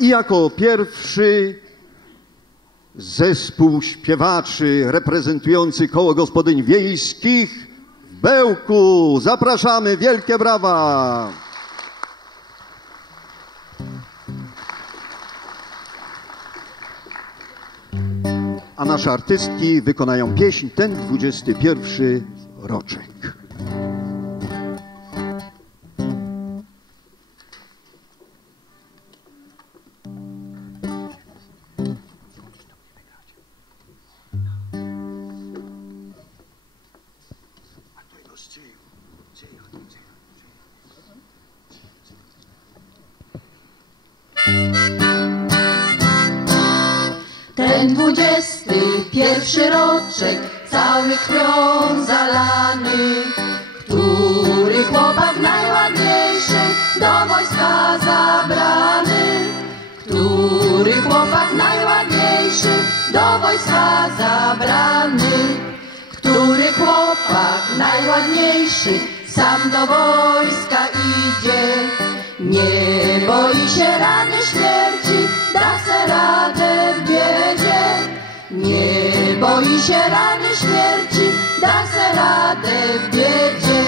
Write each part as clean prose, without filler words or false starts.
I jako pierwszy zespół śpiewaczy reprezentujący Koło Gospodyń Wiejskich w Bełku. Zapraszamy, wielkie brawa! A nasze artystki wykonają pieśń Ten 21 roczek. Ten 21 roczek, cały krwią zalany, który chłopak najładniejszy do wojska zabrany, który chłopak najładniejszy do wojska zabrany, który chłopak najładniejszy sam do wojska idzie, nie boi się rany śmierci, da se radę w biedzie. Nie boi się rany śmierci, da se radę w biedzie.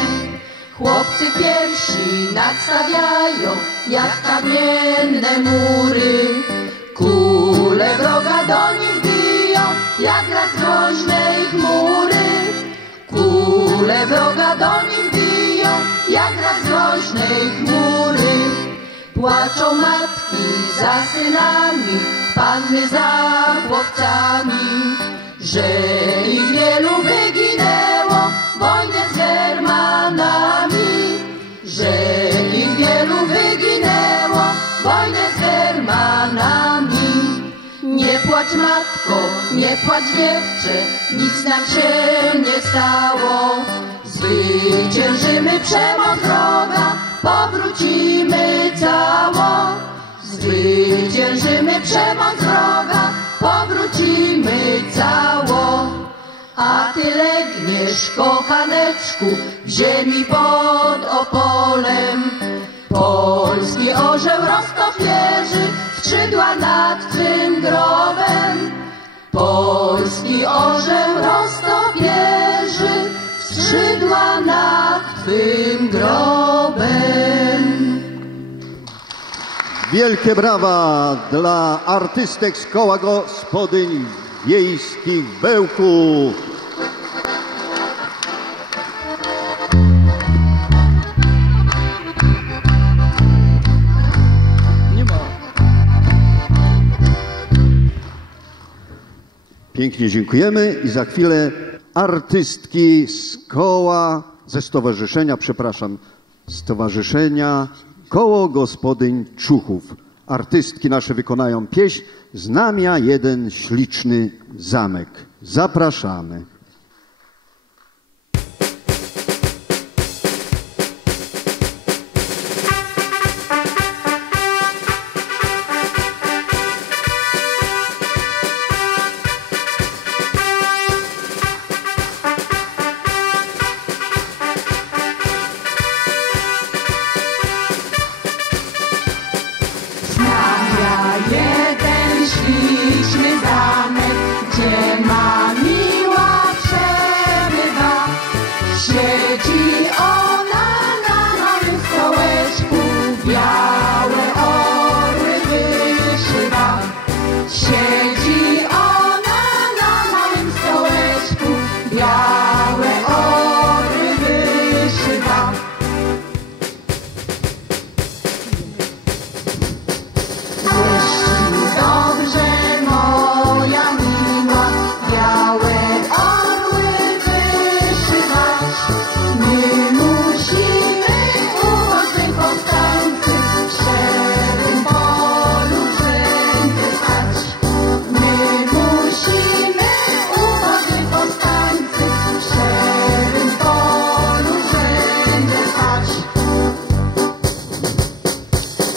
Chłopcy piersi nadstawiają jak kamienne mury, kule wroga do nich biją jak raz groźnej chmury, kule wroga do nich biją jak raz groźnej chmury. Płaczą matki za synami, panny za chłopcami, że ich wielu wyginęło w wojnie z Germanami, że ich wielu wyginęło w wojnie z Germanami. Nie płacz matko, nie płacz dziewczę, nic nam się nie stało. Zwyciężymy przemoc wroga, powrócimy cało. Zwyciężymy przemoc wroga, powrócimy cało. A ty legniesz, kochaneczku, w ziemi pod Opolem. Polski orzeł roztopierzy skrzydła nad twym grobem. Polski orzeł roztopierzy skrzydła nad twym grobem. Wielkie brawa dla artystek z Koła Gospodyń Wiejskich w Bełku. Pięknie dziękujemy i za chwilę artystki Stowarzyszenia Koło Gospodyń Czuchów. Artystki nasze wykonają pieśń Znamia jeden śliczny zamek. Zapraszamy. Śliczny zamek, gdzie ma miła przebywa. Siedzi ona na małym stołeczku, białe orły wyszywa. Siedzi ona na małym stołeczku, białe orły wyszywa. Dobrze, moja miła, białe orły wyszywać. My musimy ubodzy powstańcy w szarym polu wszędzie stać. My musimy ubodzy powstańcy w szarym polu wszędzie stać.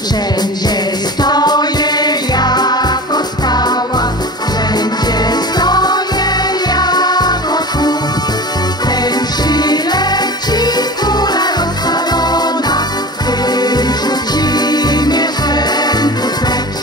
Wszędzie stoję jako skała, wszędzie stoję jako słup. Ten leci kula rozpalona, wyrzuci mnie wszędzie precz.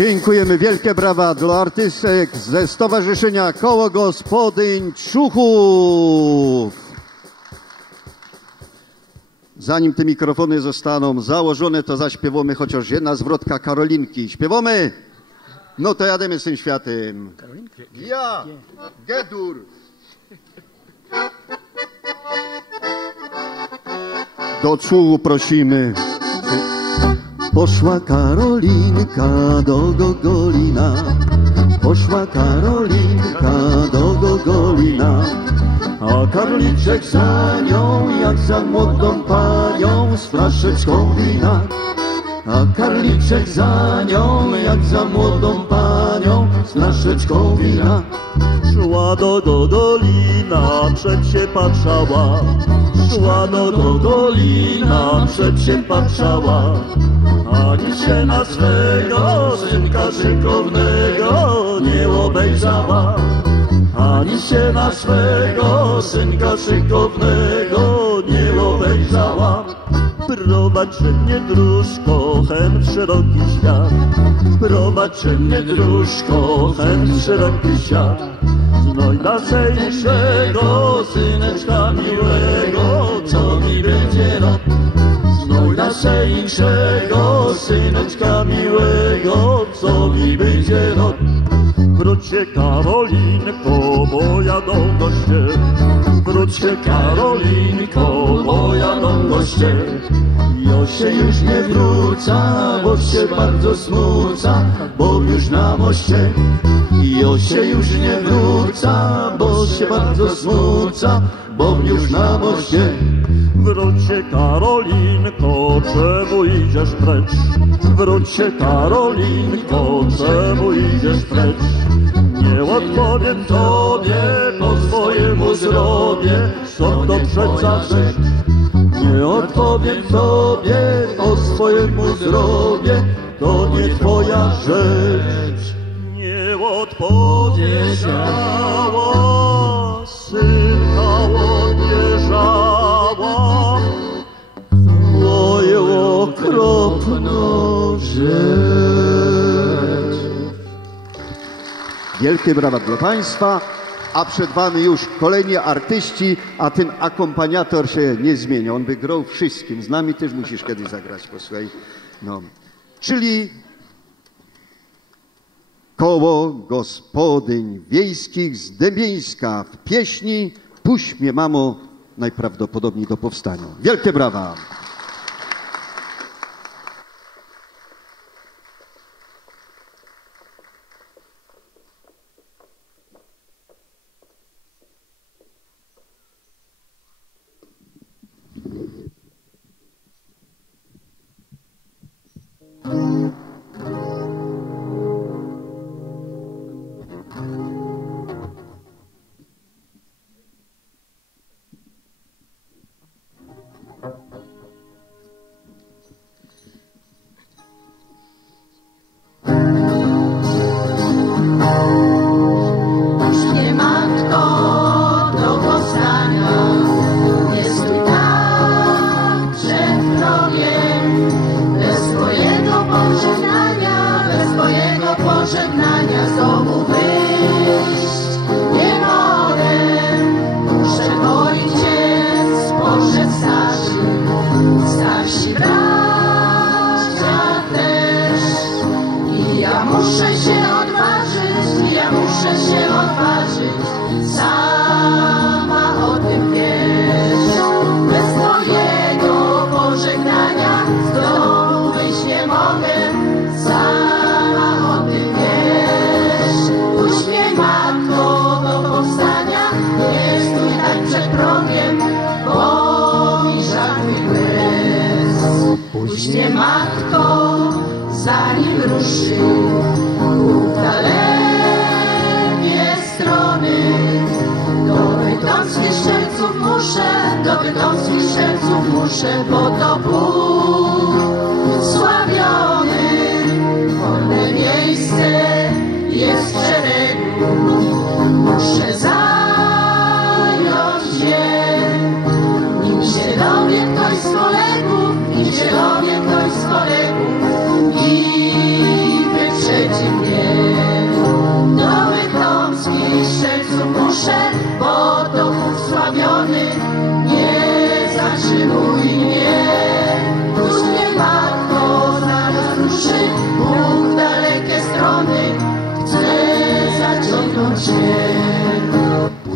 Dziękujemy. Wielkie brawa dla artystek ze Stowarzyszenia Koło Gospodyń Człuchów. Zanim te mikrofony zostaną założone, to zaśpiewamy chociaż jedna zwrotka Karolinki. Śpiewamy? No to jademy z tym światem. Ja, Gedur. Do Człuchu prosimy. Poszła Karolinka do Gogolina, poszła Karolinka do Gogolina, a Karliczek za nią jak za młodą panią z flaszeczką wina. A Karliczek za nią jak za młodą panią z flaszeczką wina. Szła do Gogolina, przed się patrzała, szła do Gogolina, przed się patrzała. Ani się na swego synka szykownego nie obejrzała. Ani się na swego synka szykownego nie obejrzała. Prowadź mnie dróżko, hen w szeroki świat. Prowadź mnie dróżko, hen w szeroki świat. Znajda sejszego syneczka miłego, co mi będzie rok. Znajda sejszego syneczka miłego, co mi będzie rok. Wróć się Karolinko, bo jadą goście. Wróć się Karolinko, bo jadą goście. Jo się już nie wróca, bo się bardzo smuca, bo już na moście. Jo się już nie wróca, bo się bardzo smuca, bo już na moście. Wróć się Karolinko, czemu idziesz precz? Wróć się Karolinko, czemu idziesz precz? Nie odpowiem tobie, po swojemu zrobię, co to przeca rzecz. Nie odpowiem tobie, po swojemu zrobię, to nie twoja rzecz. Nie odpowiedziała, synka odjeżdżała, twoją okropną rzecz. Wielkie brawa dla Państwa, a przed Wami już kolejni artyści, a ten akompaniator się nie zmienia. On by grał wszystkim. Z nami też musisz kiedyś zagrać, posłuchaj. No. Czyli Koło Gospodyń Wiejskich z Dębieńska w pieśni Puść mnie, mamo, najprawdopodobniej do powstania. Wielkie brawa! Pożegnania znowu wyjść nie mogę. Muszę ojciec, poszedł starsi bracia też. I ja muszę się odważyć, sama o tym wiesz. Bez twojego pożegnania z domu wyjść nie mogę. Puść mnie, matko, zanim ruszy w dalekie strony. Do Bytomskich Strzelców muszę, bo to błogosławiony. Wolne miejsce jest w szeregu, muszę zająć je. Nim się dowie ktoś z kolegów i wyprzedzi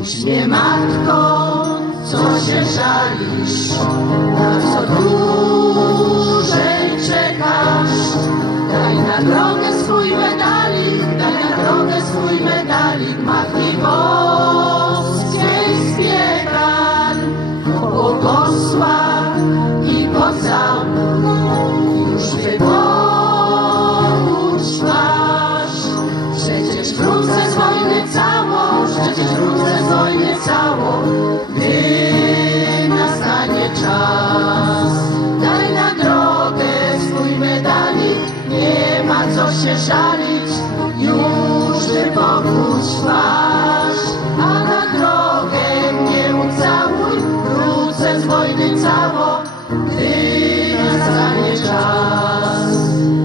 Już nie, matko, co się żalisz, na co dłużej czekasz? Daj na drogę swój medalik, daj na drogę swój medalik, Matki Boskiej z piekarń. Błogosław i pocałuj, już wypowódź masz. Przecież wrócę z wojny cało, przecież wrócę z wojny cało, gdy nastanie czas. Daj na drogę swój medalik, nie ma co się żalić, już wypowódź twarz. A na drogę mnie ucałuj, wrócę z wojny cało, gdy nastanie czas.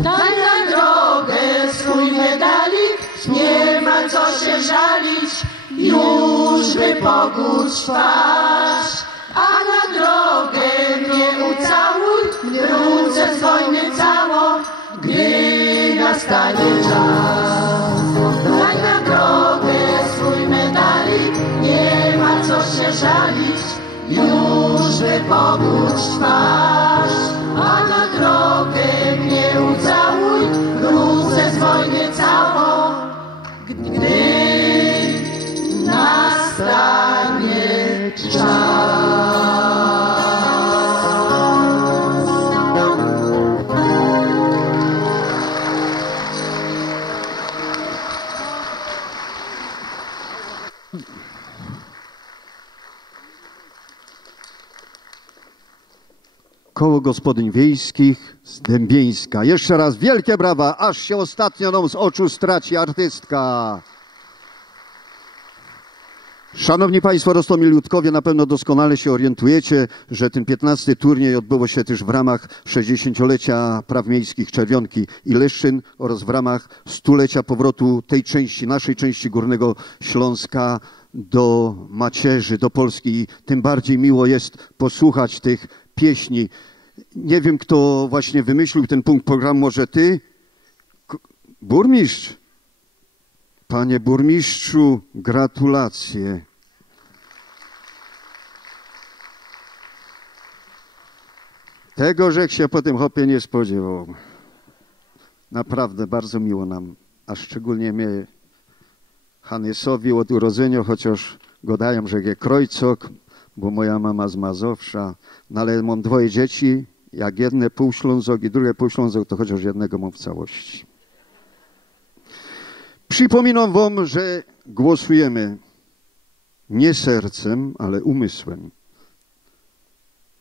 Daj na drogę swój medalik, nie ma co się żalić, już wypogódź twarz. A na drogę mnie ucałuj, wrócę z wojny cało, gdy nastanie czas. Daj na drogę swój medalik, nie ma co się żalić, już wypogódź twarz. A na drogę mnie ucałuj, wrócę z wojny cało, gdy nastanie czas. Koło Gospodyń Wiejskich z Dębieńska. Jeszcze raz wielkie brawa, aż się ostatnio nam z oczu straci artystka. Szanowni Państwo, Rostomilutkowie, na pewno doskonale się orientujecie, że ten 15. turniej odbyło się też w ramach 60-lecia praw miejskich Czerwionki i Leszczyn oraz w ramach 100-lecia powrotu tej części, naszej części Górnego Śląska do macierzy, do Polski. Tym bardziej miło jest posłuchać tych pieśni. Nie wiem, kto właśnie wymyślił ten punkt programu, może ty? Burmistrz? Panie burmistrzu, gratulacje. Tego, żech się po tym hopie nie spodziewał. Naprawdę bardzo miło nam, a szczególnie mnie, Hannesowi od urodzenia, chociaż go dają, że je krojcok, bo moja mama z Mazowsza, no ale mam dwoje dzieci, jak jedne półślązok i drugie półślązok, to chociaż jednego mam w całości. Przypominam wam, że głosujemy nie sercem, ale umysłem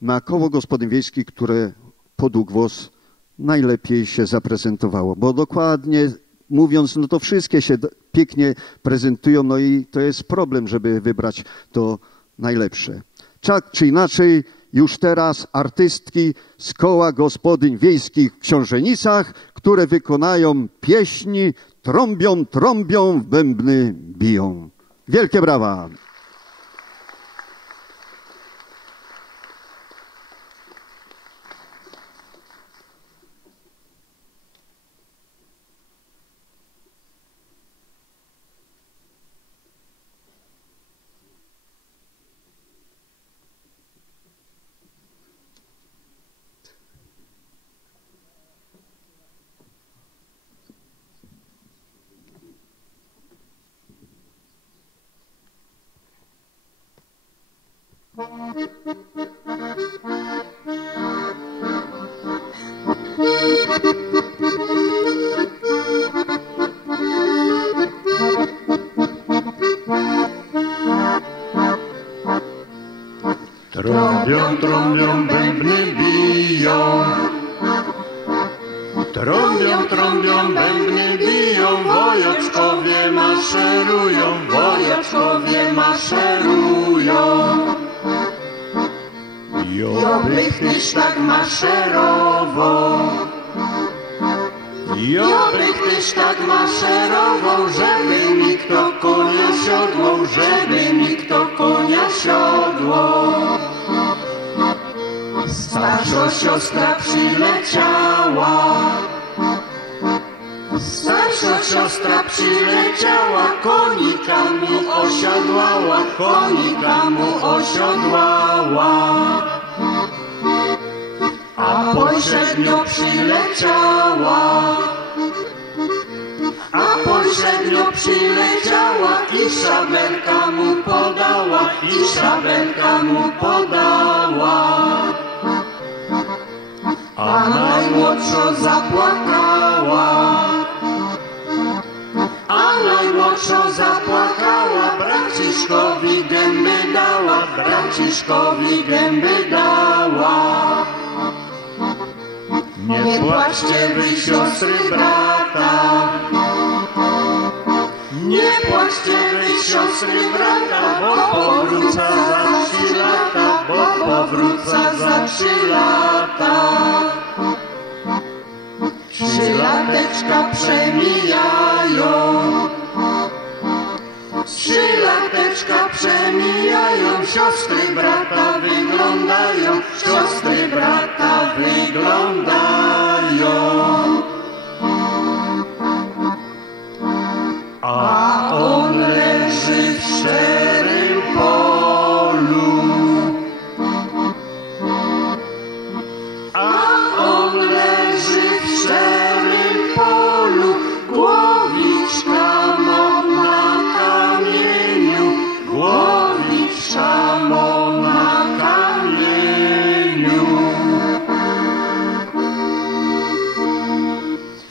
na koło gospodyń wiejskich, które podług was najlepiej się zaprezentowało. Bo dokładnie mówiąc, no to wszystkie się pięknie prezentują, no i to jest problem, żeby wybrać to najlepsze. Tak czy inaczej, już teraz artystki z koła gospodyń wiejskich w Książenicach, które wykonają pieśni, trąbią, trąbią, w bębny biją. Wielkie brawa! Trąbią, trąbią, bębny biją. Trąbią, trąbią, bębny biją. Wojaczkowie maszerują, wojaczkowie maszerują. Jobych tyś tak maszerował, Jobych tyś tak maszerował, żeby mi kto konia siodłał, żeby mi kto konia siodłał. starsza siostra przyleciała, Starsza siostra przyleciała, konika mu osiodłała, konika mu osiodłała. A pośrednio przyleciała, a pośrednio przyleciała i szabelka mu podała, i szabelka mu podała. A najmłodsza zapłakała, a najmłodsza zapłakała, braciszkowi gęby dała, braciszkowi gęby dała. Nie płaczcie wy siostry brata, nie płaczcie wy siostry brata, bo powrócę za 3 lata, bo powrócę za 3 lata. 3 lateczka przemijają, 3 lateczka przemijają, siostry brata wyglądają, siostry brata wyglądają. A on leży w szczerym polu, a on leży w szczerym polu, głowiczka ma na kamieniu, głowiczka ma na kamieniu.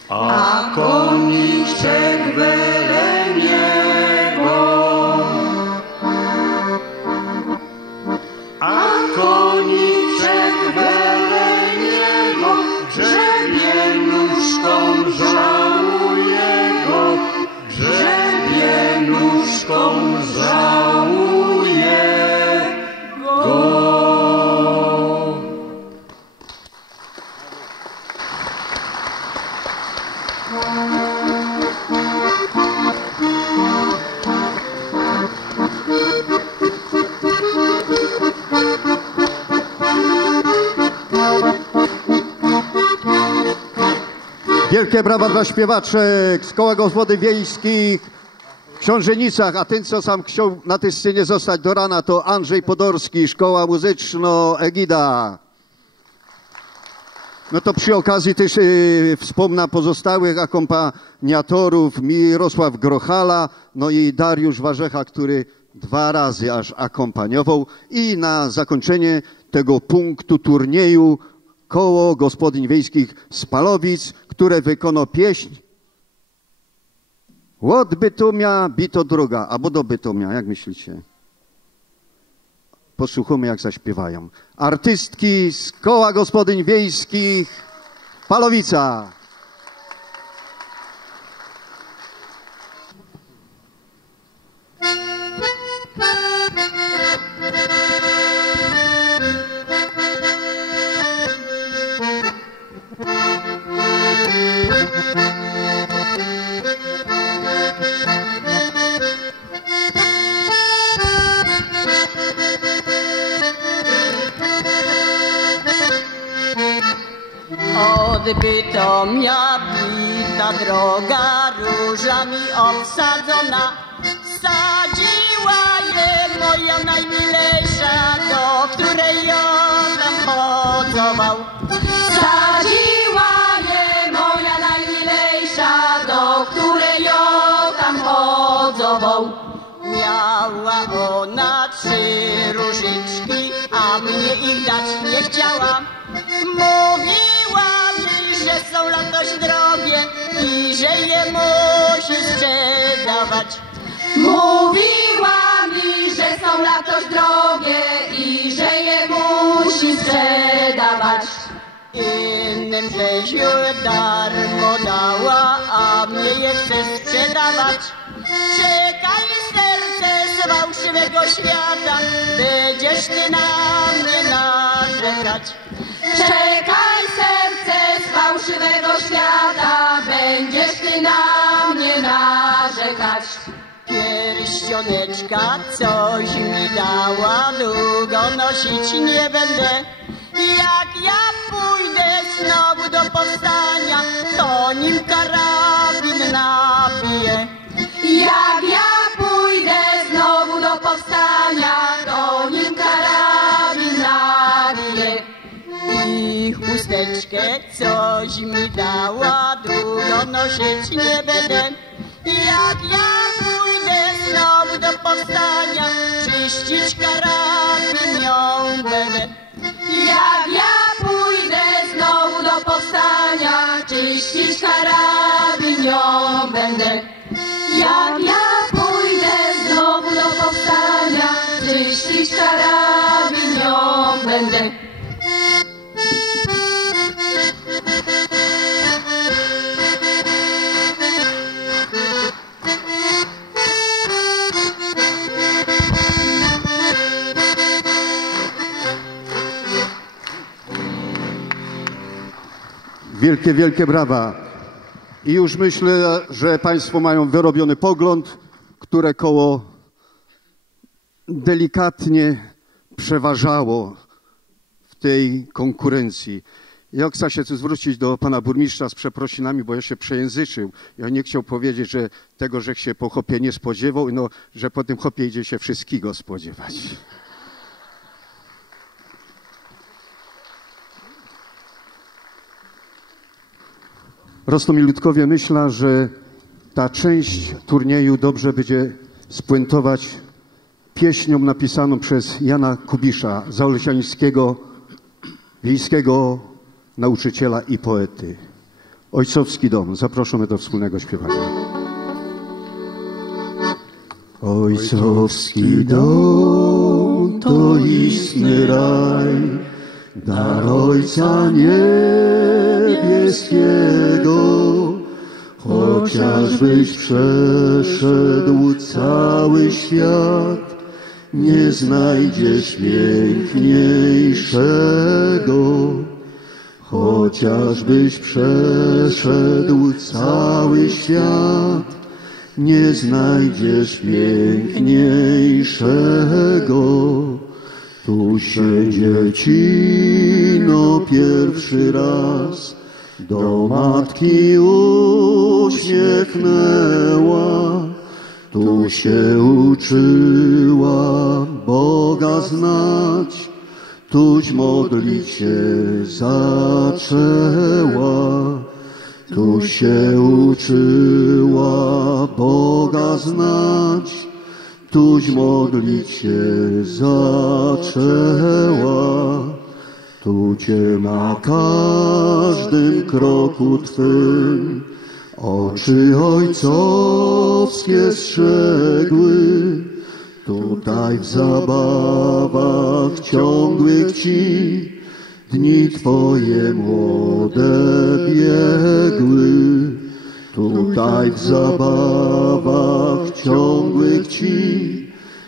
A koniczek wele niego, a koniczek wele niego, grzebienuszką żałuje go, grzebienuszką żałuje go. Wielkie brawa dla śpiewaczek z Koła Gospodyń Wiejskich w Książenicach, a ten, co sam chciał na tej scenie zostać do rana, to Andrzej Podorski, Szkoła Muzyczno-Egida. No to przy okazji też wspomnę pozostałych akompaniatorów, Mirosław Grochala, no i Dariusz Warzecha, który 2 razy aż akompaniował. I na zakończenie tego punktu turnieju Koło Gospodyń Wiejskich z Palowic, które wykonał pieśń Łot Bytomia, bito druga, albo do Bytomia, jak myślicie? Posłuchamy, jak zaśpiewają. Artystki z Koła Gospodyń Wiejskich Palowica. Od Bytomia bita droga, różami obsadzona, sadziła je moja najmilejsza, do której ja tam chodował. Sadziła je moja najmilejsza, do której ja tam chodzował. Miała ona 3 różyczki, a mnie ich dać nie chciała. Mówiła mi, że są latość drogie i że je musi sprzedawać. Mówiła mi, że są latość drogie i że je musi sprzedawać. Innym żeś je darmo dała, a mnie je chce sprzedawać. Czekaj, serce z fałszywego świata, będziesz ty na mnie narzekać. Czekaj, serce z fałszywego świata, będziesz ty na mnie narzekać. Pierścioneczka coś mi dała, długo nosić nie będę. Jak ja pójdę znowu do powstania, to nim karabin nabije. Jak ja pójdę znowu do powstania, to nim karabin nabije. I chusteczkę coś mi dała, drugą nosić nie będę. Jak ja pójdę znowu do powstania, czyścić karabin ją będę. Jak ja pójdę znowu do powstania, czyścić karabin ją będę. Jak ja pójdę znowu do powstania, czyścić karabin ją będę. Wielkie, wielkie brawa. I już myślę, że Państwo mają wyrobiony pogląd, które koło delikatnie przeważało w tej konkurencji. Ja chcę się tu zwrócić do pana burmistrza z przeprosinami, bo ja się przejęzyczył. Ja nie chciał powiedzieć, że tego, że się po chopie nie spodziewał, no, że po tym chopie idzie się wszystkiego spodziewać. Rostomilutkowie myślę, że ta część turnieju dobrze będzie spuentować pieśnią napisaną przez Jana Kubisza, zaolesiańskiego, wiejskiego nauczyciela i poety. Ojcowski dom. Zapraszamy do wspólnego śpiewania. Ojcowski dom to istny raj, dar Ojca niebieskiego. Chociażbyś przeszedł cały świat, nie znajdziesz piękniejszego. Chociażbyś przeszedł cały świat, nie znajdziesz piękniejszego. Tu się dziecino pierwszy raz do matki uśmiechnęła. Tu się uczyła Boga znać, tuś modlić się zaczęła. Tu się uczyła Boga znać, tuś modlić się zaczęła. Tu cię na każdym kroku twym oczy ojcowskie strzegły. Tutaj w zabawach ciągłych ci dni twoje młode biegły. Tutaj w zabawach ciągłych ci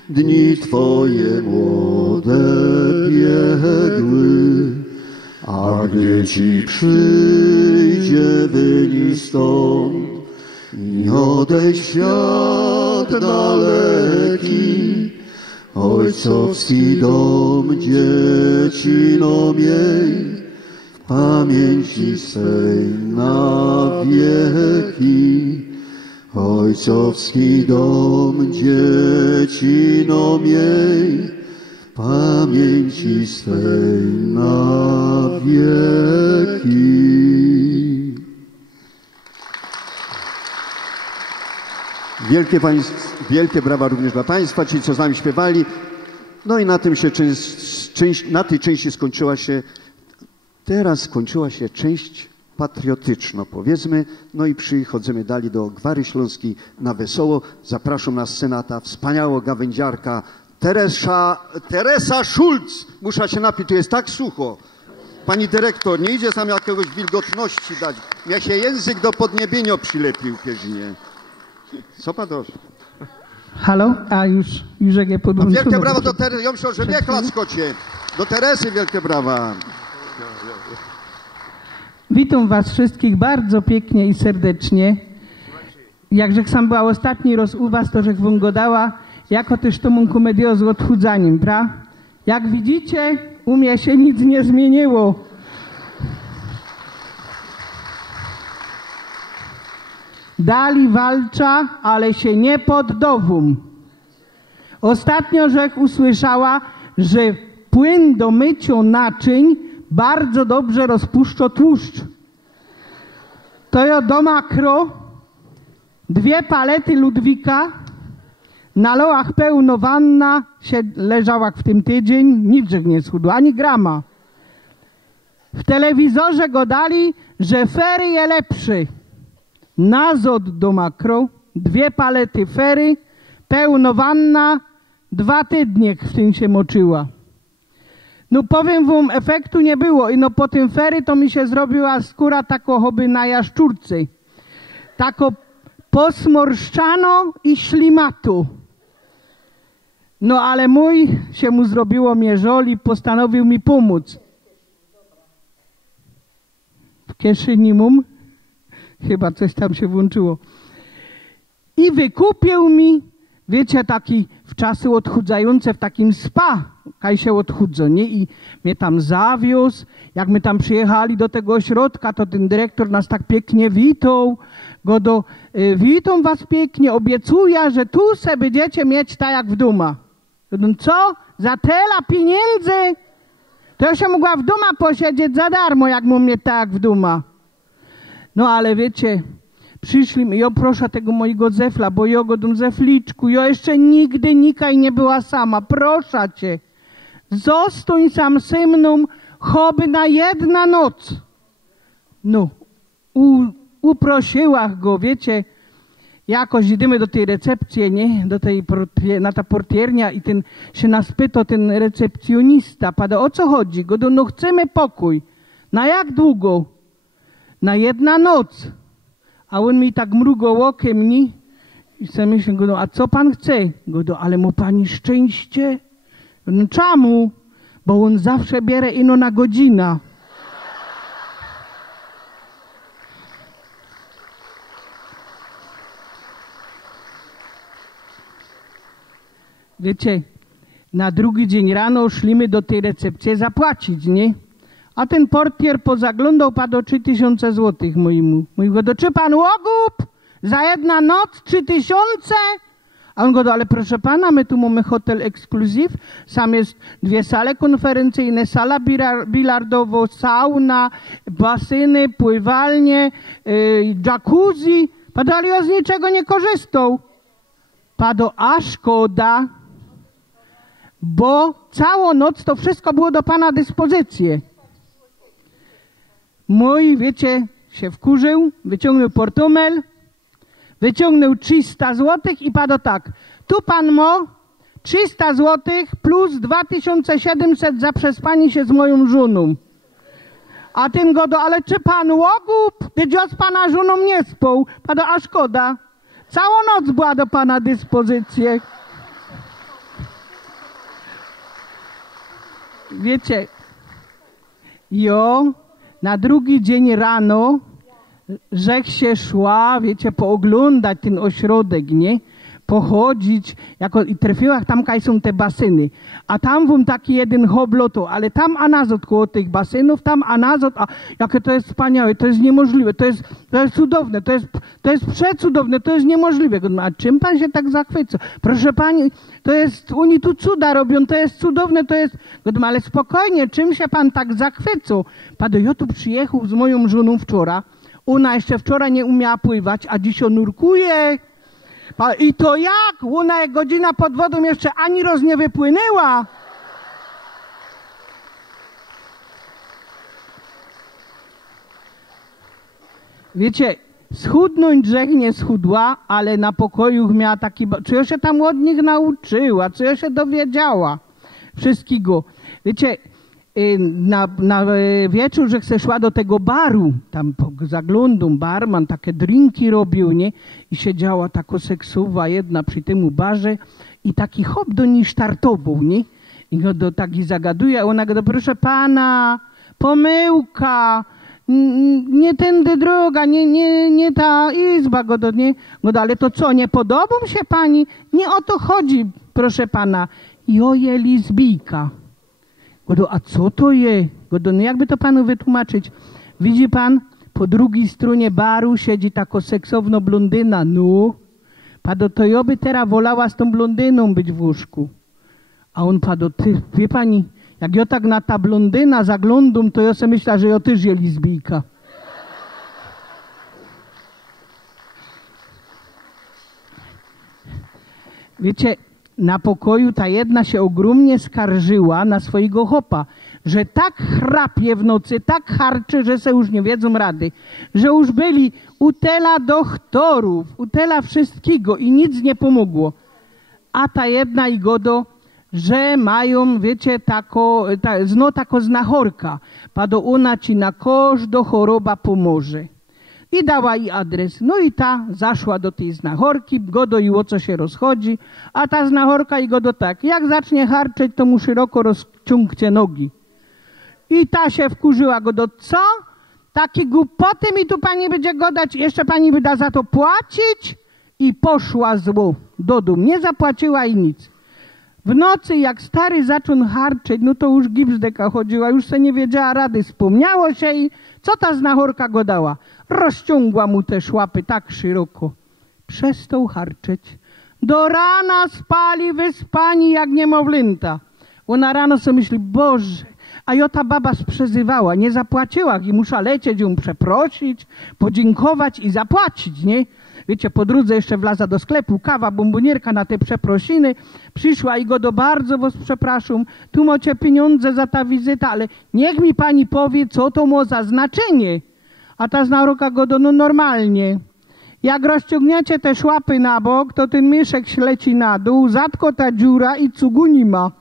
dni twoje młode biegły. A gdy ci przyjdzie wyjść stąd i odejść w świat daleki, ojcowski dom dziecino miej w pamięci swej na wieki. Ojcowski dom dziecino miej w pamięci swej na wieki. Wielkie brawa również dla Państwa, ci co z nami śpiewali. No i na tym się na tej części teraz skończyła się część patriotyczna, powiedzmy. No i przychodzimy dalej do Gwary Śląskiej na wesoło. Zapraszam na scenę ta wspaniała gawędziarka Teresa Schulz. Muszę się napić, tu jest tak sucho. Pani dyrektor, nie idzie tam jakiegoś wilgotności dać. Mnie się język do podniebienia przylepił pierznie. Co pan dosz? Halo? A już jak je podłączyłem. Wielkie brawa do Teresy. Ja myślę, że nie klaskocie. Do Teresy wielkie brawa. Witam was wszystkich bardzo pięknie i serdecznie. Jakżech sam była ostatni raz u was, to żech wam go dała jako też tą komedię z odchudzaniem, pra? Jak widzicie, u mnie się nic nie zmieniło. dali walcza, ale się nie poddowum. Ostatnio żech usłyszała, że płyn do mycia naczyń bardzo dobrze rozpuszcza tłuszcz. To ja do makro 2 palety Ludwika, na lołach pełno wanna, się leżała w tym tydzień, nic nie schudła, ani grama. W telewizorze go dali, że fery je lepszy. Nazot do makro, 2 palety fery, pełno wanna, 2 tydnie w tym się moczyła. No powiem wam, efektu nie było i no po tym fery to mi się zrobiła skóra tako choby na jaszczurcy. Tako posmorszczano i ślimatu. No ale mój się mu zrobiło mierzoli, postanowił mi pomóc. W kieszeni mum, chyba coś tam się włączyło. I wykupił mi, wiecie, taki w czasy odchudzające w takim spa, kaj się odchudzo, nie? I mnie tam zawiózł. Jak my tam przyjechali do tego ośrodka, to ten dyrektor nas tak pięknie witał. Witam was pięknie, obiecuję, że tu se będziecie mieć tak jak w doma. Co? Za tyle pieniędzy? To ja się mogła w doma posiedzieć za darmo, jak mu mnie tak jak w doma. No ale wiecie, przyszli mi, ja proszę tego mojego zefla, bo ja go dam zefliczku, ja jeszcze nigdy nikaj nie była sama, proszę cię. Zostań sam ze mną, choby na 1 noc. No, uprosiła go, wiecie, jakoś idziemy do tej recepcji, nie? Do tej na ta portiernia i ten się nas pyta, ten recepcjonista, pada, o co chodzi? Go no chcemy pokój. Na jak długo? Na 1 noc. A on mi tak mrugał okiem, nie? I sobie myślę, go, no, a co pan chce? Go, ale mu pani szczęście? No czemu? Bo on zawsze bierze ino na godzinę. Wiecie, na drugi dzień rano szliśmy do tej recepcji zapłacić, nie? A ten portier pozaglądał, padł 3000 złotych mojemu. Mówi go, czy pan łogup? Za 1 noc 3000? A on go, ale proszę pana, my tu mamy hotel ekskluzyw, sam jest 2 sale konferencyjne, sala bilardowa, sauna, baseny, pływalnie, jacuzzi. Padł, ale ja z niczego nie korzystał. Padł, a szkoda, bo całą noc to wszystko było do pana dyspozycji. Mój, wiecie, się wkurzył, wyciągnął portfel, wyciągnął 300 złotych i padł tak. Tu pan ma 300 złotych plus 2700 za przespanie się z moją żoną. A ten go, ale czy pan łogup? Ty z pana żoną nie spał. Padł, a szkoda. Całą noc była do pana dyspozycji. Wiecie, na drugi dzień rano, żech się szła, wiecie, pooglądać ten ośrodek, nie? Pochodzić, i trafiła tam, kaj są te baseny. A tam wam taki jeden hobloto, ale tam anazot koło tych basenów, tam anazot, a jakie to jest wspaniałe, to jest niemożliwe, to jest cudowne, to jest przecudowne, to jest niemożliwe. A czym pan się tak zachwyca? Proszę pani, to jest, oni tu cuda robią, to jest cudowne, to jest, ale spokojnie, czym się pan tak zachwycał? Padł, ja tu przyjechał z moją żoną wczoraj, ona jeszcze wczoraj nie umiała pływać, a dziś nurkuje. I to jak? Ona jak godzina pod wodą jeszcze ani roz nie wypłynęła. Wiecie, schudnąć żech nie schudła, ale na pokoju miała taki... Co ja się tam od nich nauczyła, co ja się dowiedziała. Wszystkiego. Wiecie, na wieczór, że se szła do tego baru, tam zaglądam, barman takie drinki robił, nie? I siedziała taka seksowa jedna przy tym barze i taki hop do niej startował, nie? I go do taki zagaduje, a ona go, proszę pana, pomyłka, nie tędy droga, nie ta izba, go do, nie? Go, ale to co, nie podoba się pani? Nie o to chodzi, proszę pana. Joje lizbijka. Godo, a co to je? Godo, no jakby to panu wytłumaczyć? Widzi pan, po drugiej stronie baru siedzi taka seksowna blondyna, no. Pado, to ja by teraz wolała z tą blondyną być w łóżku. A on pado, ty, wie pani, jak ja tak na ta blondyna zaglądam, to ja sobie myślę, że ja też je lesbijka. Wiecie, na pokoju ta jedna się ogromnie skarżyła na swojego chopa, że tak chrapie w nocy, tak harczy, że se już nie wiedzą rady, że już byli u tela doktorów, u tela wszystkiego i nic nie pomogło. A ta jedna i godo, że mają, wiecie, tako znachorka, pado ona ci na każdą choroba pomoże. I dała jej adres. No i ta zaszła do tej znachorki, godo i o co się rozchodzi, a ta znachorka i godo tak, jak zacznie harczeć, to mu szeroko rozciągcie nogi. I ta się wkurzyła godo, co? Takie głupoty mi tu pani będzie godać, jeszcze pani by da za to płacić? I poszła zło do domu, nie zapłaciła i nic. W nocy, jak stary zaczął harczeć, no to już gipsdeka chodziła, już se nie wiedziała rady, wspomniało się i co ta znachorka go dała? Rozciągła mu te szłapy tak szeroko. Przestał harczeć. Do rana spali wyspani jak niemowlęta. Ona rano sobie myśli, Boże, a ja ta baba sprzezywała, nie zapłaciła i muszę lecieć ją przeprosić, podziękować i zapłacić, nie? Wiecie, po drodze jeszcze wlaza do sklepu, kawa, bombonierka na te przeprosiny. Przyszła i go do bardzo was przepraszam, tu macie pieniądze za ta wizyta, ale niech mi pani powie, co to ma za znaczenie. A ta znachorka go do, no normalnie. Jak rozciągniecie te szłapy na bok, to ten myszek leci na dół, zatko ta dziura i cugu nie ma.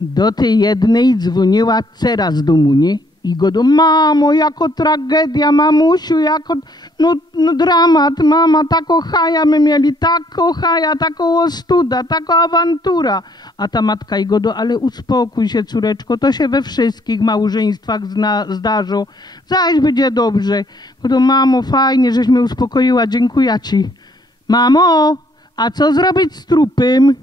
Do tej jednej dzwoniła dcera z domu, nie? I go do, mamo, jako tragedia, mamusiu, jako, no dramat, mama, taką haja my mieli, taką haja, taką ostuda, taką awantura. A ta matka i go do, ale uspokój się, córeczko, to się we wszystkich małżeństwach zdarzą, zaś będzie dobrze. Go do, mamo, fajnie, żeś mnie uspokoiła, dziękuję ci. Mamo, a co zrobić z trupem?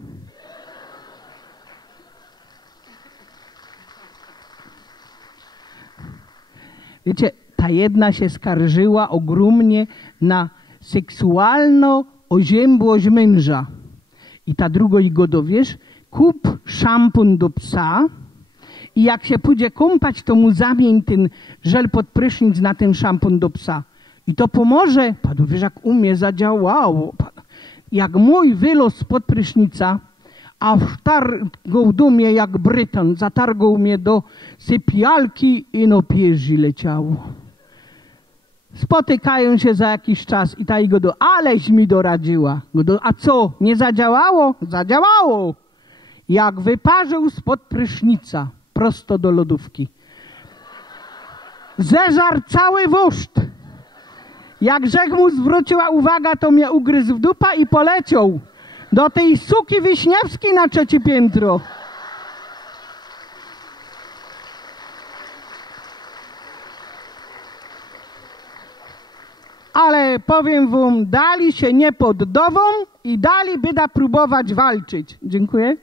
Wiecie, ta jedna się skarżyła ogromnie na seksualną oziębłość męża. I ta druga i go dowiesz, kup szampon do psa i jak się pójdzie kąpać, to mu zamień ten żel pod prysznic na ten szampon do psa. I to pomoże. Panu, wiesz, jak u mnie zadziałało. Jak mój wylos spod prysznica, a wtargał do mnie jak Bryton, zatargał mnie do sypialki i no piersi leciało. Spotykają się za jakiś czas i ta i go do, aleś mi doradziła. Godo, a co, nie zadziałało? Zadziałało. Jak wyparzył spod prysznica, prosto do lodówki. Zeżar cały wóżd. Jak rzek mu zwróciła uwagę, to mnie ugryzł w dupa i poleciał do tej suki Wiśniewskiej na 3. piętro. Ale powiem wam, dali się nie poddawą i dali byda próbować walczyć. Dziękuję.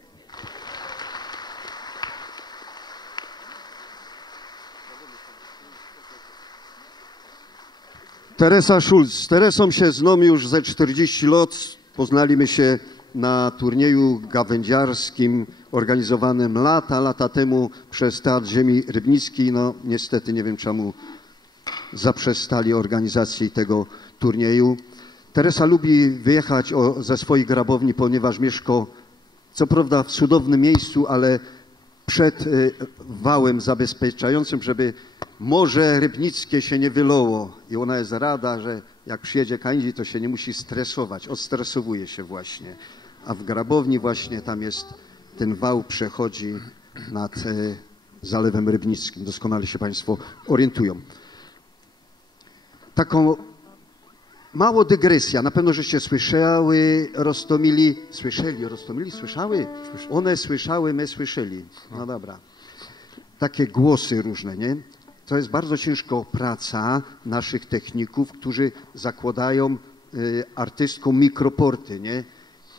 Teresa Schulz. Z Teresą się znam już ze 40 lat. Poznaliśmy się na turnieju gawędziarskim organizowanym lata temu przez Teatr Ziemi Rybnickiej. No niestety nie wiem czemu zaprzestali organizacji tego turnieju. Teresa lubi wyjechać ze swojej grabowni, ponieważ mieszka co prawda w cudownym miejscu, ale przed wałem zabezpieczającym, żeby Morze Rybnickie się nie wylało. I ona jest rada, że jak przyjedzie kańdzi, to się nie musi stresować. Odstresowuje się właśnie. A w grabowni właśnie tam jest, ten wał przechodzi nad Zalewem Rybnickim. Doskonale się Państwo orientują. Taką mało dygresja. Na pewno żeście słyszały, Rostomili. Słyszeli, Rostomili słyszały? One słyszały, my słyszeli. No dobra. Takie głosy różne, nie? To jest bardzo ciężka praca naszych techników, którzy zakładają artystkom mikroporty, nie?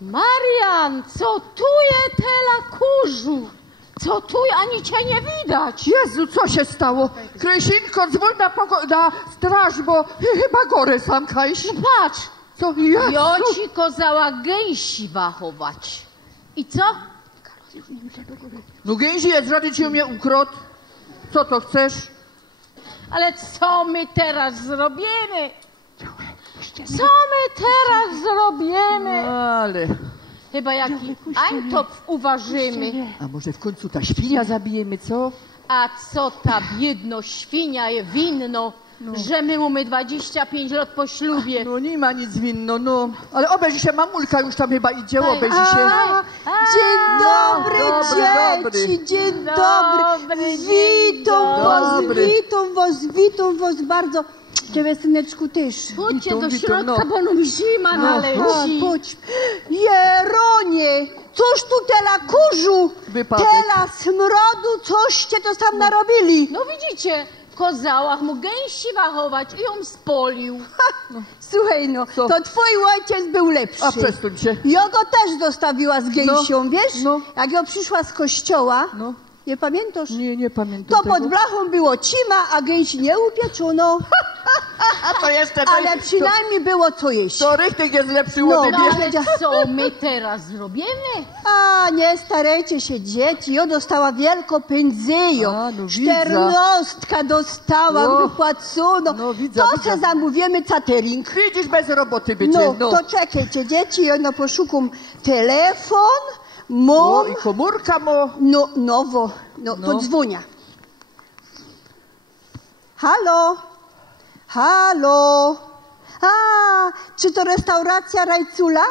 Marian, co tu je tela kurzu? Co tu ani cię nie widać? Jezu, co się stało? Krysinko, dzwoń na straż, bo chyba gorę sam kajś. No patrz, Co? Jezu. ja ci kazała gęsi wachować. I co? No gęsi jest, żaden ci mnie ukradł. Co to chcesz? Ale co my teraz zrobimy? Co my teraz zrobimy? Ale... Chyba jaki antop uważymy. A może w końcu ta świnia zabijemy, co? A co ta biedno świnia je winno, że my mamy 25 lat po ślubie. No nie ma nic winno, no. Ale obejrzyj się, mamulka już tam chyba idzie, obejrzyj się. Dzień dobry, Dobry. dzieci, dzień dobry. Witam was bardzo. Ciebie, syneczku, też. Chodźcie do Witam, środka, no. bo nam zima naleci. Chodź. Jeronie, coś tu tela kurzu, Wypadek. tela smrodu, coście to tam narobili. No widzicie, kozałach mu gęsi wachować i ją spolił. Słuchaj, no, Co? to twój ojciec był lepszy. A przesuń się. Ja go też zostawiła z gęsią, wiesz? no. Jak ja przyszła z kościoła, No. nie pamiętasz? Nie pamiętam To tego. pod blachą było cima, a gęsi nie upieczono. A to jeszcze... Ale przynajmniej było co jeść. To rychtyk jest lepszy No, od No ciebie. ale co my teraz zrobimy? A, nie starajcie się, dzieci. Ja dostała wielko pędzyjo. A, no widzę. 14 dostałam, No. wypłacono. No, widzę, To widzę. se zamówimy catering. Widzisz, bez roboty będzie. No, to czekajcie, dzieci, ja no poszukam telefon, mam, No i komórka mo. no, nowo, no, No. to dzwonia. Halo? Halo? A, czy to restauracja Rajcula?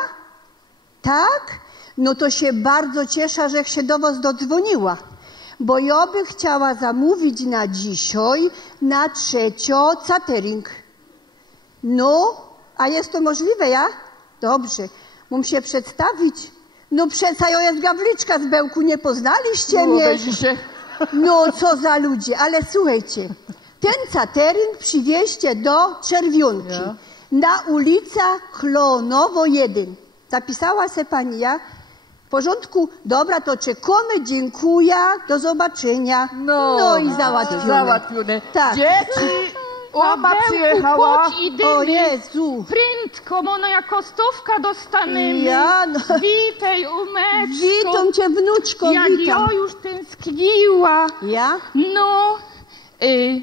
Tak? No to się bardzo cieszę, że się do was dodzwoniła. Bo ja by chciała zamówić na dzisiaj, na 3 catering. No, a jest to możliwe, ja? Dobrze. Mam się przedstawić? No przeca ja jest Gawliczka z Bełku, nie poznaliście No, mnie? obejrzyj się. No, co za ludzie, ale słuchajcie, ten catering przywieźcie do Czerwionki, Ja. na ulica Klonowo 1. Zapisała se pani, ja? W porządku? Dobra, to czekamy, dziękuję, do zobaczenia. No i załatwione. Załatwione. Tak. Dzieci, oma przyjechała. Chodź i dymy. O Jezu. Prędko, mono jako stówka dostanemy. Ja, no. Witaj, umeczko. Witam cię, wnuczko, Jak witam. ja już tęskniła. Ja? No,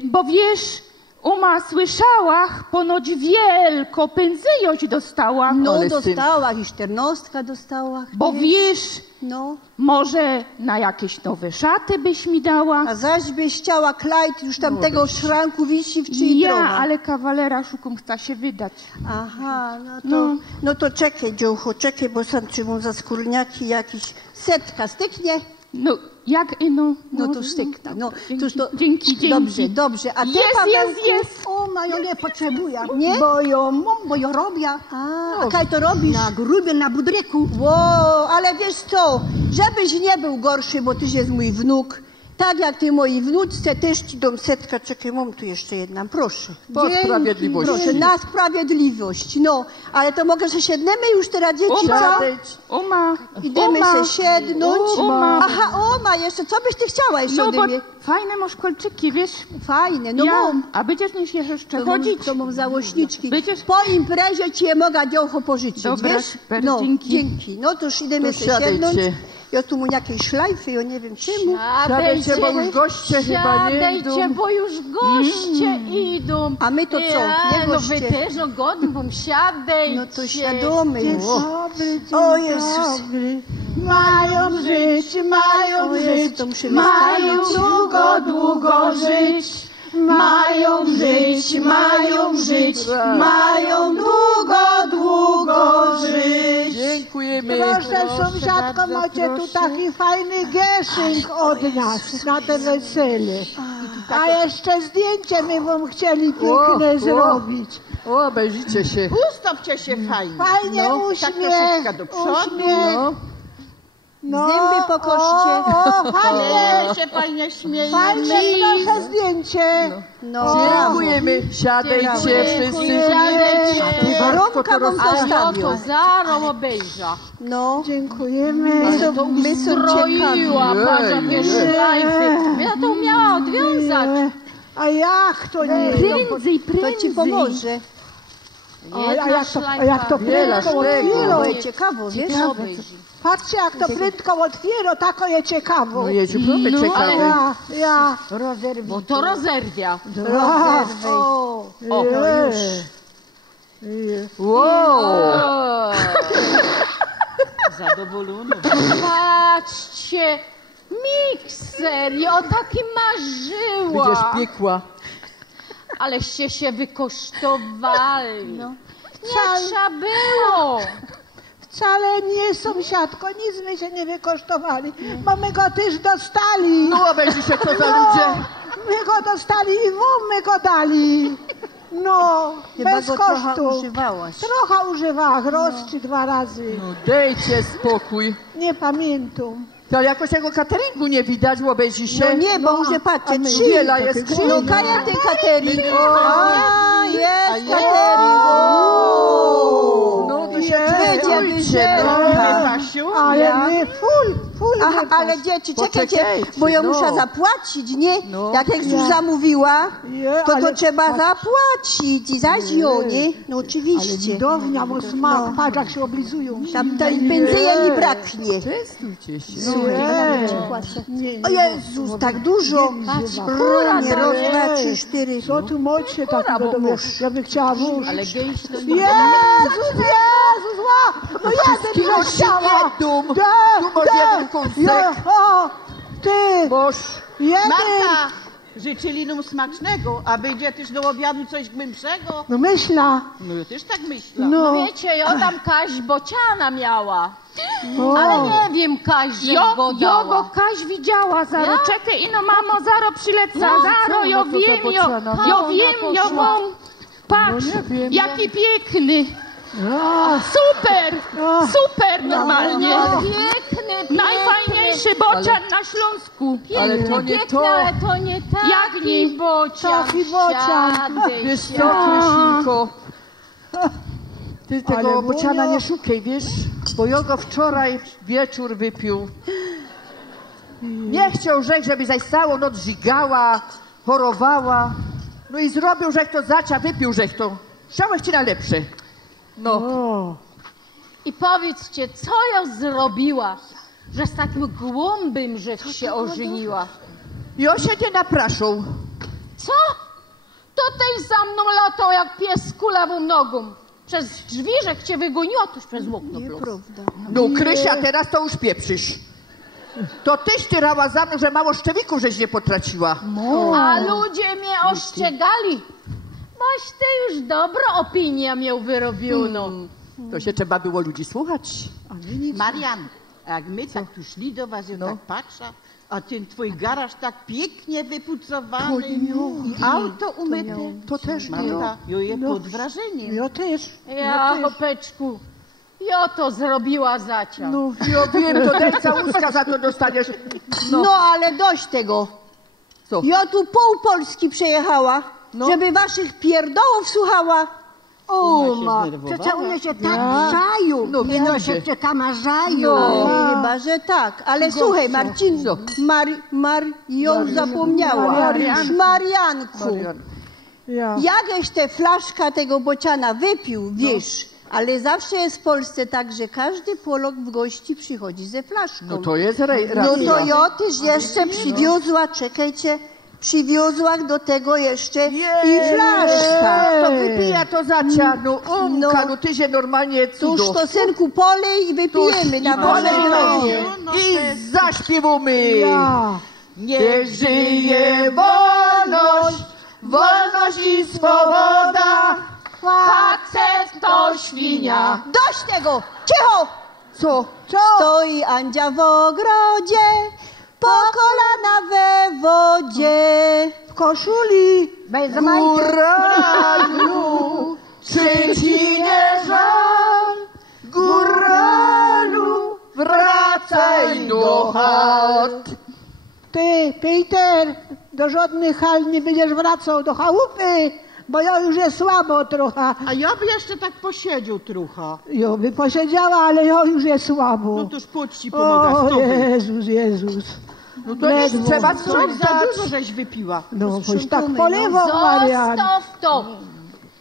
bo wiesz, uma słyszałach, ponoć wielko pędzyjość dostała. No, Ale z tym- dostała, i 14 dostała. Bo wiesz, No, może na jakieś nowe szaty byś mi dała. a zaś byś chciała Clyde, już tamtego szranku wisi w czyj Ja, drogę. ale kawalera szukam, chce się wydać. Aha, no to czekaj, dziołcho, czekaj, bo sam trzymam za skórniaki jakiś setka styknie. No, jak ino? No to stykna. No, dzięki, toż to... dzięki. Dobrze, dobrze. A ty, Jest, Pawełku? jest. O, mają nie potrzebuję. Nie? Bo ja robię. A kaj to robisz? Na grubie, na budryku. Wow, ale wiesz co, żebyś nie był gorszy, bo tyś jest mój wnuk. Tak jak ty mojej wnuczce, też ci dom setka. Czekaj, mam tu jeszcze jedna, proszę. Po sprawiedliwości. Proszę, na sprawiedliwość, no. Ale to mogę, że siednemy już teraz, dzieci, co? Oma, Idziemy oma. się siednąć. Oma. Aha, oma, jeszcze, co byś ty chciała jeszcze No ode bo mnie? fajne masz kolczyki, wiesz? Fajne, no ja, mam. a będziesz nie się jeszcze To chodzić? to mam załośniczki. Będziesz... Po imprezie ci je mogę dziołcho pożyczyć, Dobra, wiesz? super, No, dzięki. dzięki. No to już idziemy To się siadajcie. siednąć. Ja tu mu jakieś szlajfy, ja nie wiem czemu. Siadajcie, bo już goście chyba nie Siadajcie, idą. bo już goście idą. A my to co? Nie No goście? wy też, no godnie, bo siadajcie. No to siadomy już. Dobry, dzień O Jezus. dobry. Mają żyć, mają O Jezu, żyć. to muszę Mają wystawić. długo, długo żyć. Mają żyć, mają żyć. Mają długo, długo żyć. Dziękujemy. Proszę, sąsiadko, macie tu taki fajny gieszynk od nas na te wesele. A jeszcze zdjęcie my wam chcieli piękne zrobić. O, obejrzyjcie się. Ustawcie się fajnie. Fajnie Tak uśmiech, troszeczkę do przodu. uśmiech. No. Zęby pokoszcie. Ale się fajnie śmieje. Fajne proszę zdjęcie. No. Dziękujemy. Siadajcie wszyscy. Warunka wam A postawią. to Zaro obejrza. No. Dziękujemy. My są Stroiła, ciekawi. patrz jakie szlajfy. Ja to umiała odwiązać. A jak to nie? Prędzej, To ci pomoże. A jak to prędko otwiero. Bo je ciekawo, wiesz? Patrzcie, jak to prędko otwiero, tako je ciekawo. No Jeziu, proszę czekamy. Ja. Bo to rozerwia. O, już. Wow. Zadowolona. Patrzcie, mikser, ja o takim marzyła. Będziesz piekła. Aleście się wykosztowali. Nie trzeba było. wcale nie, sąsiadko, nic my się nie wykosztowali, bo my go też dostali. No, a będzie się to za ludzie. My go dostali i wam my go dali. No, Chyba bez go kosztu. trochę używałaś. Trochę używałam, raz czy dwa razy. No, dejcie spokój. Nie pamiętam. To jakoś tego cateringu nie widać, bo obejrzy się. No nie, bo już patrzcie, my trzy. wiele jest No, kaja ten catering. A, jest catering. No, to się Będzie, no. Ale my full Aha, wypas. ale dzieci, czekajcie, Poczekajcie, bo ja no. muszę zapłacić, nie? No. Jak już zamówiła, Nie, to ale trzeba patrz. zapłacić i zaś ją, nie? No Ale oczywiście. widownia, bo smak, patrz jak się oblizują. Tam tej benzyny nie braknie. Częstujcie się. Nie. O Jezus, tak dużo. Nie, raz, dwa, trzy, cztery. Co tu mocie takiego do mnie? Ja bym chciała wóz. Ale gęś to Jezus, Jezus, no jeden to chciała. Tu masz jeden kąsek. O, ty, Boż. jeden. Marta, życzyli nam smacznego, a będzie też do obiadu coś głębszego. No myśla. No ja też tak myślę. No No, wiecie, ja tam Kaś bociana miała. o. Ale nie wiem, Kaś, że go Jo dała. go Kaś widziała, Zaro. Ja? Czekaj, ino mamo, Zaro przyleca. Zaro, ja no to wiem, za ja bociana? wiem, ja mam. Patrz, No nie wiem, jaki piękny. A, Super, super normalnie. Piękny, Najfajniejszy bocian na Śląsku. Ale to nie piękny, to. ale to nie taki Jak nie? bocian. Taki bocian. Siadaj, Wiesz co, siadaj. Krysinko? Ty tego Ale bociana Bunio- nie szukaj, wiesz? Bo ja go wczoraj wieczór wypił. Nie chciał rzek, żeby zaś całą noc żygała, chorowała. No i zrobił rzek to zacia, wypił rzek to. Chciałeś ci najlepsze. No. o. I powiedzcie, co ja zrobiła, że z takim głąbym, że się ożeniła? Ja się nie napraszał. Co? To tej za mną latał jak pies z kulawą nogą. Przez drzwi, że cię wygoniła, tuż przez okno plus. Nieprawda. No Krysia, teraz to już pieprzysz. To tyś tyrała za mną, że mało szczewików żeś nie potraciła. A ludzie mnie oszczegali. Boś ty już dobrą opinię miał wyrobioną. To się trzeba było ludzi słuchać. Marian, a jak my tak tu szli do was, ja tak patrzę, a ten twój garaż tak pięknie wypucowany i auto umyte. To też Marta, ja je pod wrażeniem. Ja też. Ja, chłopeczku, ja to zrobiła zacia. No, ja wiem, to daj całuska za to dostaniesz. No ale dość tego. Co? Ja tu pół Polski przejechała, żeby waszych pierdołów słuchała. Ona się zdenerwowała. Przecież one się tak grzają. No, widzicie. No, chyba, że tak. Ale słuchaj, Marcin, Co? ją zapomniała. Marianku. Ja. Jakieś te flaszka tego bociana wypił, wiesz, ale zawsze jest w Polsce tak, że każdy Polak w gości przychodzi ze flaszką. No to jest No racja. to ja też jeszcze przywiozła, czekajcie, przywiozła do tego jeszcze i flaszka. To wypija to zacia. No Omka, no ty się normalnie Tuż cudo. to synku polej i wypijemy na Boże zdrowie. I zaśpiewamy. Ja. Niech żyje wolność, wolność i swoboda. Facet to świnia. Dość tego! Cicho! Co? Stoi Andzia w ogrodzie, po kolana we wodzie. W koszuli. Bez majty. Góralu, czy ci nie żal? Góralu, wracaj wracaj do chat. Ty, Peter, do żadnych hal nie będziesz wracał, do chałupy, bo ja już jest słabo trochę. A ja by jeszcze tak posiedział trochę. Ja by posiedziała, ale ja już jest słabo. No toż pójdź ci pomogę z O tobą. Jezus. No to nic, Ledwo. trzeba Coś za sprzątać. dużo żeś wypiła. No, choć tak polewał, Marian. Zostaw to,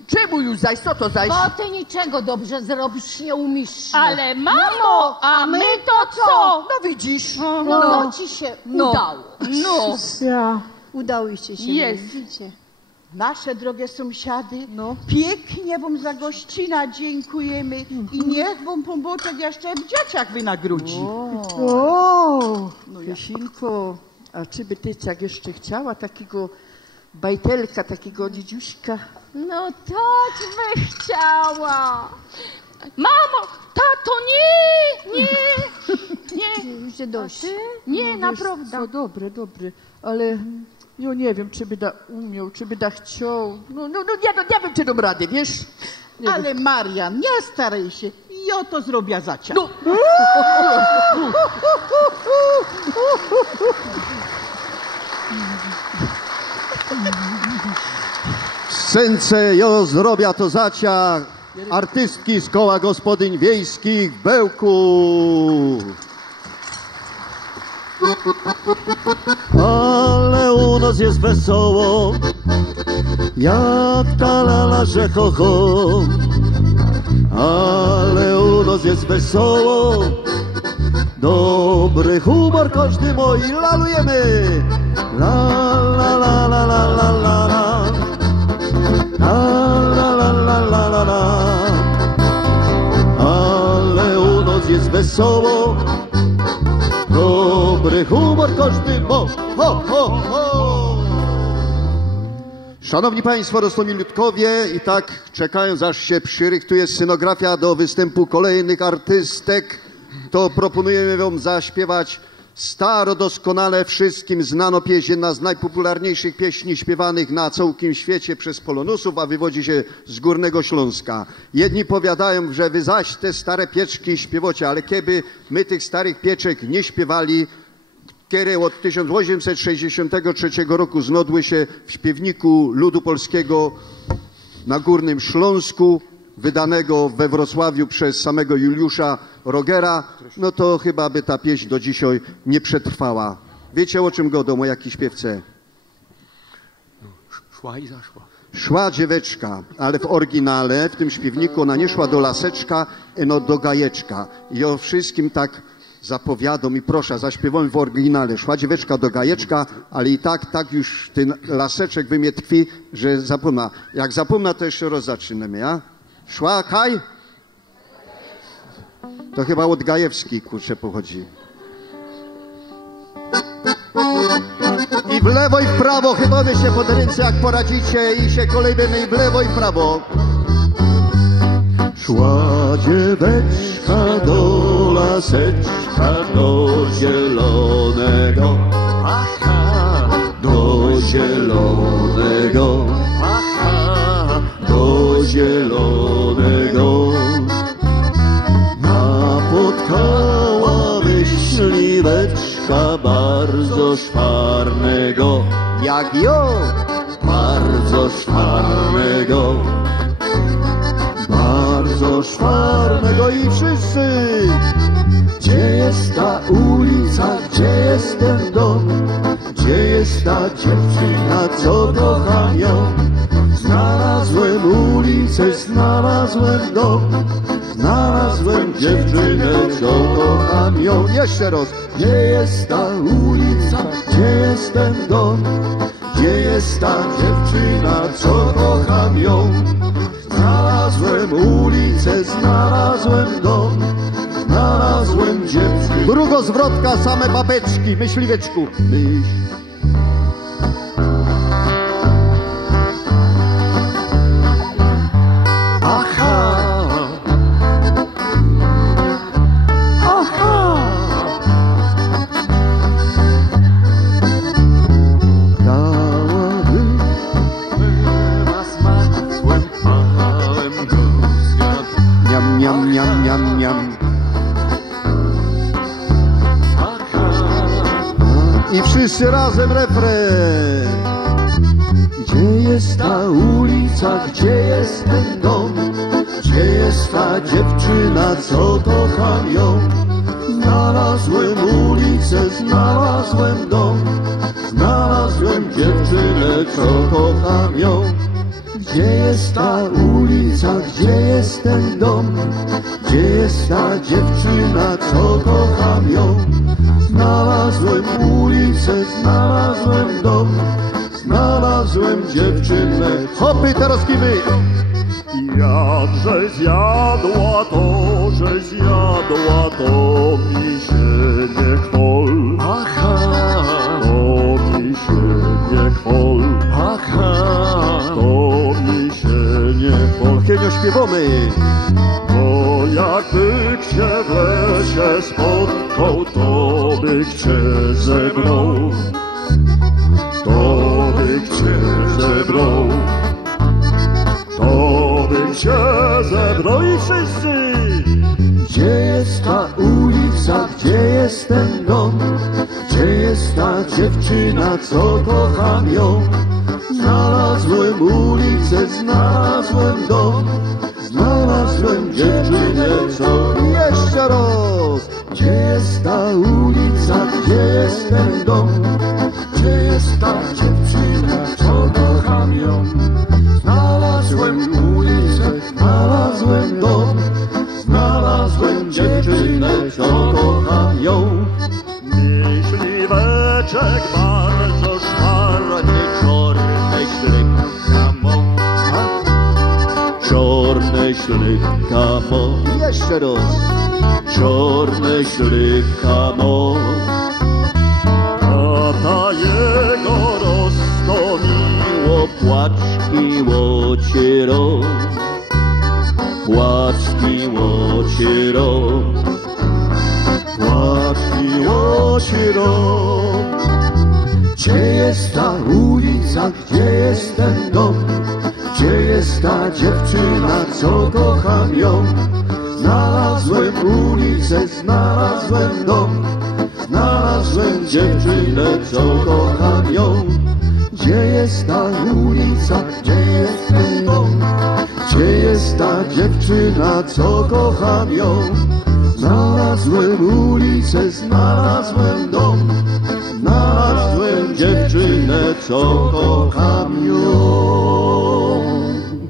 Czemu już zaś? Co to zaś? bo ty niczego dobrze zrobisz nie umiesz. Ale mamo, a my to co? No widzisz. No to ci się udało. No, Ja. Udałyście się. Jest. Widzicie. Nasze drogie sąsiady, pięknie wam za gościna dziękujemy i niech wam pomboczek jeszcze w dzieciach wynagrodzi. O, Jesinko, a czy by ty jak jeszcze chciała takiego bajtelka, takiego dziedziuśka? no toć by chciała. Mamo, tato, nie. Już się dość. Nie, naprawdę. Co, dobre, ale ja nie wiem, czy by da umiał, czy by da chciał. No nie wiem, czy dam radę, wiesz? Nie wiem. Ale Marian, nie staraj się, ja to zrobię za ciebie. No. Scence jo zrobia to zacia artystki z koła gospodyń wiejskich w Bełku. Ale u nas jest wesoło, jak ta lala, że ho, ho. Ale u nas jest wesoło, dobry humor każdy moi, lalujemy. La la la la la la la la. La la la la la la la. Ale u nas jest wesoło, dobry humor każdy mo, ho, ho, ho. Szanowni Państwo, Rostomilutkowie, i tak czekając aż się przyrychtuje scenografia do występu kolejnych artystek, to proponujemy wam zaśpiewać staro doskonale wszystkim znaną pieśń, jedna z najpopularniejszych pieśni śpiewanych na całym świecie przez Polonusów, a wywodzi się z Górnego Śląska. Jedni powiadają, że wy zaś te stare pieczki śpiewacie, ale kiedy my tych starych pieczek nie śpiewali, kiedy od 1863 roku znodły się w śpiewniku ludu polskiego na Górnym Śląsku, wydanego we Wrocławiu przez samego Juliusza Rogera, no to chyba by ta pieśń do dzisiaj nie przetrwała. Wiecie, o czym godą, o jakiej śpiewce? Szła i zaszła. Szła dzieweczka, ale w oryginale, w tym śpiewniku ona nie szła do laseczka, no do gajeczka. I o wszystkim tak zapowiadam i proszę, zaśpiewałem w oryginale. Szła dzieweczka do gajeczka, ale i tak już ten laseczek we mnie tkwi, że zapomna. Jak zapomna, to jeszcze raz zaczynamy, ja? Szła kaj? To chyba od Gajewski, kurczę, pochodzi. I w lewo i w prawo, chyba wy się pod ręce jak poradzicie i się kolejnymi w lewo i w prawo. Szła dzieweczka do laseczka, do zielonego, aha, do zielonego, aha, do zielonego. Napotkała myśliweczka bardzo szwarnego, Jak ją? bardzo szwarnego. Bardzo szwarnego i wszyscy. Gdzie jest ta ulica, gdzie jest ten dom? Gdzie jest ta dziewczyna, co kocham ją? Znalazłem ulicę, znalazłem dom, znalazłem dziewczynę, co kocham ją. Jeszcze raz. Gdzie jest ta ulica, gdzie jest ten dom? Gdzie jest ta dziewczyna, co kocham ją? Znalazłem ulicę, znalazłem dom, znalazłem dziewczynę. Drugozwrotka, same babeczki, myśliweczku. Aha, aha. Dałaby Chyba smaczłem, pałem go zjadł. Niam, niam, niam, niam, niam. Wszyscy razem refren. Gdzie jest ta ulica, gdzie jest ten dom? Gdzie jest ta dziewczyna, co kocham ją? Znalazłem ulicę, znalazłem dom, znalazłem dziewczynę, co kocham ją. Gdzie jest ta ulica, gdzie jest ten dom? Gdzie jest ta dziewczyna, co kocham ją? Znalazłem ulicę, znalazłem dom, znalazłem dziewczynę. Hopy, teraz my. Jakże zjadła to mi się nie chwal. Aha, To mi się nie chwal. aha. To mi się nie chwal. Kienio śpiewamy. Bo jakby cię w lesie spotkał, to by cię zebrał. To by cię zebrał. To by cię zebrał i wszyscy. Gdzie jest ta ulica, gdzie jest ten dom? Gdzie jest ta dziewczyna, co kocham ją? Znalazłem ulicę, znalazłem dom, znalazłem dziewczynę, co... Jeszcze raz. Gdzie jest ta ulica, gdzie jest ten dom? Gdzie jest ta dziewczyna, co kocham ją? Znalazłem ulicę, znalazłem dom, znalazłem dziewczynę, co kocham ją. Myśliweczek bardzo szmarny, czarny ślika mo. Czarny ślika mo. Jeszcze raz. Czarny ślika mo. Tata jego roztomiło, płaczkiło cię rok. Płaczkiło cię rok. Płaczkiło cię rok. Gdzie jest ta ulica, gdzie jest ten dom? Gdzie jest ta dziewczyna, co kocham ją? Znalazłem ulicę, znalazłem dom, znalazłem dziewczynę, co kocham ją. Gdzie jest ta ulica, gdzie jest ten dom? Gdzie jest ta dziewczyna, co kocham ją? Znalazłem ulicę, znalazłem dom, znalazłem dziewczynę, co kocham ją.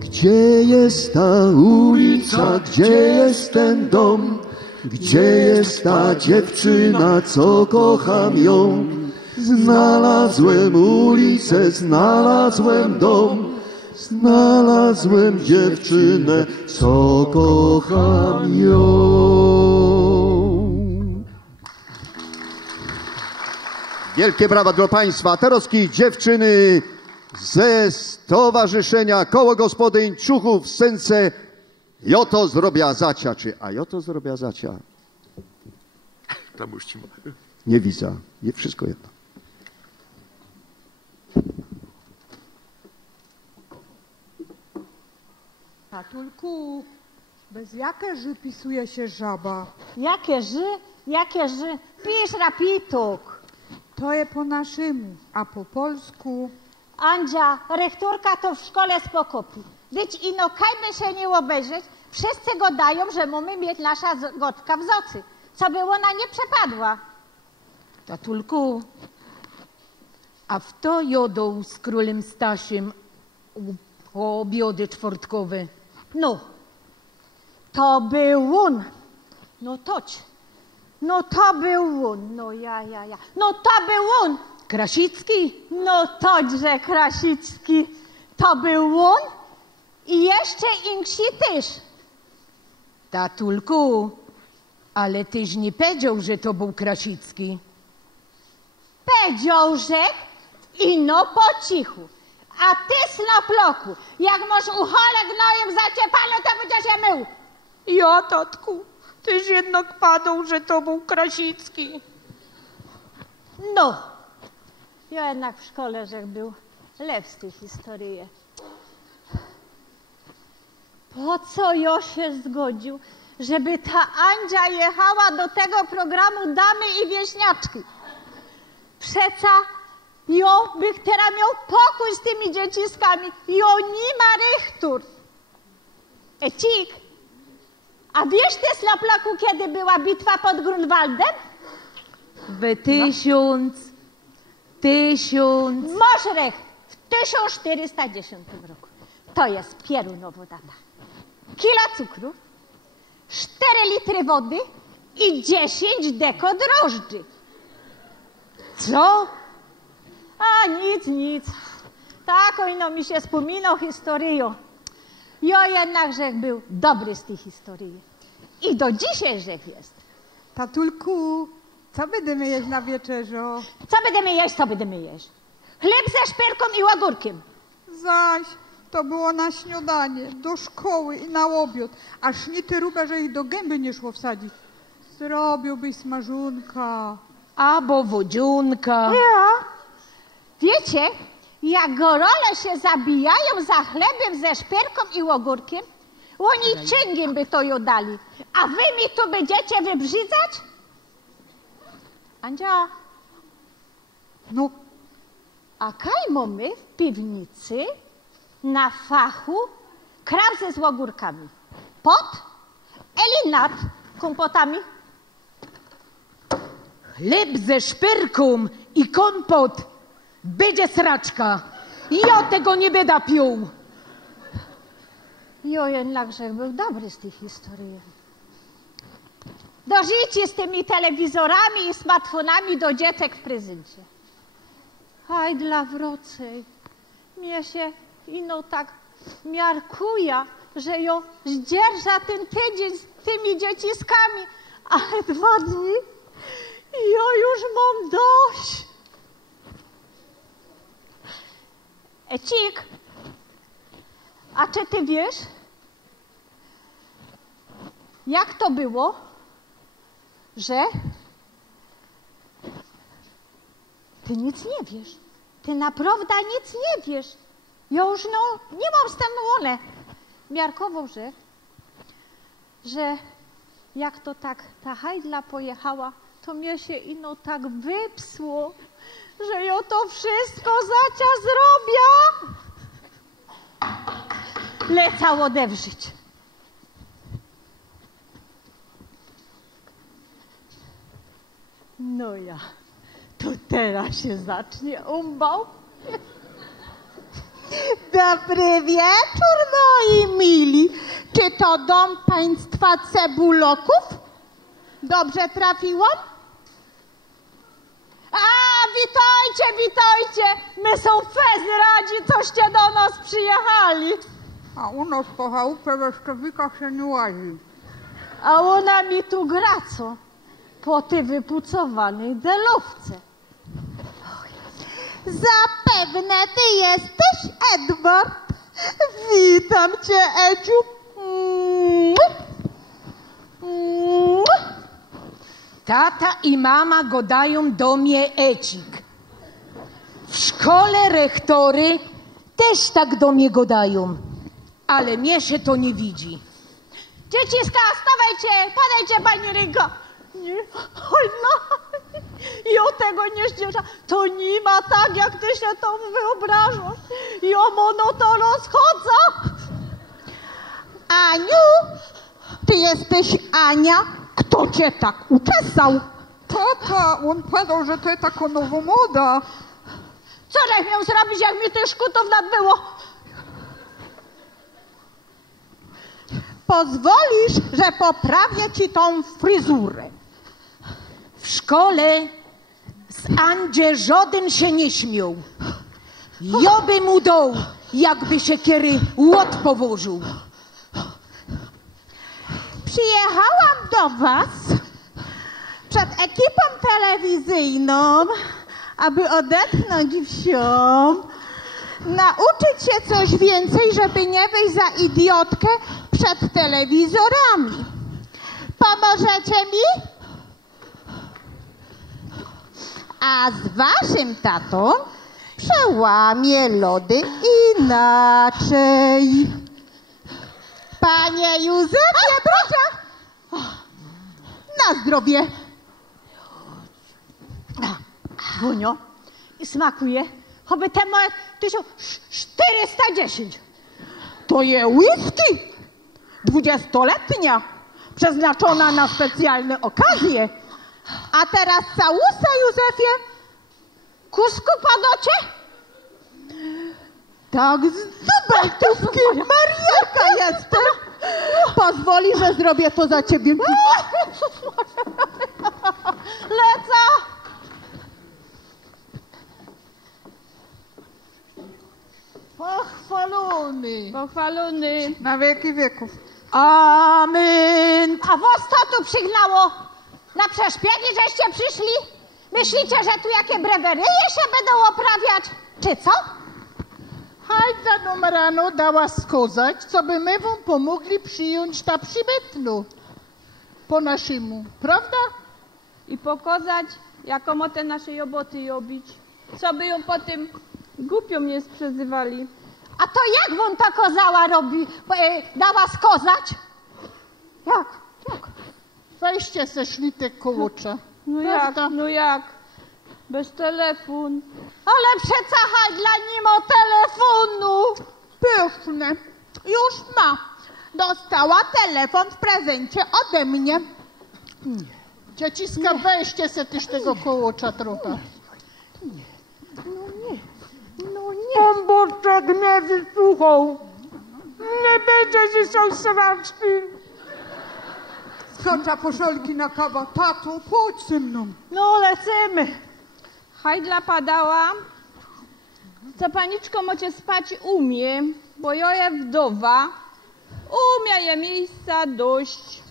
Gdzie jest ta ulica, gdzie jest ten dom? Gdzie jest ta dziewczyna, co kocham ją? Znalazłem ulicę, znalazłem dom, znalazłem dziewczynę, co kocham ją. Wielkie brawa dla Państwa. Teraz dziewczyny ze Stowarzyszenia Koło Gospodyń Czuchów w Sence. Joto zrobia zacia. Czy a joto zrobia zacia? Tam już ci ma. Nie widzę. Nie wszystko jedno. Tatulku, bez jakie ży pisuje się żaba? Jakie ży? Jakie ży? Pisz rapituk. To je po naszemu, a po polsku... Andzia, rektorka to w szkole spokopi. Dyć ino kajby się nie obejrzeć, wszyscy go dają, że mamy mieć nasza gotka w zocy. Co było na nie przepadła. Tatulku, a w to jodą z królem Stasiem o obiody czwartkowe? No, to był on. No toć. No to był on. No ja. No to był on. Krasicki? No toćże Krasicki. To był on i jeszcze inksi też. Tatulku, ale tyś nie powiedział, że to był Krasicki. Powiedział, że ino po cichu. A ty, snoploku, jak masz uchole gnojem zaciepane, to będzie się mył. Ja, tatku, tyś jednak padał, że to był Krasicki. No, ja jednak w szkole, że był lepszy z tej historii. Po co ja się zgodził, żeby ta Andzia jechała do tego programu Damy i Wieśniaczki? Przeca Jo bych teraz miał pokój z tymi dzieciskami. Jo nie ma rychtur. Ecik, a wiesz ty, Slaplaku, kiedy była bitwa pod Grunwaldem? W 1410 w 1410 roku. To jest pierunowo data. Kilo cukru, 4 litry wody i 10 deko drożdży. Co? A nic. Tak ino mi się wspominał historię. Jo jednakże był dobry z tej historii. I do dzisiaj rzek jest. Tatulku, co będziemy jeść na wieczerzo? Co będziemy jeść? Chleb ze szpyrką i ogórkiem. Zaś, to było na śniadanie, do szkoły i na obiad. Aż nie ty rubę, że ich do gęby nie szło wsadzić. Zrobiłbyś smażunka. Albo wodziunka. Ja. Wiecie, jak gorole się zabijają za chlebem ze szpyrką i ogórkiem, oni cięgiem by to ją dali. A wy mi tu będziecie wybrzydzać? Andzia. No. A kaj mamy w piwnicy na fachu krawce z ogórkami. Pod eli nad kompotami. Chleb ze szpyrką i kompot. Będzie sraczka. Ja tego nie będę pił. Jo jednakże był dobry z tej historii. Dożycie z tymi telewizorami i smartfonami do dziecek w prezencie. Aj dla wrocej. Mnie się ino tak miarkuje, że jo zdzierża ten tydzień z tymi dzieciskami, ale 2 dni i ja już mam dość. Ecik, a czy ty wiesz, jak to było, że ty nic nie wiesz? Ty naprawdę nic nie wiesz. Ja już nie mam z tym wolę. Miarkował, że jak to tak ta hajdla pojechała, to mnie się ino tak wypsło, że ja to wszystko zacia zrobię. Lecał odewrzyć. No ja, to teraz się zacznie umbał. Dobry wieczór, moi mili. Czy to dom państwa Cebuloków? Dobrze trafiłam? A, witajcie! My są fezy radzi, coście do nas przyjechali. A u nas po chałupie we Szczewikach się nie łazi. A ona mi tu gra, co? Po tej wypucowanej delówce. Zapewne ty jesteś Edward. Witam cię, Edziu. Tata i mama godają do mnie Ecik. W szkole rektory też tak do mnie godają. Ale mnie się to nie widzi. Dzieciska, stawajcie, padajcie, pani Rynko. Nie, oj no, i o tego nie zdzierza. To nie ma tak, jak ty się to wyobrażasz. I o mono to rozchodza. Aniu, ty jesteś Ania? Kto cię tak uczesał? Tata, on powiedział, że to jest taka nowomoda. Co żeś miał zrobić, jak mi tych szkutów nadbyło? Pozwolisz, że poprawię ci tą fryzurę. W szkole z Andzie żaden się nie śmiał. Ja by mu dał, jakby się kiery łot położył. Przyjechałam do was przed ekipą telewizyjną, aby odetchnąć wsią, nauczyć się coś więcej, żeby nie wyjść za idiotkę przed telewizorami. Pomożecie mi? A z waszym tatą przełamię lody inaczej. Panie Józefie, proszę. Na zdrowie. Bunio, smakuje? Choby te moje 1410. To je whisky 20-letnia, przeznaczona na specjalne okazje. A teraz całusa, Józefie. Kusku podocie? Tak, z dubeltówki Marianka jestem. Pozwoli, że zrobię to za ciebie. Leca! Pochwalony. Pochwalony. Na wieki wieków. Amen. A was to tu przygnało? Na przeszpiegi żeście przyszli? Myślicie, że tu jakie breweryje się będą oprawiać? Czy co? Hajda nam rano dała skazać, co by my wam pomogli przyjąć ta przybytnu. Po naszemu, prawda? I pokazać, jaką o te naszej roboty robić. Co by ją potem głupią nie sprzezywali. A to jak wam ta kozała robi, dała skozać? Jak? Weźcie se szlitek kołocza. No jak? Bez telefon. Ale przeca dla nim o telefonu. Pyszne. Już ma. Dostała telefon w prezencie ode mnie. Dzieciska, weźcie se też tego kołocza trochę. On Boczek mnie wysłuchał. Nie będzie dzisiaj sraczki. Skocza poszolki na kawa. Tato, chodź ze mną. No, lecimy. Hajdla padała. Co paniczko mocie spać umie, bo ja je wdowa. Umia je miejsca dość.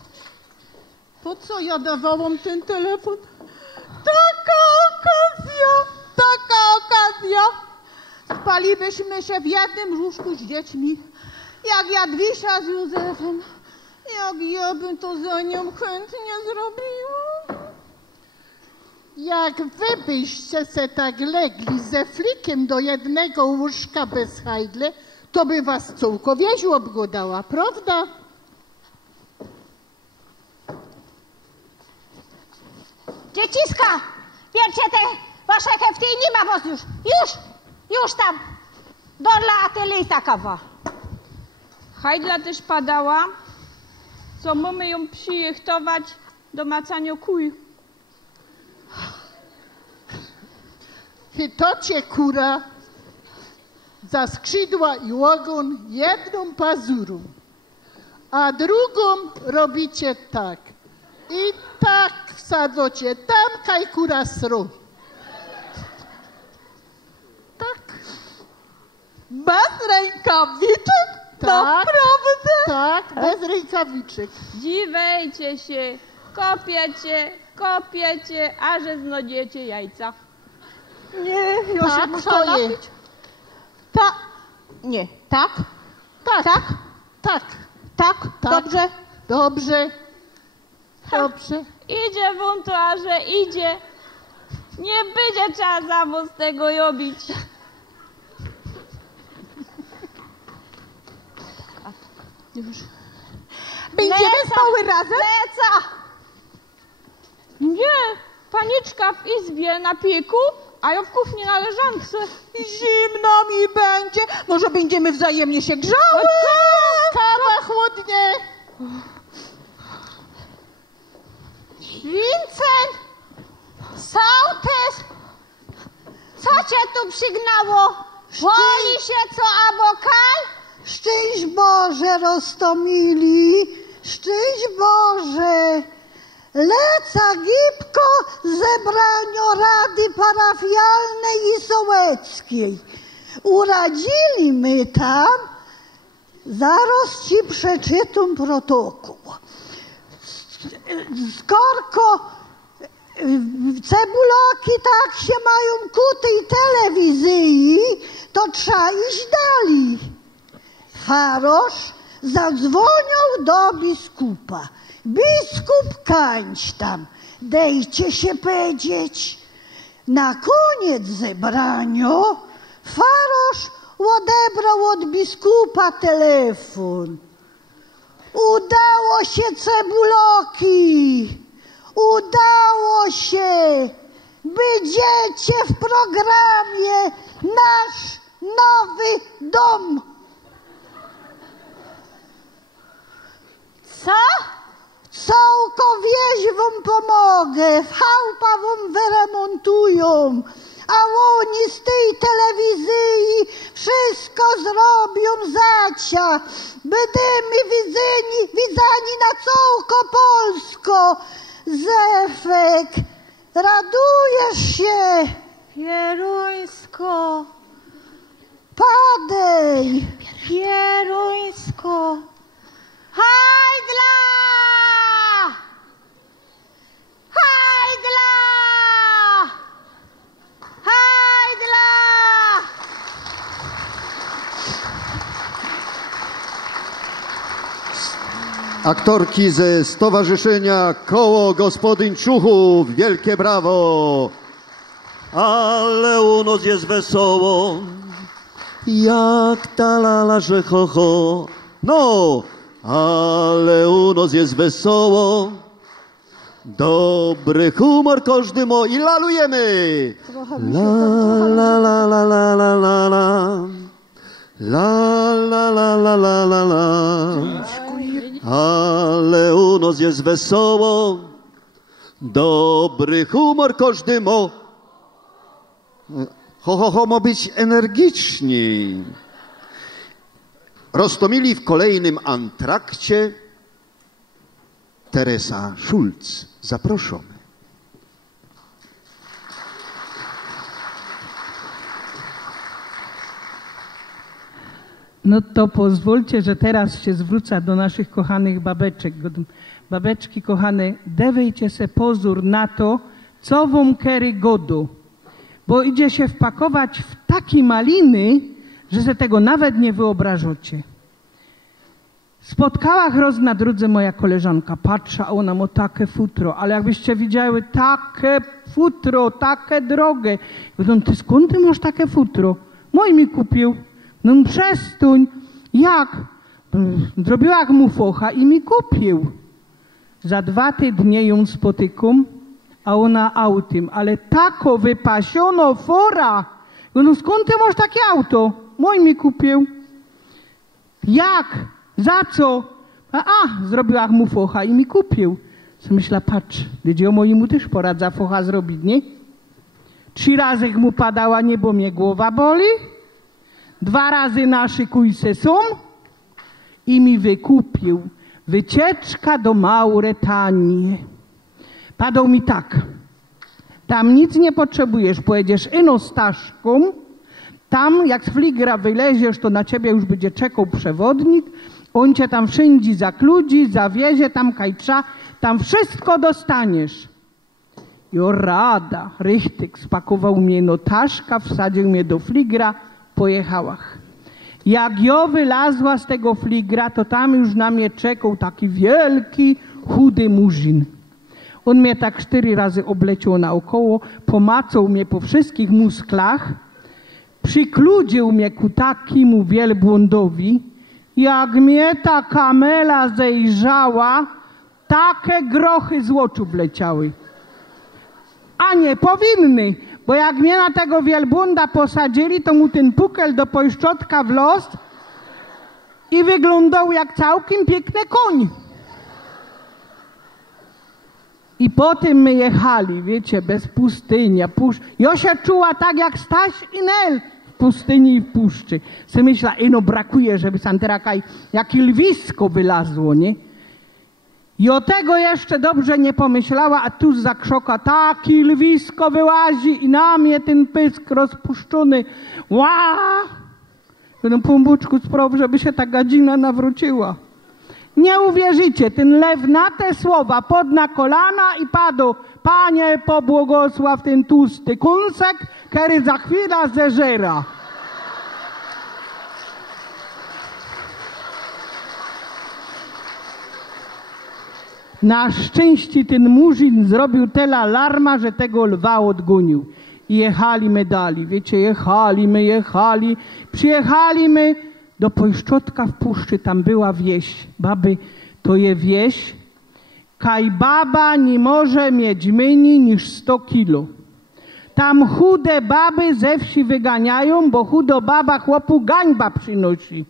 Po co ja dawałam ten telefon? Taka okazja. Spalibyśmy się w jednym łóżku z dziećmi. Jak Jadwisia z Józefem. Jak ja bym to za nią chętnie zrobiła. Jak wy byście se tak legli ze flikiem do jednego łóżka bez hajdle, to by was całkowicie żłobgo dała, prawda? Dzieciska, bierzcie te wasze hefty i nie ma was już. Już tam. Dorla atelier kawa. Hajdla też padała. Co mamy ją przyjechtować do macania kuj. Chytocie kura za skrzydła i ogon jedną pazurą, a drugą robicie tak. I tak wsadzocie tam, kaj kura sro. Tak. Bez rękawiczek? Tak. Naprawdę? Tak, bez rękawiczek. Dziwejcie się, kopiecie, a że znodziecie jajca. Nie, już tak, muszę to napić. jest. Nie, tak? Tak. Tak? Tak. Tak? Tak. Dobrze? Dobrze. Dobrze. Idzie won to, a że idzie. Nie będzie trzeba zawóz tego robić. Już. Będziemy spały razem? Leca! Nie, paniczka w izbie na pieku, a ja w kuchni na leżance. Zimno mi będzie. Może będziemy wzajemnie się grzały? Kawa chłodnie. Vincent! Sołtys! Co cię tu przygnało? Woli się co abokal? Szczęść Boże, Rostomili, szczęść Boże. Leca gibko zebrania Rady Parafialnej i Sołeckiej. Uradzili my tam, zaraz ci przeczytam protokół. Skorko cebuloki tak się mają ku tej telewizji, to trzeba iść dalej. Farosz zadzwonił do biskupa. Biskup kańcz tam, dejcie się powiedzieć. Na koniec zebrania farosz odebrał od biskupa telefon. Udało się cebuloki, udało się. Będziecie w programie Nasz Nowy Dom. Co? Całko wieś wam pomogę, chałupa wam wyremontują, a oni z tej telewizji wszystko zrobią zacia. Będziemy widzani na całko Polsko. Zefek, radujesz się? Pieruńsko. Padej. Pieruńsko. Hajdla! Hajdla! Hajdla! Aktorki ze Stowarzyszenia Koło Gospodyń Człuchów. Wielkie brawo! Ale u nas jest wesoło, jak ta lala, że ho, ho. No, ale u nas jest wesoło, dobry humor każdy ma i lalujemy. La la la la la la la la. La la la la la la la. Ale u nas jest wesoło, dobry humor każdy ma. Ho, ho, ho, ma być energiczniej. Roztomili w kolejnym antrakcie Teresa Schulz. Zaproszamy. No to pozwólcie, że teraz się zwrócę do naszych kochanych babeczek. Babeczki kochane, dewejcie se pozór na to, co wam kery godu. Bo idzie się wpakować w takie maliny, że se tego nawet nie wyobrażacie. Spotkała roz na drodze moja koleżanka, patrzę, a ona ma takie futro, ale jakbyście widziały, takie futro, takie drogie. Mówią, ty skąd ty masz takie futro? Mój mi kupił. No przestań. Jak? Zrobiła jak mu focha i mi kupił. Za 2 tygodnie ją spotykam, a ona autem, ale tako wypasiono fora. No skąd ty masz takie auto? Mój mi kupił. Jak? Za co? Zrobiła jak mu focha i mi kupił. Co myślę, patrz, gdzie o mojemu też poradza focha zrobić, nie? 3 razy jak mu padała, nie, bo mnie głowa boli. 2 razy naszykuj se są i mi wykupił. Wycieczka do Mauretanii. Padał mi tak. Tam nic nie potrzebujesz, pojedziesz ino staszką. Tam jak z fligra wyleziesz, to na ciebie już będzie czekał przewodnik. On cię tam wszędzie zakludzi, zawiezie, tam kajcza. Tam wszystko dostaniesz. Jo rada, richtig, spakował mnie notaszka, wsadził mnie do fligra, pojechałach. Jak ja wylazła z tego fligra, to tam już na mnie czekał taki wielki, chudy murzyn. On mnie tak 4 razy obleciał naokoło, pomacał mnie po wszystkich musklach, przykludził mnie ku takiemu wielbłądowi. Jak mnie ta kamela zejrzała, takie grochy z oczu wleciały. A nie powinny, bo jak mnie na tego wielbłąda posadzili, to mu ten pukel do pojszczotka wlazł i wyglądał jak całkiem piękny koń. I potem my jechali, wiecie, bez pustynia. Ja się czuła tak jak Staś i Nel w pustyni i w puszczy. Se myślała, no brakuje, żeby Santerakaj jak lwisko wylazło, nie? I o tego jeszcze dobrze nie pomyślała, a tu zza krzoka taki lwisko wyłazi i na mnie ten pysk rozpuszczony. Ła! No pombuczku spraw, żeby się ta gadzina nawróciła. Nie uwierzycie, ten lew na te słowa pod na kolana i padł. Panie, pobłogosław ten tłusty kąsek, który za chwilę zeżera. Na szczęście ten murzyn zrobił tyle alarma, że tego lwa odgonił. I jechali my dali. Wiecie, jechali. Przyjechali my do Pojszczotka w puszczy. Tam była wieś. Baby, to je wieś. Kaj baba nie może mieć mniej niż 100 kilo. Tam chude baby ze wsi wyganiają, bo chudo baba chłopu gańba przynosi.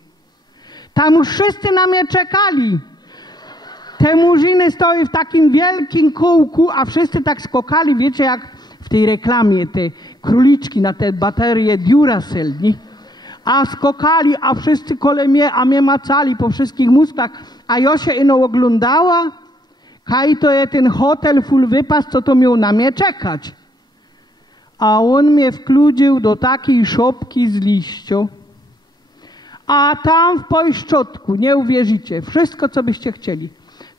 Tam już wszyscy na mnie czekali. Te murzyny stoją w takim wielkim kółku, a wszyscy tak skokali, wiecie, jak w tej reklamie, te króliczki na te baterie Duracell, nie? A skokali, a wszyscy kole mnie, a mnie macali po wszystkich mózgach, a ja się ino oglądała, kaj to je ten hotel full wypas, co to miał na mnie czekać. A on mnie wkludził do takiej szopki z liścią. A tam w Pojszczotku, nie uwierzycie, wszystko co byście chcieli.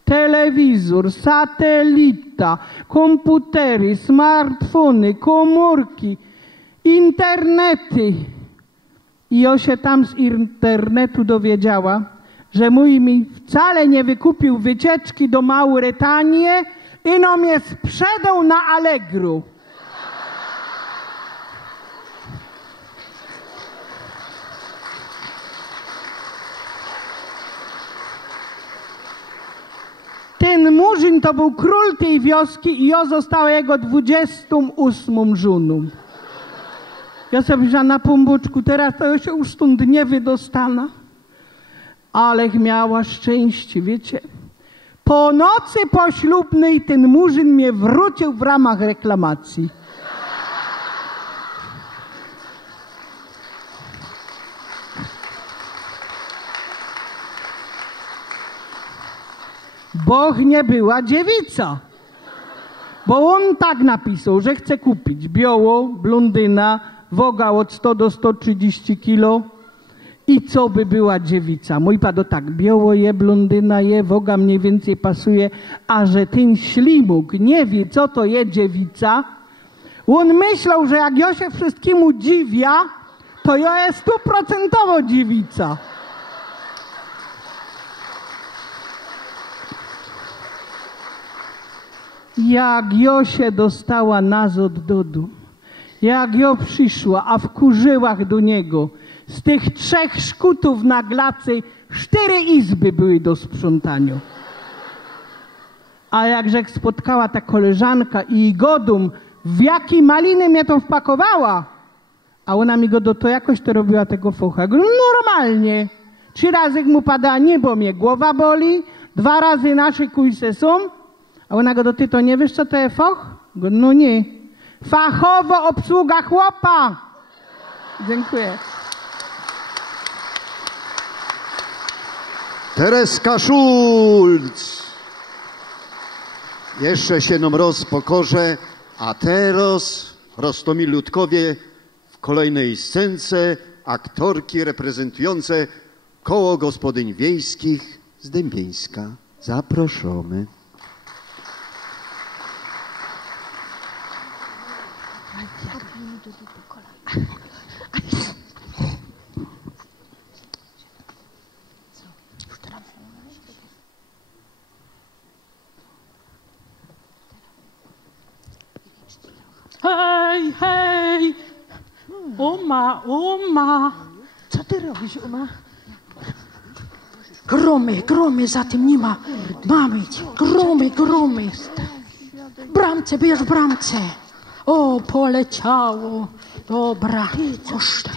Telewizor, satelita, komputery, smartfony, komórki, internety. I ja się tam z internetu dowiedziała, że mój mi wcale nie wykupił wycieczki do Mauretanii i no mnie sprzedał na Allegro. Ten murzyn to był król tej wioski i ja została jego 28 żoną. Ja sobie wzięłam na pombuczku, teraz to ja się już stąd nie wydostana. Ale miała szczęście, wiecie. Po nocy poślubnej ten murzyn mnie wrócił w ramach reklamacji. Boch nie była dziewica. Bo on tak napisał, że chce kupić biało, blondyna, waga od 100 do 130 kilo i co by była dziewica. Mój pado tak, biało je, blondyna je, waga mniej więcej pasuje, a że ten ślimuk nie wie, co to je dziewica, on myślał, że jak ja się wszystkiemu dziwia, to ja jest 100% dziewica. Jak jo się dostała nazad do domu, jak jo przyszła, a w kurzyłach do niego, z tych 3 szkutów na glacy 4 izby były do sprzątania. A jakże spotkała ta koleżanka i godum, w jaki maliny mnie to wpakowała, a ona mi go to jakoś to robiła tego focha. No normalnie. 3 razy mu pada niebo, mnie głowa boli, 2 razy nasze kujse są. A ona go ty to nie wiesz, co to jest foch? Go, no nie. Fachowo obsługa chłopa. Dziękuję. Tereska Schulz. Jeszcze się nam roz pokorze, a teraz Rostomil Ludkowie w kolejnej scence aktorki reprezentujące Koło Gospodyń Wiejskich z Dębieńska. Zaproszamy. Hej, hej! Uma! Co ty robisz, Uma? Gromy, za tym nie ma. Mamy, gromy. W bramce, bierz w bramce. O, poleciało. Dobra. Koszty.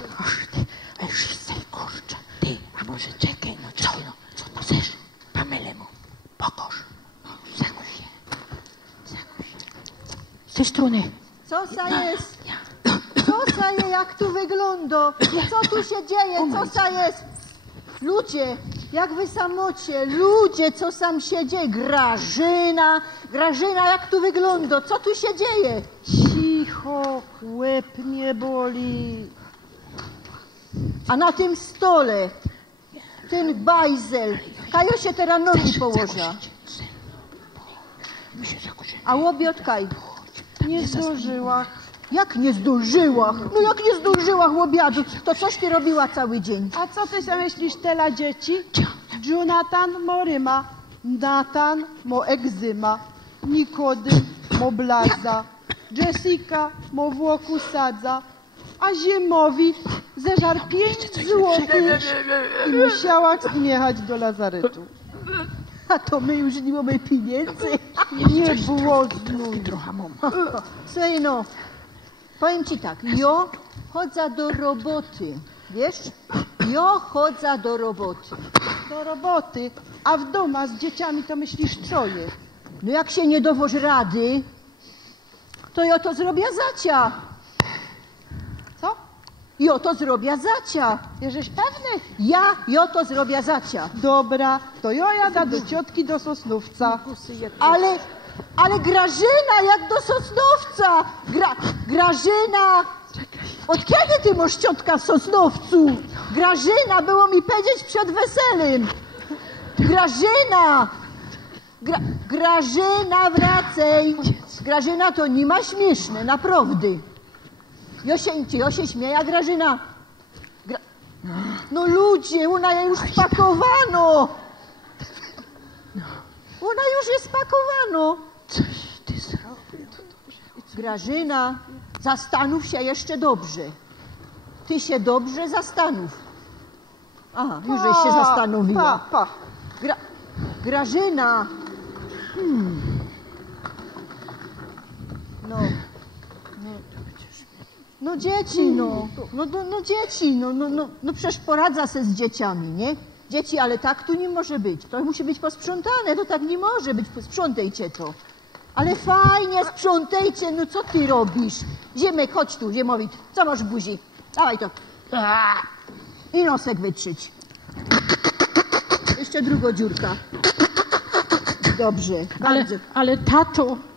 Kurczę. Ty, a może czekaj, co ty chcesz? Pamelę mu. Pokoż. Zakuś się. Z tej strony. Co za jest? Co za je, jak tu wygląda? Co tu się dzieje? Co za jest? Ludzie, jak wy samocie, ludzie, co sam się dzieje? Grażyna, jak tu wygląda? Co tu się dzieje? Cicho, łeb mnie boli. A na tym stole ten bajzel, kajo się teraz nogi położa. A łobiotkaj? Nie zdążyła. Jak nie zdążyła? No jak nie zdążyła obiadu, to coś ty robiła cały dzień? A co ty sobie myślisz, tela dzieci? Jonathan mo ryma, Nathan mo egzyma, Nikodym mo blaza, Jessica mo włoku sadza, a Ziemowi zeżar 5 złotych i musiała jechać do lazaretu. A to my już nie mamy pieniędzy. Nie było znów. Słuchaj no, Powiem ci tak, ja chodzę do roboty, wiesz? Ja chodzę do roboty. Do roboty, a w domu z dzieciami to myślisz co je? No jak się nie dowoż rady, to ja to zrobię zacia. Co? Ja to zrobię zacia. Jesteś pewny? Ja to zrobię zacia. Dobra, to ja jadę do ciotki do Sosnowca. Ale Grażyna, jak do Sosnowca! Grażyna! Od kiedy ty masz ciotka w Sosnowcu? Grażyna, było mi powiedzieć przed weselem. Grażyna! Grażyna, wracaj! Grażyna, to nie ma śmieszne, naprawdę. Ja się śmieję, Grażyna. No ludzie, ona je już spakowano. Ona już jest spakowano. Coś ty zrobił. Grażyna, zastanów się jeszcze dobrze. Ty się dobrze zastanów. Aha, już żeś się zastanowiła. Grażyna. No dzieci, dzieci, no przecież poradza se z dzieciami, nie? Dzieci, ale tak tu nie może być. To musi być posprzątane, to tak nie może być. Sprzątajcie to. Ale fajnie, sprzątajcie, no co ty robisz? Ziemek, chodź tu, Ziemowit. Co masz w buzi? Dawaj to. I nosek wytrzyć. Jeszcze druga dziurka. Dobrze, bardzo. Ale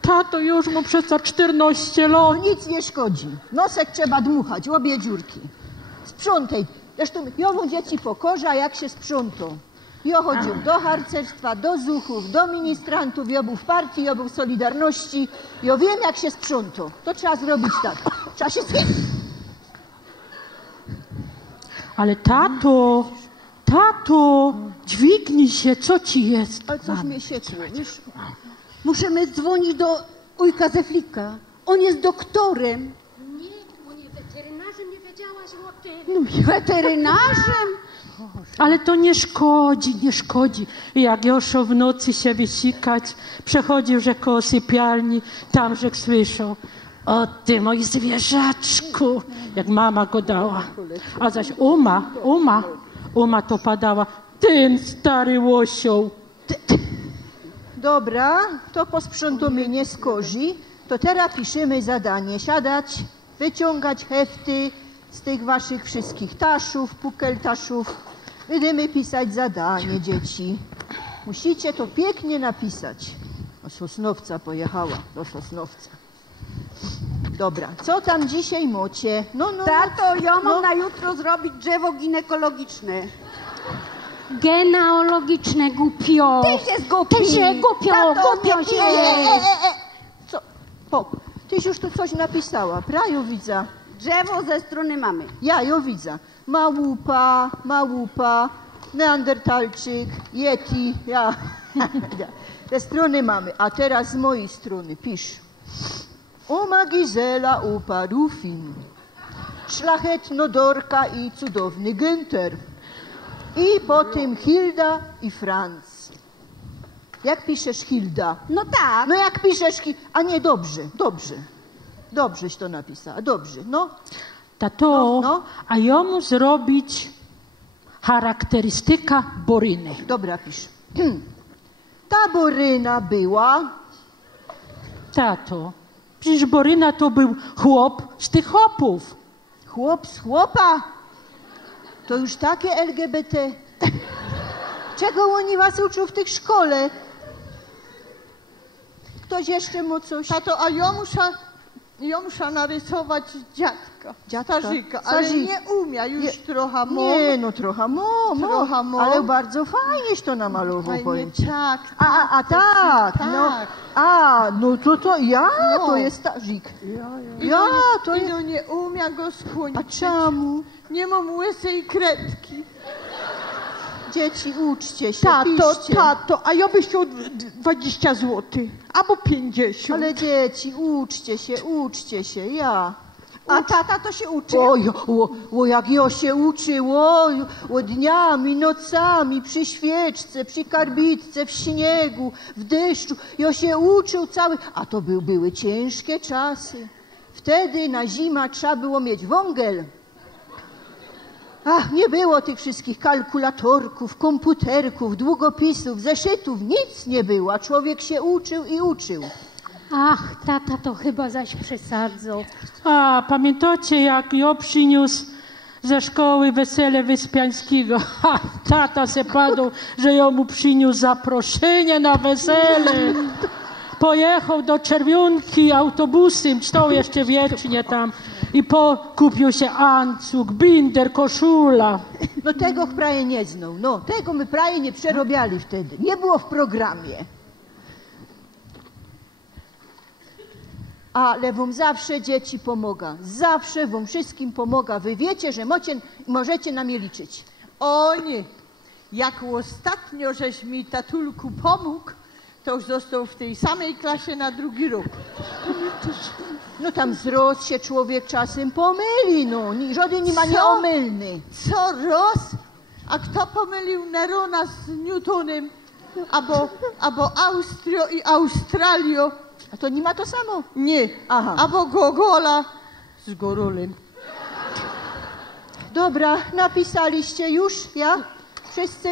tato już mu przez 14 lat. No nic nie szkodzi. Nosek trzeba dmuchać, obie dziurki. Sprzątaj. Zresztą ja mu dzieci pokorza, jak się sprzątą. Ja chodził do harcerstwa, do zuchów, do ministrantów, ja był w partii, ja był w Solidarności. Ja wiem, jak się sprzątą. To trzeba zrobić tak. Trzeba się Ale tato, dźwignij się, co ci jest? Ale coś mnie siekło, wiesz? Musimy dzwonić do ujka Zeflika. On jest doktorem. Nie, on jest weterynarzem, nie wiedziałaś o tym. No, weterynarzem? Ale to nie szkodzi. Jak Joszo w nocy się wysikać, przechodził że koło sypialni, tam że słyszał: o ty mój zwierzaczku, jak mama go dała. A zaś Uma to padała: ten stary łosioł. Dobra, to posprzątamy nie skorzy. To teraz piszemy zadanie. Siadać, wyciągać hefty z tych waszych wszystkich taszów, pukeltaszów. Będziemy pisać zadanie, dzieci. Musicie to pięknie napisać. Do Sosnowca pojechała, do Sosnowca. Dobra, co tam dzisiaj macie? Tato, ja mam na jutro zrobić drzewo ginekologiczne. Genealogiczne, głupio. Ty się zgupi. Głupio się. Co? Tyś już tu coś napisała, prajo widzę. Drzewo ze strony mamy. Ja ją widzę. Małupa, Neandertalczyk, Yeti, ja. Ze strony mamy. A teraz z mojej strony pisz. Oma Gizela upa Rufin, szlachetno Dorka i cudowny Günther. I potem Hilda i Franz. Jak piszesz Hilda? No tak. No jak piszesz a nie, dobrze. Dobrześ to napisała, dobrze, no. Tato, a ja mu zrobić charakterystyka Boryny. Dobra, pisz. Ta Boryna była... Tato, przecież Boryna to był chłop z tych chłopów. Chłop z chłopa? To już takie LGBT. Czego oni was uczą w tych szkole? Ktoś jeszcze mu coś? Tato, a ja muszę narysować dziadka. Starzyka, ale nie umie, już trochę mo. Nie, no trochę mo. Ale bardzo fajnieś to namalował, powiem ci. Tak. No to jest Starzyk. To nie umie go skłonić. A czemu? Nie mam łysej kredki. Dzieci, uczcie się, piszcie. Tato, a ja byś chciał 20 zł, albo 50. Ale dzieci, uczcie się, ja. A tata to się uczy. Jak ja się uczyło, dniami, nocami, przy świeczce, przy karbitce, w śniegu, w deszczu. Ja się uczył cały, a to były ciężkie czasy. Wtedy na zima trzeba było mieć wągel. Ach, nie było tych wszystkich kalkulatorków, komputerków, długopisów, zeszytów, nic nie było, a człowiek się uczył i uczył. Ach, tata to chyba zaś przesadzał. A, pamiętacie, jak ją przyniósł ze szkoły Wesele Wyspiańskiego? Ha, tata se padł, że ją mu przyniósł zaproszenie na wesele. Pojechał do Czerwionki autobusem, stał jeszcze wiecznie tam i kupił się ancuk, binder, koszula. No tego w prawie nie znał, no tego my prawie nie przerobiali wtedy, nie było w programie. Ale wam zawsze dzieci pomaga, zawsze wam wszystkim pomaga. Wy wiecie, że możecie na mnie liczyć. O nie, jak ostatnio żeś mi tatulku pomógł, to już został w tej samej klasie na drugi rok. No tam wzrost się człowiek czasem pomyli, no. Żaden nie ma nieomylny. Co roz? A kto pomylił Nerona z Newtonem? Albo Austrio i Australio? A to nie ma to samo? Nie. Aha. Albo Gogola z Gorolem. Dobra, napisaliście już? Ja? Wszyscy?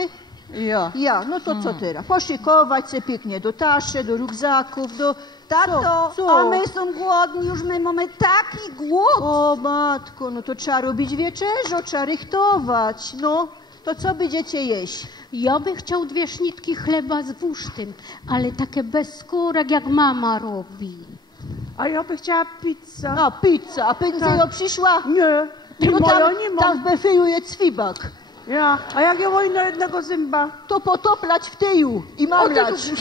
Ja, no to co teraz? Poszykować się pięknie do taszy, do rukzaków, do... Tato, Co? a my są głodni, już my mamy taki głód. O matko, no to trzeba robić wieczerzo, trzeba rychtować. No, to co będziecie jeść? Ja bym chciał 2 sznitki chleba z wusztem, ale takie bez skórek, jak mama robi. A ja bym chciała pizzę. A, pizza. A pędzel ją przyszła? Nie. No Bo tam, ja nie mam. tam w Befyju jest cwibak. Ja, a jak ja mam na jednego zęba? To potoplać w tyju i mamlać.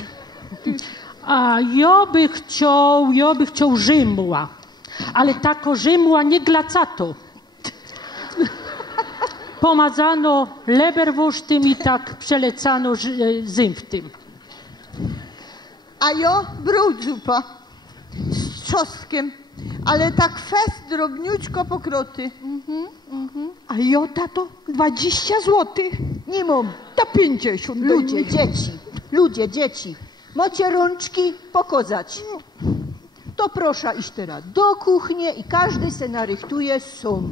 A ja by chciał rzymła, ale tako rzymła nie glacato. Pomazano leberwusztym i tak przelecano zymftym. A ja brudzupa z trzoskiem, ale tak fest drobniućko pokroty. A ja, tato, 20 złotych. Nie mam. To 50. Ludzie, dzieci. Macie rączki pokozać. To proszę iść teraz do kuchni i każdy se narychtuje sam.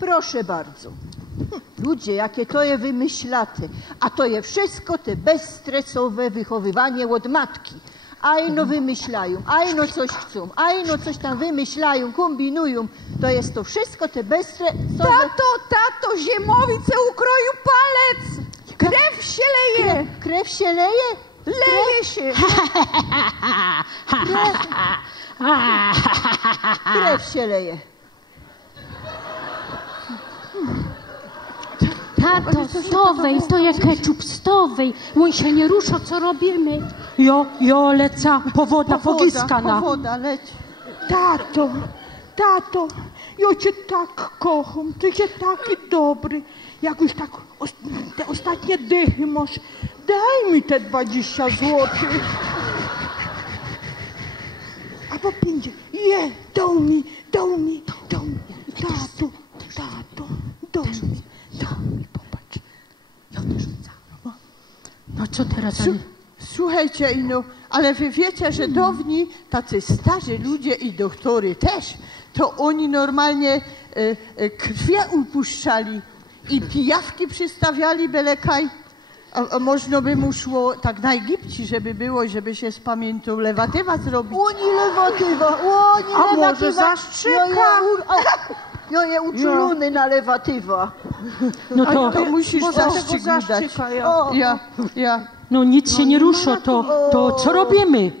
Proszę bardzo. Ludzie, jakie to je wymyślaty. A to je wszystko te bezstresowe wychowywanie od matki. Ajno wymyślają, ajno coś chcą, ajno coś tam wymyślają, kombinują. To jest to wszystko te bezstresowe... Tato, ziemowice ukroił palec. Krew się leje. Krew się leje? Leje się. Krew się leje. Tato, stowej, to jest ketchup stowej. On się nie rusza, co robimy. Jo leca powoda pogiskana. Powoda, leć. Tato, ja cię tak kocham, ty się taki dobry. Jak już tak te ostatnie dychy masz, daj mi te 20 złotych. Albo 50. Dał mi. Tato, dał mi, popatrz. No co teraz? Słuchajcie, ale wy wiecie, że dawni tacy starzy ludzie i doktory też, to oni normalnie krwie upuszczali i pijawki przystawiali belekaj. A można by mu szło tak na Egipcie, żeby było, żeby się spamiętał lewatywa zrobić. lewatywa. A może zastrzyka? Ja je uczulony na lewatywa. No to musisz zastrzyk dać. Ja. No nic się nie rusza, to co robimy?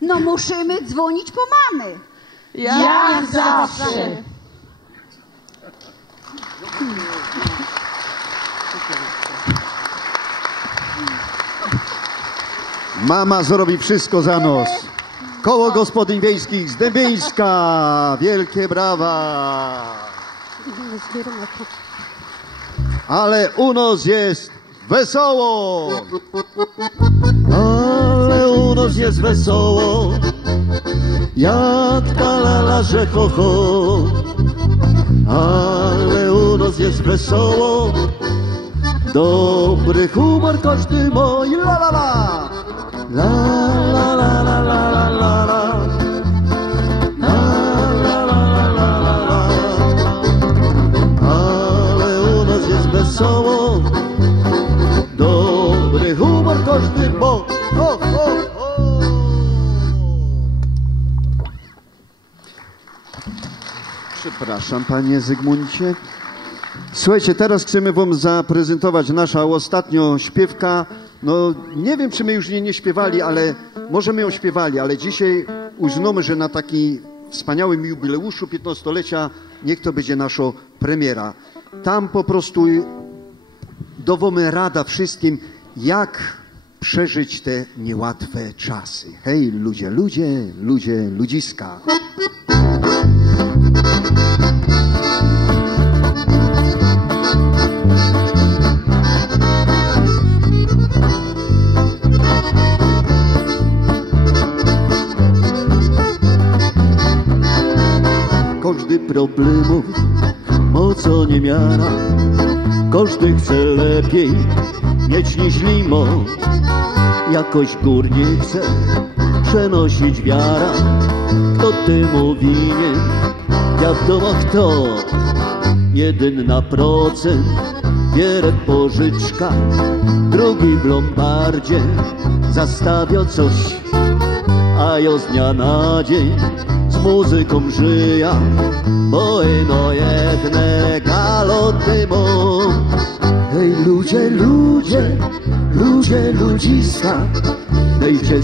No musimy dzwonić po mamy. Jak zawsze. Mama zrobi wszystko za nos. Koło Gospodyń Wiejskich z Dębińska. Wielkie brawa. Ale u nas jest wesoło. Ale u nas jest wesoło. Jak ta lala, że ho, ho. Ale u nas jest wesoło. Dobry humor każdy mój. La la la. La la la la la la la. La la la la wesoło, dobry humor każdy ma. Ho, ho, ho. Przepraszam, panie Zygmuncie. Słuchajcie, teraz chcemy wam zaprezentować naszą ostatnią śpiewka. No, nie wiem, czy my już nie śpiewali, ale może my ją śpiewali, ale dzisiaj uznamy, że na taki wspaniałym jubileuszu 15-lecia niech to będzie nasza premiera. Tam po prostu dowamy rada wszystkim, jak przeżyć te niełatwe czasy. Hej, ludzie, ludziska. Każdy problemów moco nie miara, każdy chce lepiej mieć niż limo. Jakoś gór nie chce przenosić wiara. Kto temu winien? Wiadomo kto. 1% bierę pożyczka, drugi w lombardzie zastawia coś, a ja z dnia na dzień z muzyką żyję, bo ino jedne galoty mam. Hej ludzie, ludziska, dejcie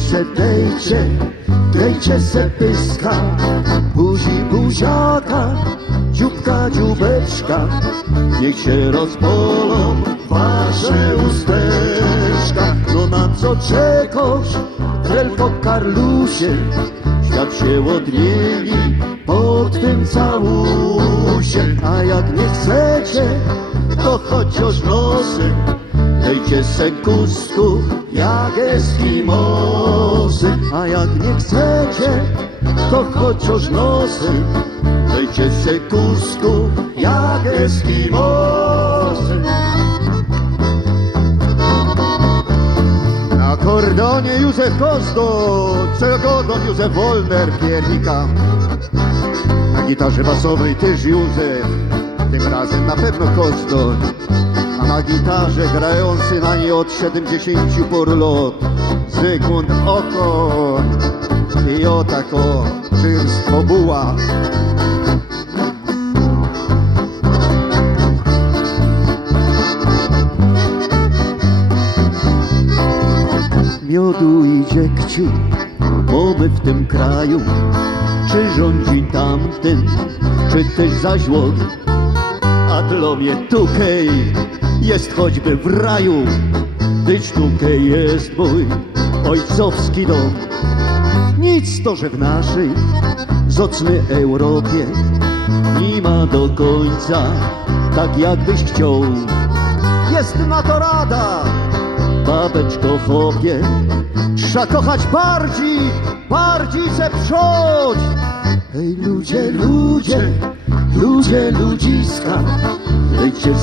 se pyska, buziaka, dzióbka, dzióbeczka, niech się rozpolą wasze usteczka. No na co czekasz, Frelko Karlusie? Świat się odmieni po twym całusie. A jak nie chcecie, to chociaż nosy dejcie se kusku jak Eskimosy. A jak nie chcecie, to chociaż nosy dejcie se kusku jak Eskimosy. Na kordonie Józef Kozdo, przegodą Józef Wolner, piernika. Na gitarze basowej też Józef, tym razem na pewno Kozdo. A na gitarze grający na niej od 70 por lat Zygmunt Okoń i o tako czymstwo buła. Miodu i dziegciu mamy w tym kraju, czy rządzi tamten, czy też zaś łon. A dla mnie tukej jest choćby w raju, gdyż tukej jest mój ojcowski dom. Nic to, że w naszej zacnej Europie nie ma do końca tak jakbyś chciał. Jest na to rada, babeczko chłopie, trzeba kochać bardziej se przodź. Hej ludzie, ludziska, dejcie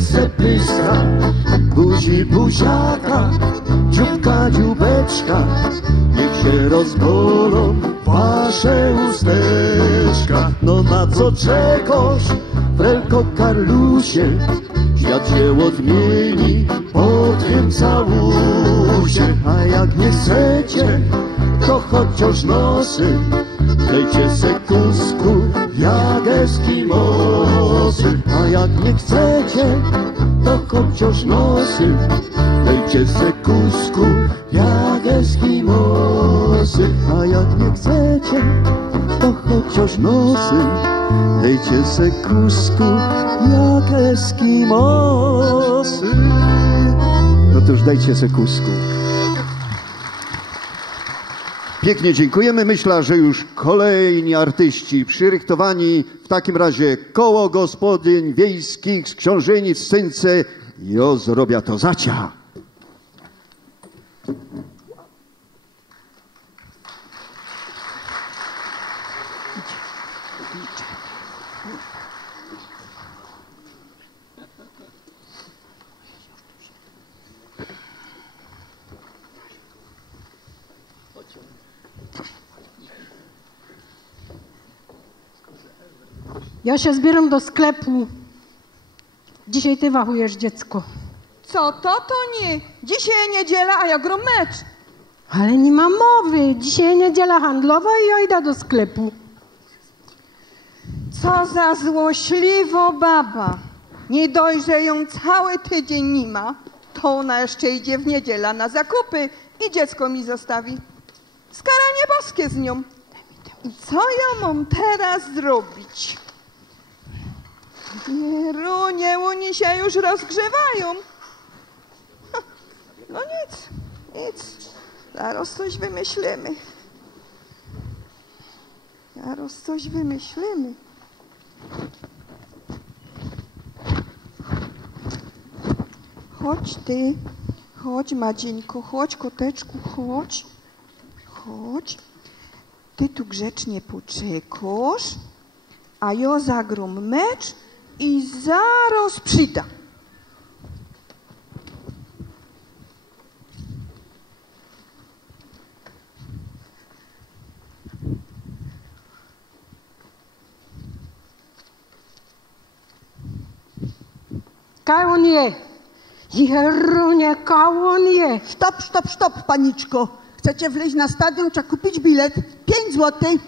se pyska, buziaka, dzióbka, dzióbeczka, niech się rozbolą wasze usteczka. No na co czekasz, Frelko Karlusie? Świat się odmieni po twym całusie. A jak nie chcecie, to chociaż nosy dejcie se kusku jak Eskimosy. A jak nie chcecie, to chociaż nosy dejcie se kusku jak Eskimosy. A jak nie chcecie, to chociaż nosy dejcie se kusku jak Eskimosy. No to już dajcie se kusku. Pięknie dziękujemy. Myślę, że już kolejni artyści przyrychtowani. W takim razie koło gospodyń wiejskich z Książeni w Synce. Jo zrobię to zacia. Ja się zbieram do sklepu Dzisiaj ty wachujesz dziecko. Co to nie? Dzisiaj niedziela, a ja gram mecz. Ale nie ma mowy. Dzisiaj niedziela handlowa i ja idę do sklepu. Co za złośliwa baba. Nie dość, że ją cały tydzień nie ma, to ona jeszcze idzie w niedzielę na zakupy i dziecko mi zostawi. Skaranie boskie z nią. I co ja mam teraz zrobić? Nie, oni się już rozgrzewają. No nic. Zaraz coś wymyślimy. Chodź ty, chodź Madzieńko, chodź koteczku, chodź. Ty tu grzecznie poczekasz, a ja zagram mecz i zaraz przyjdę. Kaj on je? Jerunie, kaj on je? Stop, paniczko. Chcecie wleźć na stadion, trzeba kupić bilet. 5 złotych.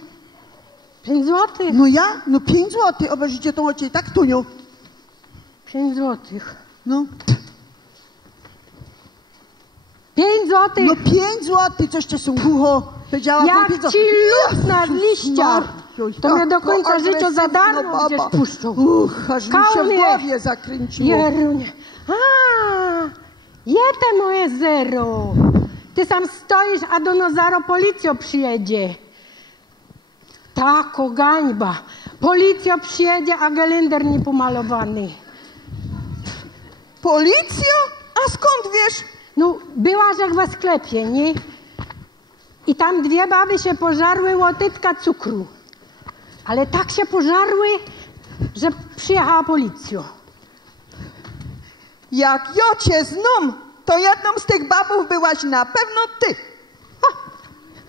5 złotych? No ja? No 5 złotych. Obejrzyjcie tą ociej, tak, Tuniu? 5 złotych. No. 5 złotych? No 5 złotych, coście są głucho. Jak ci lud na liścia, to mnie do końca życia za darmo gdzieś puszczą. Aż mi się w głowie zakręciło. Jerunie. Te moje zero. Ty sam stoisz, a do nas zaro policja przyjedzie. Tako gańba. Policja przyjedzie, a gelender nie pomalowany. Policja? A skąd wiesz? No, byłaś jak we sklepie, nie? I tam 2 baby się pożarły łotytka cukru. Ale tak się pożarły, że przyjechała policja. Jak ja cię znam, to jedną z tych babów byłaś na pewno ty.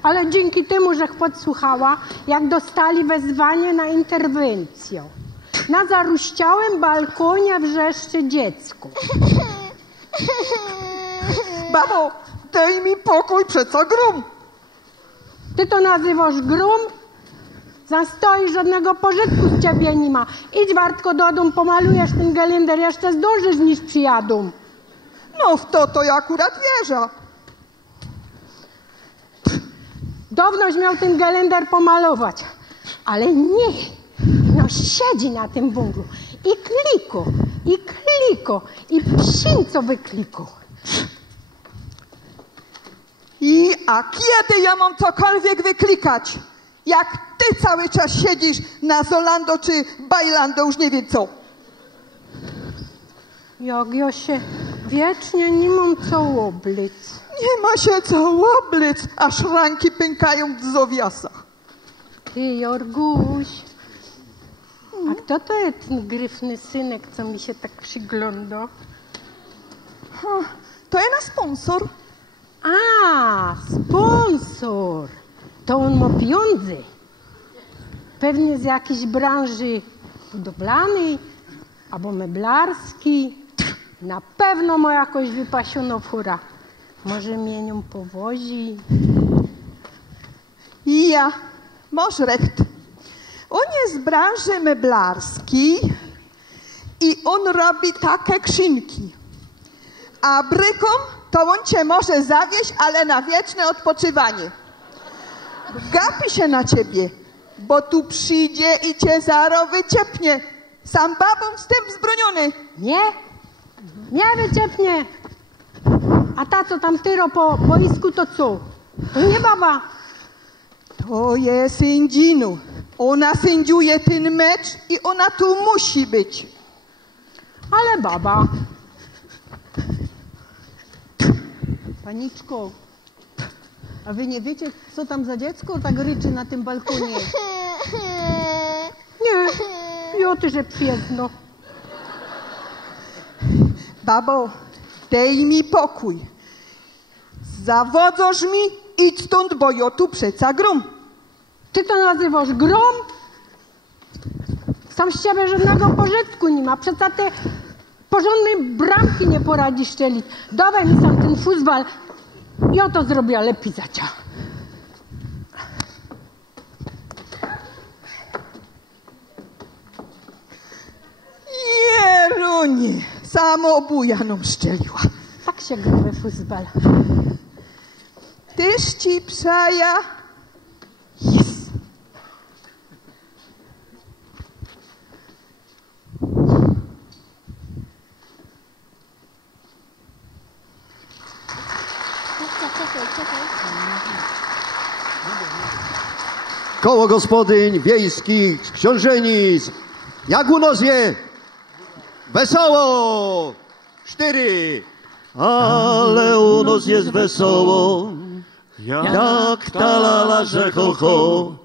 Ale dzięki temu, że podsłuchała, jak dostali wezwanie na interwencję. Na zaruściałym balkonie wrzeszczy dziecko. Babo, daj mi pokój, przeco grum. Ty to nazywasz grum? Zastoisz, żadnego pożytku z ciebie nie ma. Idź, Wartko, do domu, pomalujesz ten gelender, jeszcze zdążysz, niż przyjadą. No w to ja akurat wierzę. Dawnoś miał ten gelender pomalować, ale nie. No siedzi na tym węglu i kliko, i psinco wykliko. A kiedy ja mam cokolwiek wyklikać? Jak ty cały czas siedzisz na Zolando czy Bailando, już nie wiem co. Jak ja się wiecznie nie mam co oblic. Nie ma się co oblic, aż ranki pękają w zowiasach. Ty, Jorguś, a kto to jest ten gryfny synek, co mi się tak przygląda? To jest nasz sponsor. A, sponsor. To on ma pieniądze. Pewnie z jakiejś branży budowlanej albo meblarskiej. Na pewno ma jakoś wypasioną furę. Może mnie nią powozi. Ja, masz recht. On jest z branży meblarskiej i on robi takie krzynki. A bryką to on cię może zawieźć, ale na wieczne odpoczywanie. Gapi się na ciebie, bo tu przyjdzie i cię zaro wyciepnie. Sam babą wstęp zbroniony. Nie wyciepnie. A ta, co tam tyro po boisku, to co? To nie baba. To jest sędzinu. Ona sędziuje ten mecz i ona tu musi być. Ale baba. Paniczko, a wy nie wiecie, co tam za dziecko tak ryczy na tym balkonie? Nie, Piotr, że przyjedno. Babo, daj mi pokój. Zawodzosz mi, idź stąd, bo ja tu przeca grom. Ty to nazywasz grom? Sam z ciebie żadnego pożytku nie ma. Przeca ty Porządnej bramki nie poradzi szczelić. Dawaj mi sam ten futbal. Ja to zrobię lepiej za cię. Jeruni, samoobuja nam szczeliła. Tak się gra we futbal. Tyż ci psaja? Jest. Koło gospodyń wiejskich z Książenic. Jak u nos je? Wesoło! 4. Ale u nas jest wesoło, jak ta lala, że ho, ho.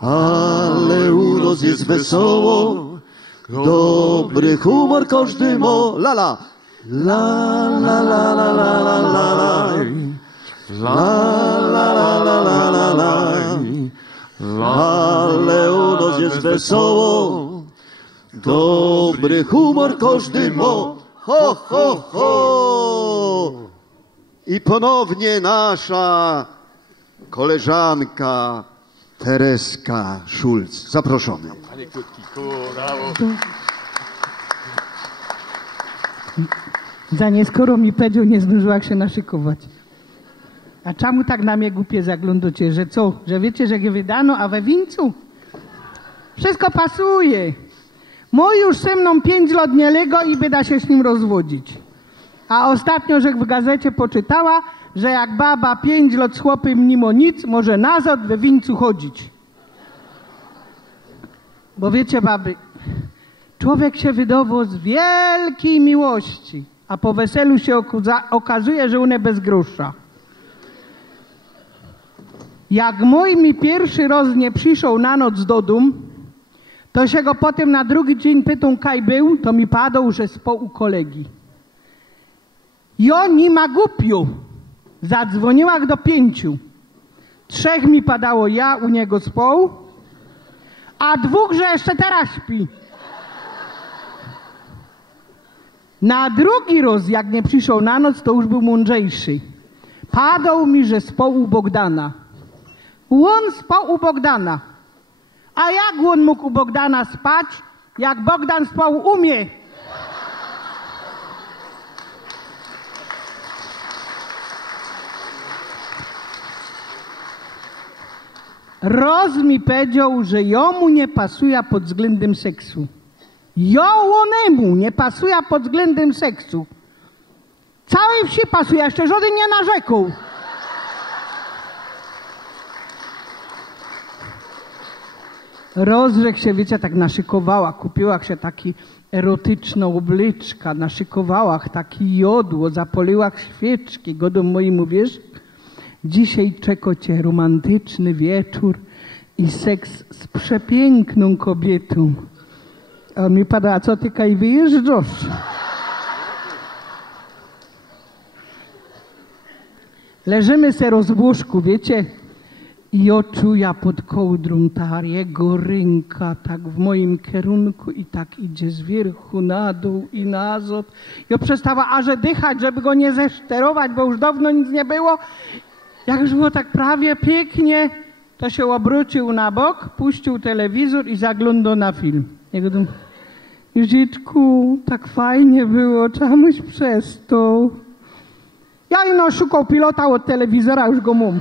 Ale u nas jest wesoło, dobry humor każdy ma. Lala! La la la la la la la la. La la la la la la la. Ale u nas jest wesoło, dobry humor każdy ma. Ho, ho, ho! I ponownie nasza koleżanka Tereska Szulc. Zaproszony. Za nieskoro mi powiedział, nie zdążyła się naszykować. A czemu tak na mnie głupie zaglądacie, że co? Że wiecie, że je wydano, a we wieńcu? Wszystko pasuje. Mój już ze mną 5 lat nie lego i byda się z nim rozwodzić. A ostatnio, że w gazecie poczytała, że jak baba 5 lat z chłopem mimo nic, może nazad we wieńcu chodzić. Bo wiecie, baby, człowiek się wydował z wielkiej miłości, a po weselu się okazuje, że one bez grosza. Jak mój mi pierwszy raz nie przyszedł na noc do domu, to się go potem na drugi dzień pytał, kaj był, to mi padał, że spał u kolegi. I on nie ma głupiu. Zadzwoniła do 5. 3 mi padało, ja u niego spał, a 2, że jeszcze teraz śpi. Na drugi raz, jak nie przyszedł na noc, to już był mądrzejszy. Padał mi, że spał u Bogdana. On spał u Bogdana. A jak on mógł u Bogdana spać, jak Bogdan spał u mnie? Roz mi powiedział, że jemu nie pasuje pod względem seksu. Onemu nie pasuje pod względem seksu. Całej wsi pasuje, jeszcze żaden nie narzekał. Rozrzek się, wiecie, tak naszykowała, kupiła się taki erotyczną oblyczka, naszykowała taki jodło, zapoliła świeczki, go do mojemu, wiesz, dzisiaj czeka cię romantyczny wieczór i seks z przepiękną kobietą. A on mi pada, a co ty kaj wyjeżdżasz? Leżymy se roz w łóżku, wiecie, i ja czuję pod kołdrą ta jego ręka tak w moim kierunku i tak idzie z wierchu na dół i nazad. Ja przestała aże dychać, żeby go nie zeszterować, bo już dawno nic nie było. Jak już było tak prawie pięknie, to się obrócił na bok, puścił telewizor i zaglądał na film. Ja go думаю, Jeżyczku, tak fajnie było, czemuś przestał. Ja ino szukał pilota od telewizora, już go mam.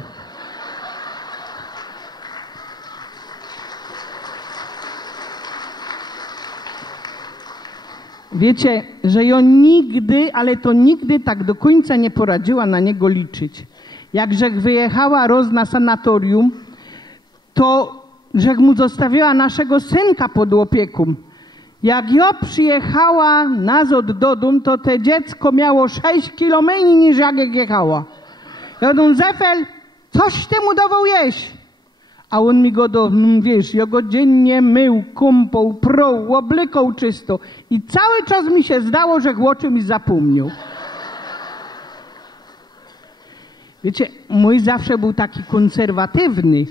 Wiecie, że ja nigdy, ale to nigdy tak do końca nie poradziła na niego liczyć. Jak żech wyjechała roz na sanatorium, to żech mu zostawiła naszego synka pod opieką. Jak ja przyjechała nazad do domu, to te dziecko miało 6 kilo mniej niż jak jechała. Ja mówię, Zefel, coś ty mu dawał jeść. A on mi go wiesz, ja go dziennie mył, kąpał, prął, oblykał czysto. I cały czas mi się zdało, że o czymś zapomniał. Wiecie, mój zawsze był taki konserwatywny,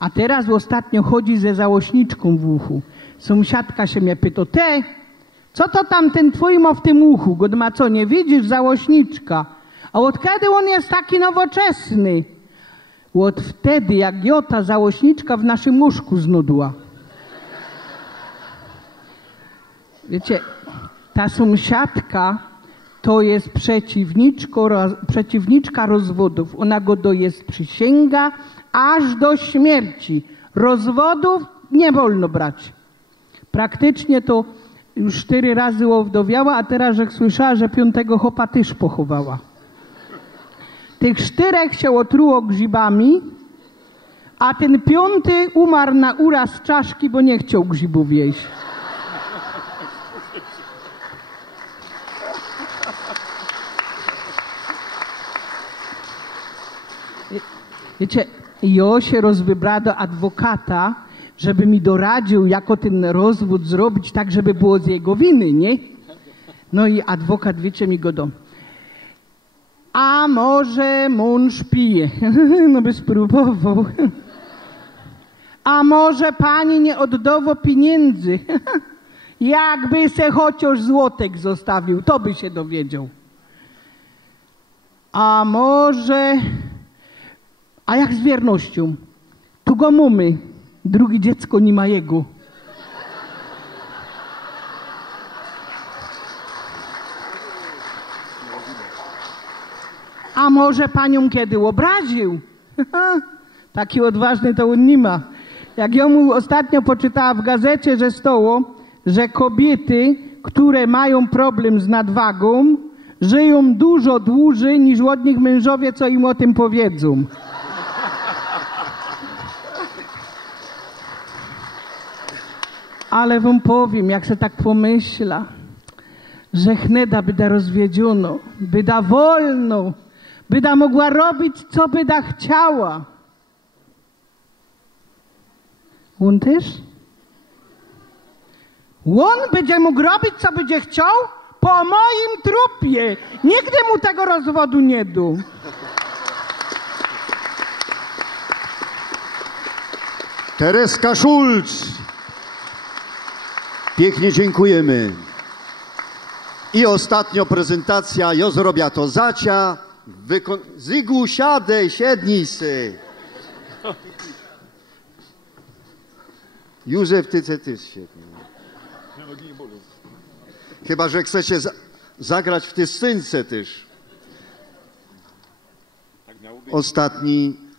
a teraz ostatnio chodzi ze załośniczką w uchu. Sąsiadka się mnie pyta, Co to tam ten twój ma w tym uchu? Go ma co, nie widzisz? Załośniczka. A od kiedy on jest taki nowoczesny? Od wtedy, jak ta załośniczka w naszym łóżku znudła. Wiecie, ta sąsiadka to jest przeciwniczka rozwodów. Ona go jest przysięga aż do śmierci. Rozwodów nie wolno brać. Praktycznie to już 4 razy owdowiała, a teraz jak słyszała, że 5. chopa też pochowała. Tych 4 się otruło grzybami, a ten 5. umarł na uraz czaszki, bo nie chciał grzybów jeść. Wiecie, ja się rozwybrała do adwokata, żeby mi doradził, jako ten rozwód zrobić tak, żeby było z jego winy, nie? No i adwokat, wiecie, mi go do. A może mąż pije? No by spróbował. A może pani nie oddało pieniędzy? Jakby se chociaż złotek zostawił, to by się dowiedział. A może... A jak z wiernością? Tu go mamy, drugie dziecko nie ma jego. A może panią kiedy obraził? Taki odważny to on nie ma. Jak ja mu ostatnio poczytała w gazecie, że stało, że kobiety, które mają problem z nadwagą, żyją dużo dłużej niż od nich mężowie, co im o tym powiedzą. Ale wam powiem, jak se tak pomyśla, że chneda by da rozwiedziono, by da wolno, by da mogła robić, co by da chciała. On też? On będzie mógł robić, co będzie chciał? Po moim trupie. Nigdy mu tego rozwodu nie dał. Tereska Schulz. Pięknie dziękujemy. I ostatnio prezentacja, ja zrobię to zacia. Zygu, siadaj, siednij sy. Józef, ty też świetnie. Chyba że chcecie zagrać w tej scence też.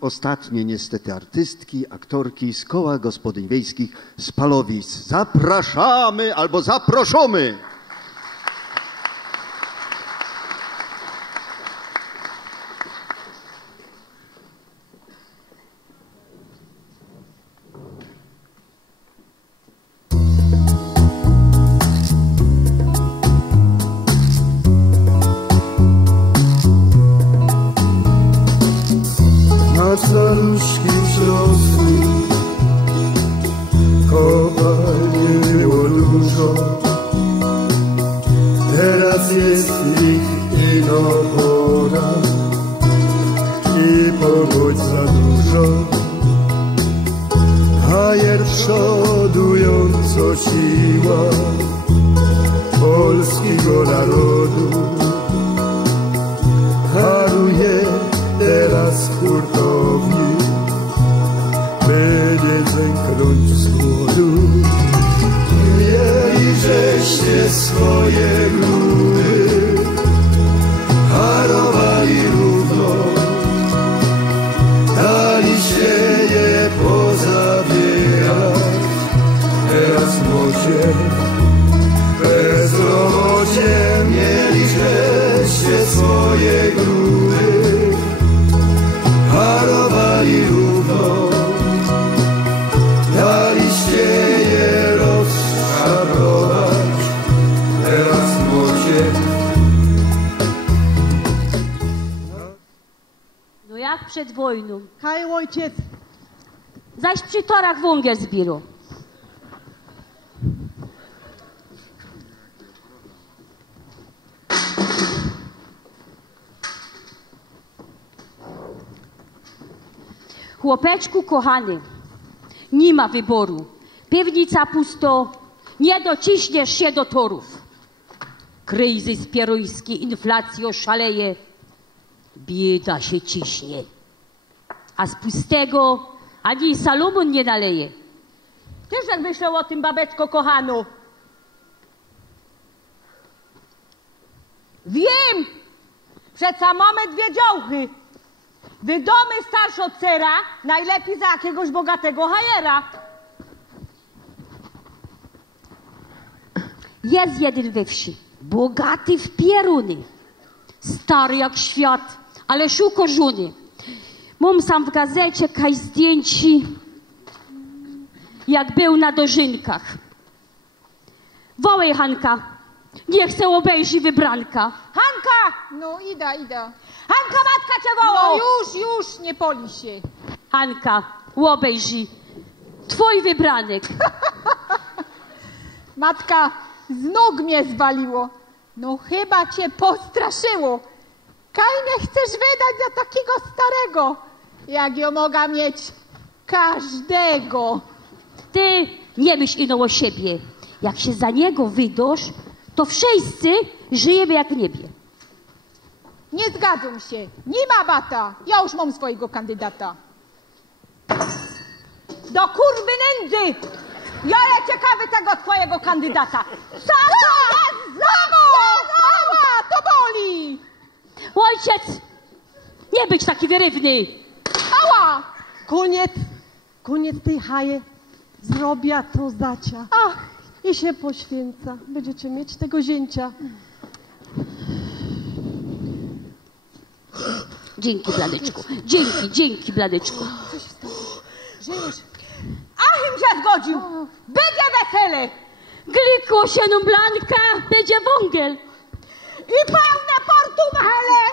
Ostatnie niestety artystki, aktorki z Koła Gospodyń Wiejskich z Palowic. Zapraszamy albo zaproszamy. Staruszki wzrosły, kopalnie było dużo, teraz jest ich ino pora i pogoń za dużo, a jer przodująco siła polskiego narodu haruje teraz w hurtowni, by nie zęknąć z głodu. Mieli żeście swoje grudy, harowali równo, daliście je pozabierać. Teraz mocie, bezrobocie, mieli żeście swoje grudy, harowali równo, daliście je rozszabrować, teraz mocie. No jak przed wojną? Kaj ojciec? Zaś przy torach wągiel zbierał. Chłopeczku kochany, nie ma wyboru. Piwnica pusto, nie dociśniesz się do torów. Kryzys pieruński, inflacja szaleje. Bieda się ciśnie. A z pustego ani Salomon nie naleje. Też jak myślał o tym, babeczko kochano. Wiem, przeca mamy 2 działchy. Wydomy starszy od cera, najlepiej za jakiegoś bogatego hajera. Jest jeden we wsi, bogaty w pieruny, stary jak świat, ale szuka żony. Mam sam w gazecie kaj zdjęci, jak był na dożynkach. Wołaj Hanka, niech se obejrzy wybranka. Hanka! No ida. Hanka, matka cię woła! No już, nie poli się. Hanka, obejrzy, twój wybranek. Matka, z nóg mnie zwaliło. No chyba cię postraszyło. Kaj nie chcesz wydać za takiego starego, jak ją mogę mieć każdego. Ty nie myśl ino o siebie. Jak się za niego wydasz, to wszyscy żyjemy jak w niebie. Nie zgadzam się. Nie ma bata. Ja już mam swojego kandydata. Do kurwy nędzy! Ja ciekawy tego twojego kandydata. Co to jest znowu? Ała, to boli! Ojciec, nie być taki wyrywny. Ała! Koniec tej haje. Zrobię to zacia. Ach! I się poświęca. Będziecie mieć tego zięcia. Dzięki, Bladeczku. Dzięki, Bladeczku. Coś wstało. Żyjesz. Achim się zgodził. Będzie wesele. Gliko się no Blanka, będzie wągiel. I pełne portumele.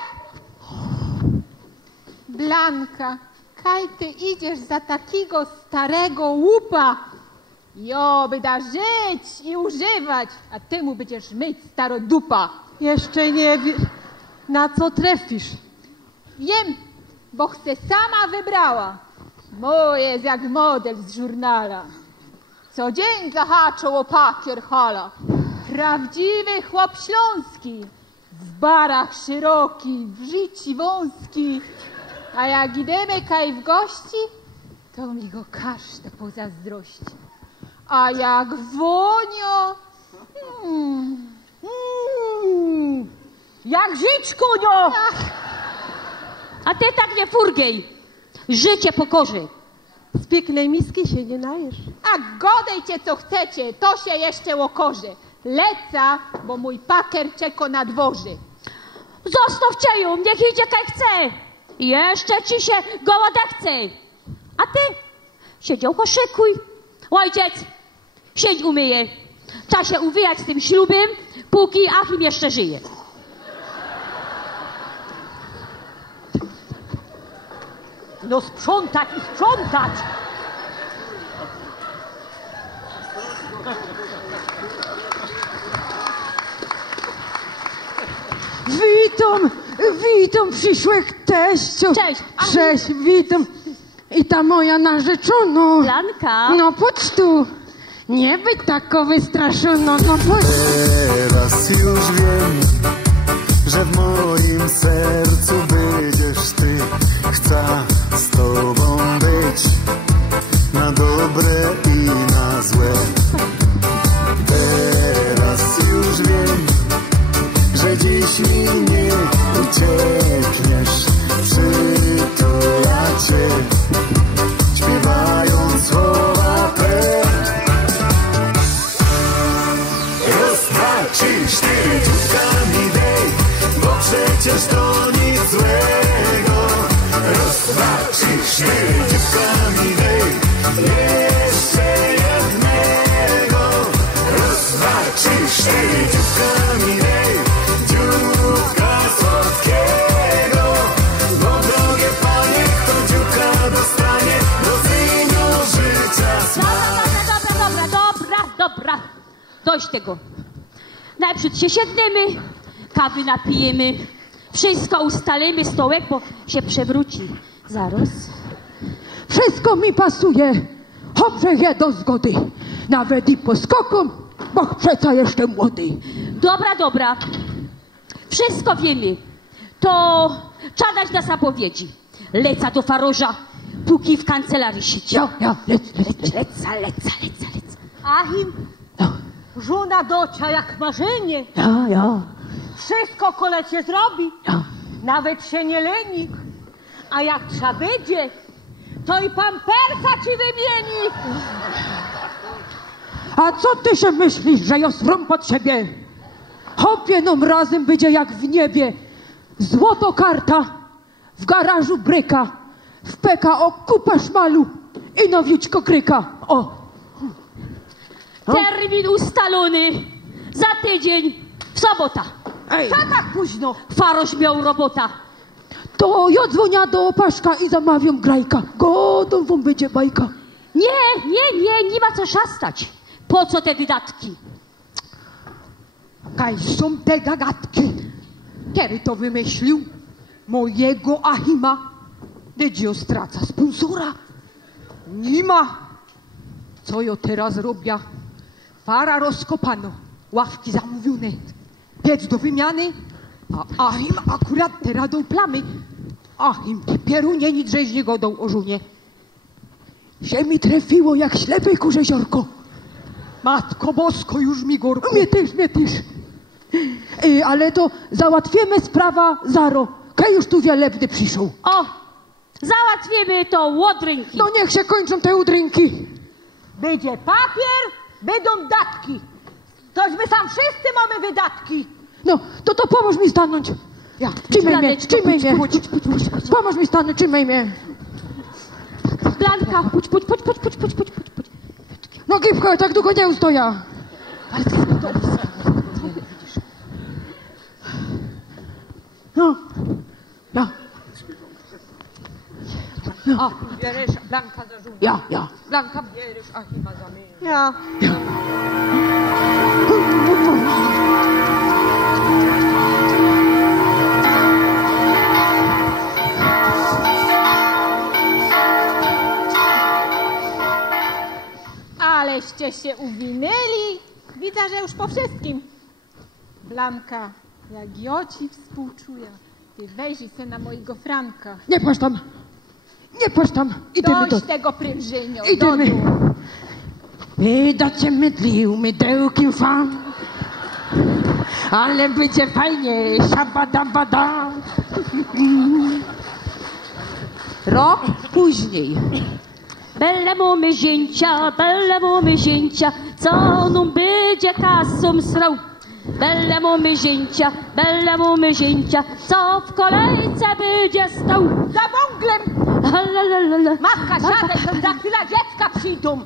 Blanka, kaj ty idziesz za takiego starego łupa? Jo, byda żyć i używać, a ty mu będziesz myć starodupa. Jeszcze nie wie, na co trafisz. Wiem, bo chcę sama wybrała. Moje jest jak model z żurnala. Co dzień zahaczą o pakier hala. Prawdziwy chłop śląski. W barach szeroki, w życi wąski. A jak idziemy kaj w gości, to mi go każdy pozazdrości. A jak wonio... Jak żyć, kunio! A ty tak nie furgiej. Życie pokorzy. Z pięknej miski się nie najesz. A godejcie co chcecie, to się jeszcze łokorzy. Leca, bo mój pakier czeka na dworze. Zostawcie ją, niech idzie kaj chce. Jeszcze ci się gołoda chce. A ty siedział koszykuj. Ojciec, siedź umyje. Trzeba się uwijać z tym ślubem, póki Achim jeszcze żyje. No sprzątać i sprzątać. Witam przyszłych teściów. Cześć, witam. I ta moja narzeczona. Blanka. No chodź tu. Nie być tako wystraszona, no chodź. Teraz już wiem, że w moim sercu będziesz ty. Chcę z tobą być na dobre i na złe. Teraz już wiem, że dziś mi nie uciekniesz. Przytulę cię, śpiewając słowa te. Raz, dwa, trzy, cztery, dzióbkami dej, bo przecież to nic złego. Raz, dwa, trzy, cztery, dzióbkami dej, jeszcze jednego. Raz, dwa, trzy, cztery, dzióbkami dej, dzióbka słodkiego. Bo drogie panie, kto dzióbka dostanie, do synu życia Dobra. Dość tego. Najpierw się siedniemy, kawy napijemy, wszystko ustalimy, stołek, bo się przewróci. Zaraz. Wszystko mi pasuje. Dobrze je do zgody. Nawet i poskokom, bo przeca jeszcze młody. Dobra. Wszystko wiemy. To trzeba dać na zapowiedzi. Leca do faroża, póki w kancelarii siedzi. Ja, Leca. Achim, żona docia jak marzenie. Ja. Wszystko kolecie zrobi. Nawet się nie leni. A jak trzeba będzie, to i pampersa ci wymieni. A co ty się myślisz, że ja srom pod siebie? Hopie nam razem będzie jak w niebie. Złoto karta, w garażu bryka, w PKO kupa szmalu i nowiuczko kryka. O! Termin ustalony za tydzień w sobota. Co tak późno? Faroż miał robota. To ja dzwonię do Paszka i zamawiam grajka. Godą wam będzie bajka. Nie ma co szastać. Po co te wydatki? Kaj są te gagatki. Kiedy to wymyślił? Mojego Achima. Gdzie straca sponsora? Nie ma. Co ja teraz robię? Fara rozkopano, ławki zamówione, piec do wymiany, a Achim akurat teraz do plamy. Achim pierunie nic rzeźnie godą o żunie. Się mi trafiło jak ślepej kurze ziorko. Matko Bosko, już mi gorko. Mnie też. Ale to załatwimy sprawa zaro. Kaj już tu wielebny przyszł. O, załatwimy to łodrynki. No niech się kończą te udrynki. Będzie papier, będą datki. Toż my sam wszyscy mamy wydatki. No, to pomóż mi stanąć. Ja, trzymaj mnie. Pomóż mi stanąć, trzymaj mnie. Blanka, pójdź. No Gipko, ja tak długo nie ustoja. No, ja. A, bierzesz Blanka za żółtą. Ja. Blanka bierzesz Achima za mnie. Ja. Aleście się uwinęli. Widzę, że już po wszystkim. Blanka, jak ja ci współczuję. Ty wejrzyj se na mojego Franka. Nie płacz tam. Idziemy Dość tego prywrzenia. Idziemy. Wyda cię mydlił, mydełkiem fan. Ale będzie fajnie, szabadabada. Rok później. Belle mamy zięcia, co nam będzie kasą srał. Belle mamy zięcia, co w kolejce będzie stał. Za wąglem! Matka, siadaj, to za chwilę dziecka przyjdą.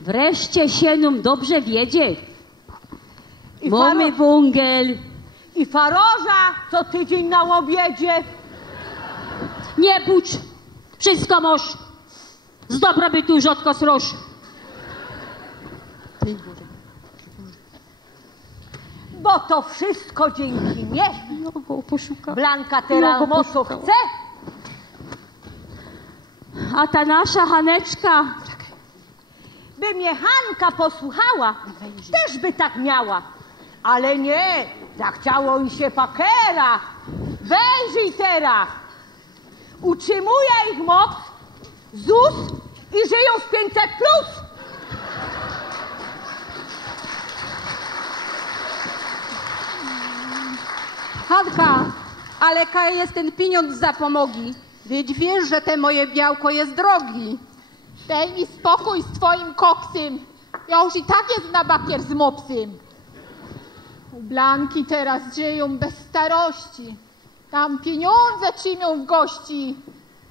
Wreszcie się nam dobrze wiedzie. Mamy wągiel. I faroża co tydzień na obiedzie. Nie bucz, wszystko moż. Z dobrobytu rzadko sroż. Bo to wszystko dzięki mnie. Blanka teraz mocno chce. A ta nasza Haneczka... By mnie Hanka posłuchała, też by tak miała. Ale nie, zachciało i się pakera. Wejrzyj teraz. Utrzymuje ich moc ZUS i żyją z 500+. Hanka, ale kaj jest ten pieniądz za pomogi. Wiedź wiesz, że te moje białko jest drogi. Daj mi spokój z twoim koksem. Ja już i tak jest na bakier z mopsem. U Blanki teraz żyją bez starości. Tam pieniądze przyjmą w gości.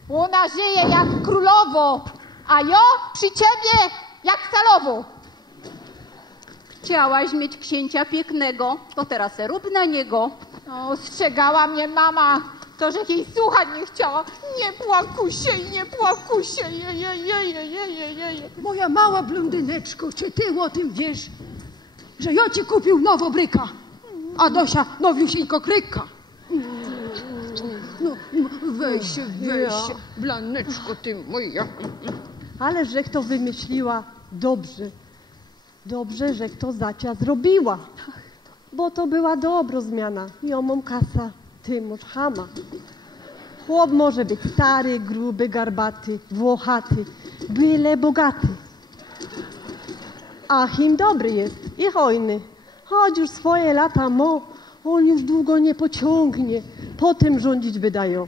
Ona żyje jak królowo, a ja przy ciebie jak stalowo. Chciałaś mieć księcia pięknego, to teraz se rób na niego. No, ostrzegała mnie mama, to, że jej słuchać nie chciała. Nie płakusie, je. Moja mała blondyneczko, czy ty o tym wiesz, że ja ci kupił nowobryka, a Dosia nowiusieńko kryka? No, weź się, blaneczko ty moja. Ale żech to wymyśliła dobrze. Dobrze, żech to zacia zrobiła. Bo to była dobra zmiana. Ja mam kasa, ty masz chama. Chłop może być stary, gruby, garbaty, włochaty, byle bogaty. A him dobry jest i hojny. Choć już swoje lata mo, on już długo nie pociągnie. Potem rządzić wydają.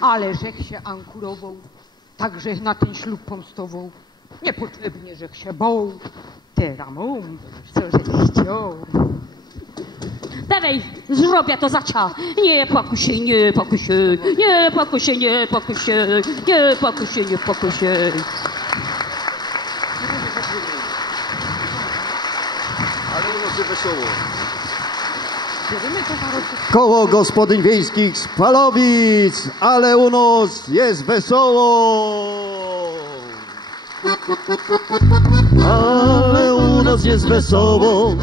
Ale żech się ankurował, tak żech na ten ślub pomstował. Niepotrzebnie żech się bał. Teraz mam, co żech chciał. Dawaj, zrobię to zacia. Nie płakuj się, nie płakuj się, nie płakuj się, nie płakuj się, nie płakuj się, nie płakuj się. Ale u nas jest wesoło. Koło gospodyń wiejskich z Palowic, ale u nas jest wesoło. Ale u nas jest wesoło,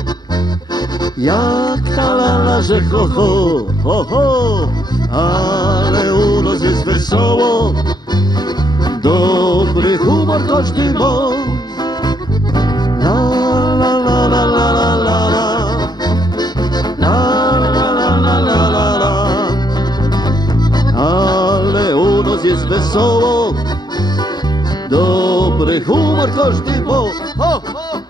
jak ta lala, że ho, ho, ho, ho. Ale u nas jest wesoło, dobry humor każdy ma. La la la la la la la la. La la la la la la la. Ale u nas jest wesoło, dobry humor każdy ma. Ho, ho, ho.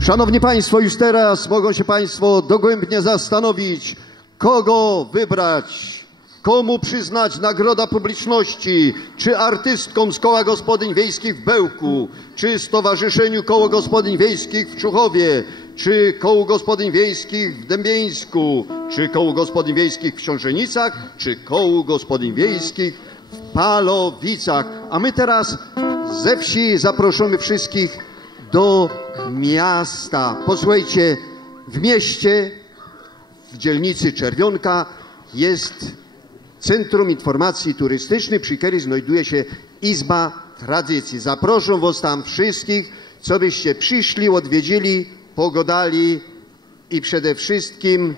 Szanowni Państwo, już teraz mogą się Państwo dogłębnie zastanowić, kogo wybrać, komu przyznać nagroda publiczności, czy artystkom z Koła Gospodyń Wiejskich w Bełku, czy Stowarzyszeniu Koło Gospodyń Wiejskich w Czuchowie, czy Kołu Gospodyń Wiejskich w Dębieńsku, czy Kołu Gospodyń Wiejskich w Książenicach, czy Kołu Gospodyń Wiejskich w Palowicach. A my teraz ze wsi zaproszamy wszystkich do miasta. Posłuchajcie, w mieście, w dzielnicy Czerwionka jest Centrum Informacji Turystycznej, przy której znajduje się Izba Tradycji. Zaproszę was tam wszystkich, co byście przyszli, odwiedzili, pogadali i przede wszystkim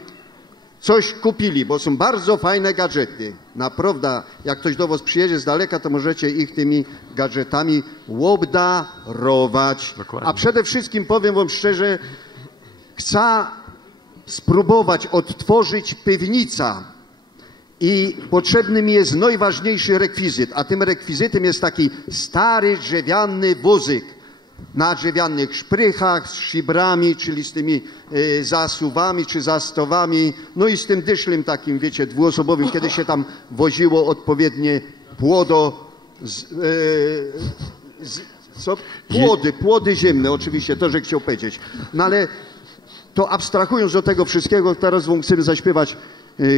coś kupili, bo są bardzo fajne gadżety. Naprawdę, jak ktoś do was przyjedzie z daleka, to możecie ich tymi gadżetami obdarować. Dokładnie. A przede wszystkim powiem wam szczerze, chcę spróbować odtworzyć piwnica i potrzebny mi jest najważniejszy rekwizyt, a tym rekwizytem jest taki stary, drzewiany wózyk na drzewianych szprychach z szybrami, czyli z tymi zasuwami czy zastawami, no i z tym dyszlem takim, wiecie, dwuosobowym, kiedy się tam woziło odpowiednie płodo, płody ziemne, oczywiście, to, że chciał powiedzieć. No ale to abstrahując od tego wszystkiego, teraz wam chcemy zaśpiewać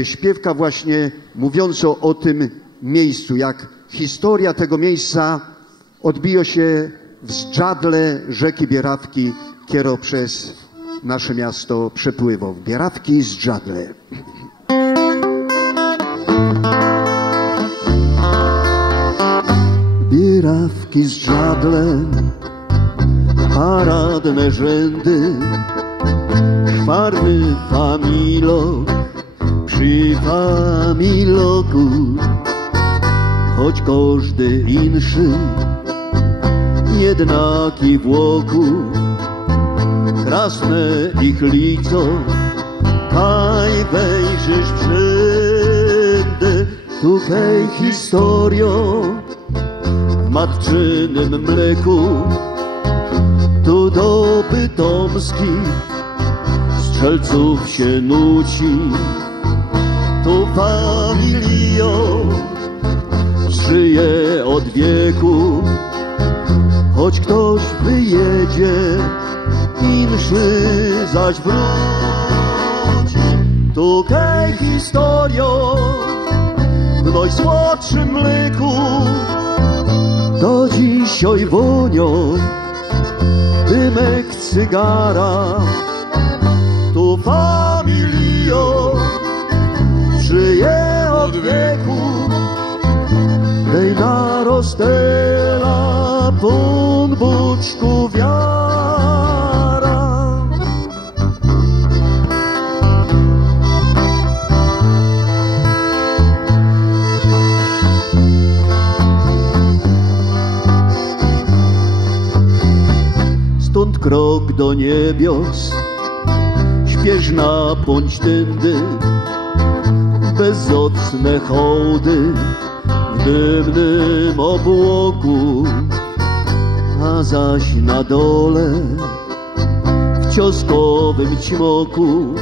śpiewka właśnie mówiącą o tym miejscu, jak historia tego miejsca odbija się w zdżadle rzeki Bierawki, kiero przez nasze miasto przepływał. Bierawki i zdżadle. Bierawki zdżadle, paradne rzędy, szwarny familok przy familoku, choć każdy inszy jednaki włoku, krasne ich lico, kaj wejrzysz wszędy, tukaj historią w matczynym mleku, tu do bytomskich strzelców się nuci, tu familią żyje od wieku. Choć ktoś wyjedzie, inszy zaś wróci. Tukaj historią w najsłodszym mleku, do dzisiaj wonią dymek cygara. Tu familią żyje od wieku, dej narostela pun buczku wiara. do niebios, śpieszna bądź tędy, bezocne hołdy w dymnym obłoku, a zaś na dole w cioskowym ćmoku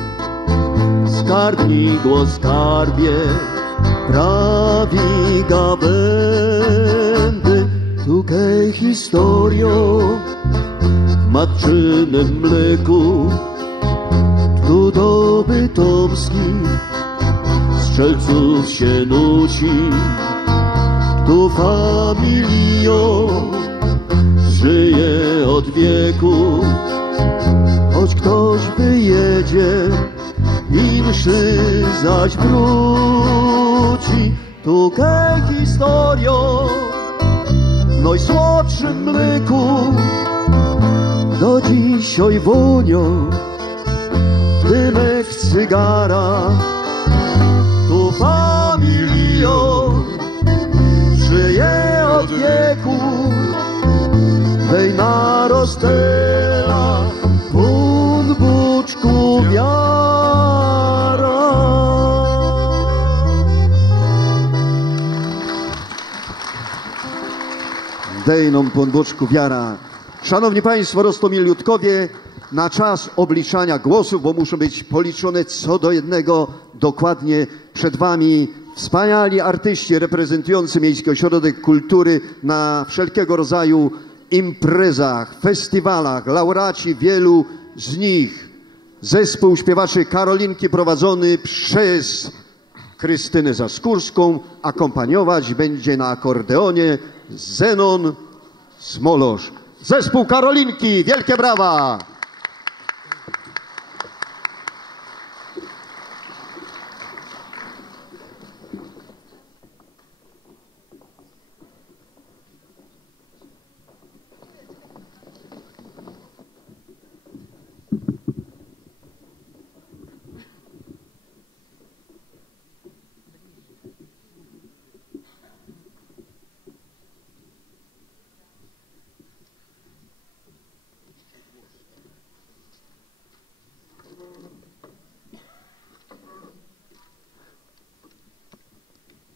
skarbnidło skarbie prawi gawędy. Tukaj historio w matczynym mleku, tu doby tomskich strzelców się nuci, tu familio żyje od wieku. Choć ktoś wyjedzie, inszy zaś wróci. Tukaj historio w najsłodszym mleku, do dzisiaj wonią dymek cygara. Tu familio żyje od wieku, wej na rozstela pun buczku wiara. Dejną pun buczku wiara. Szanowni Państwo, Rostomiliutkowie, na czas obliczania głosów, bo muszą być policzone co do jednego dokładnie. Przed Wami wspaniali artyści reprezentujący Miejski Ośrodek Kultury na wszelkiego rodzaju imprezach, festiwalach, laureaci wielu z nich. Zespół śpiewaczy Karolinki prowadzony przez Krystynę Zaskórską. Akompaniować będzie na akordeonie Zenon Smolosz. Zespół Karolinki, wielkie brawa!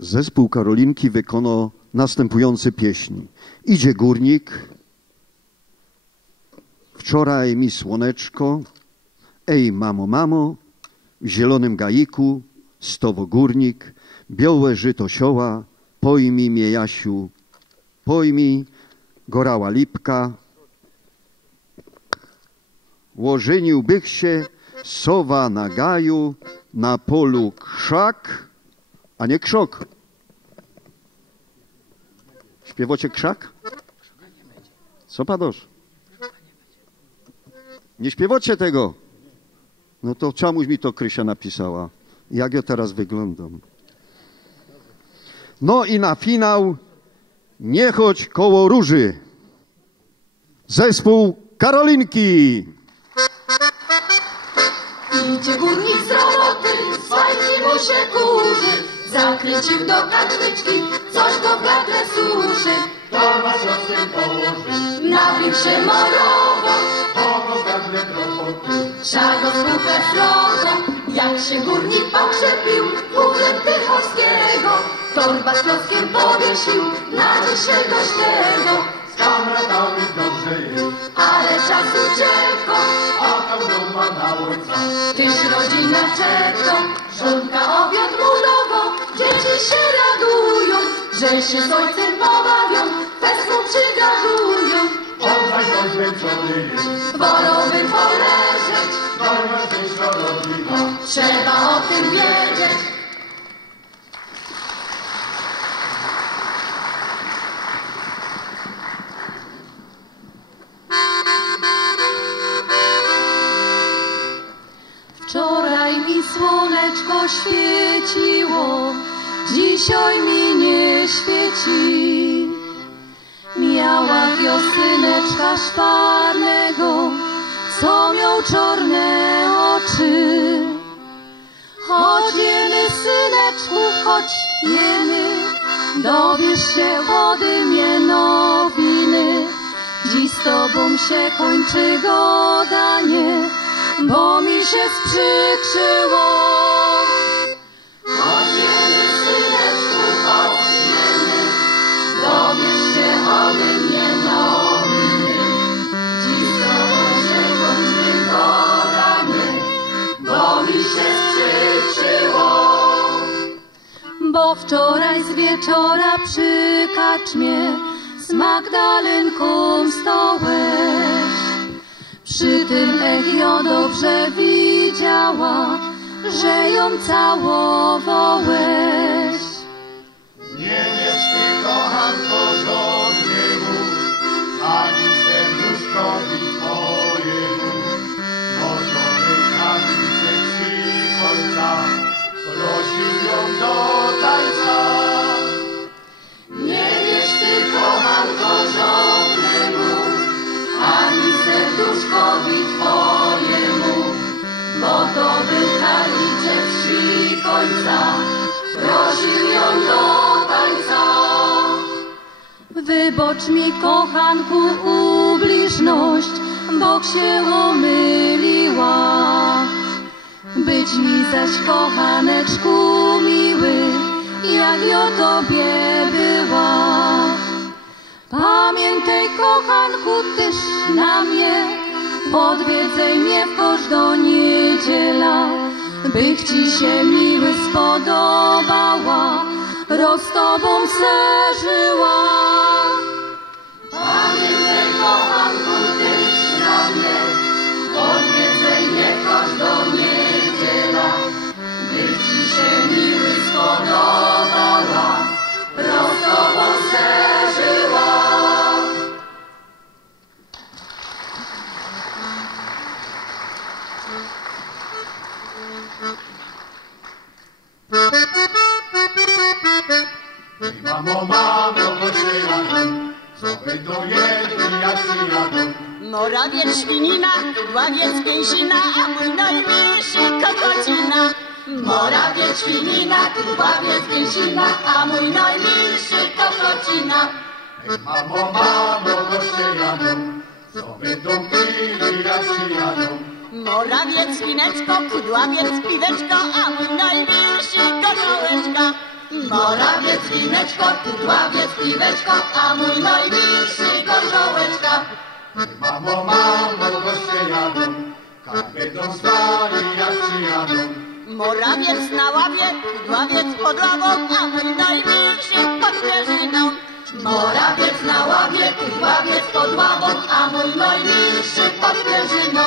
Zespół Karolinki wykonał następujące pieśni. Idzie górnik, wczoraj mi słoneczko, ej mamo, mamo, w zielonym gaiku, stowo górnik, białe żyto sioła, pojmij mnie Jasiu, pojmij, gorała lipka, łożyniłbych się, sowa na gaju, na polu krzak, a nie krzok. Śpiewacie krzak? Co padosz? Nie śpiewacie tego? No to czemuś mi to Krysia napisała. Jak ja teraz wyglądam? No i na finał nie chodź koło róży. Zespół Karolinki. Idzie górnik z roboty, swajnie mu się kurzy, zakręcił do kadłyczki, coś go w gardle suszy. Torba z losem położy, napił się morowo, kogo w gardle kropoty. Szaro spółkę srogo, jak się górnik pokrzepił, puchlem Tychowskiego, torba z klockiem powiesił na dzisiejszego ślego. Z kamratami dobrze jest, ale czas uciekł, a tam doma na ojca. Tyż rodzina czeka, żonka obiad budowo, dzieci się radują, że się z ojcem pobawią, wesną przygadują. Odwać dość zmęczony jest, wolałbym poleżeć, najważniejsza rodzina. Trzeba o tym wiedzieć. Wczoraj mi słoneczko świeciło, dzisiaj mi nie świeci. Miała wiosyneczka szparnego, co miał czarne oczy. Chodź jemy, syneczku, chodź jemy, dowiesz się ode mnie nowiny. Dziś z tobą się kończy gadanie, bo mi się sprzykrzyło. Chodzimy, syneczku, chodzimy, dowiesz się ode mnie nowiny. Dziś z tobą się kończy gadanie, bo mi się sprzykrzyło. Bo wczoraj z wieczora przy kaczmie z Magdalenką stołeś. Przy tym Echio dobrze widziała, że ją całowałeś. Nie wiesz ty, kochanko, żadnie mów, ani serduszkowi twojemu, bo to wykazuj się końca, prosił ją do tańca. Nie wiesz ty, kochanko, żadne mów, ani serduszkowi twojemu, bo to był kaliczek wsi końca, prosił ją do tańca. Wybocz mi, kochanku, ubliżność, bo się omyliła. Być mi zaś, kochaneczku, miły, jak i o tobie była. Pamiętaj, kochanku, też na mnie, odwiedzaj mnie w każdą niedziela, bych ci się, miły, spodobała, roz tobą se żyła. Pamiętaj, kochanku, też na mnie, odwiedzaj mnie w każdą niedziela, bych ci się, miły, spodobała, roz tobą se żyła. Mamo, mamo, goście jadą, co będą jedli, jak przyjadą. Morawiec świnina, ławiec gęsina, a mój najmilszy kokocina. Morawiec świnina, ławiec gęsina, a mój najmilszy kokocina. Mamo, mamo, goście jadą, co będą pili, jak przyjadą. Morawiec wineczko, kudławiec piweczko, a mój najmilszy gorzołeczka. Morawiec wineczko, kudławiec piweczko, a mój najmilszy gorzołeczka. Mamo, mamo, goście jadą, jak będą stali, jak przyjadą. Morawiec na ławie, kudławiec pod ławą, a mój najmilszy pod wieżyną. Morawiec na ławie, kudławiec pod ławą, a mój najmilszy pod wieżyną.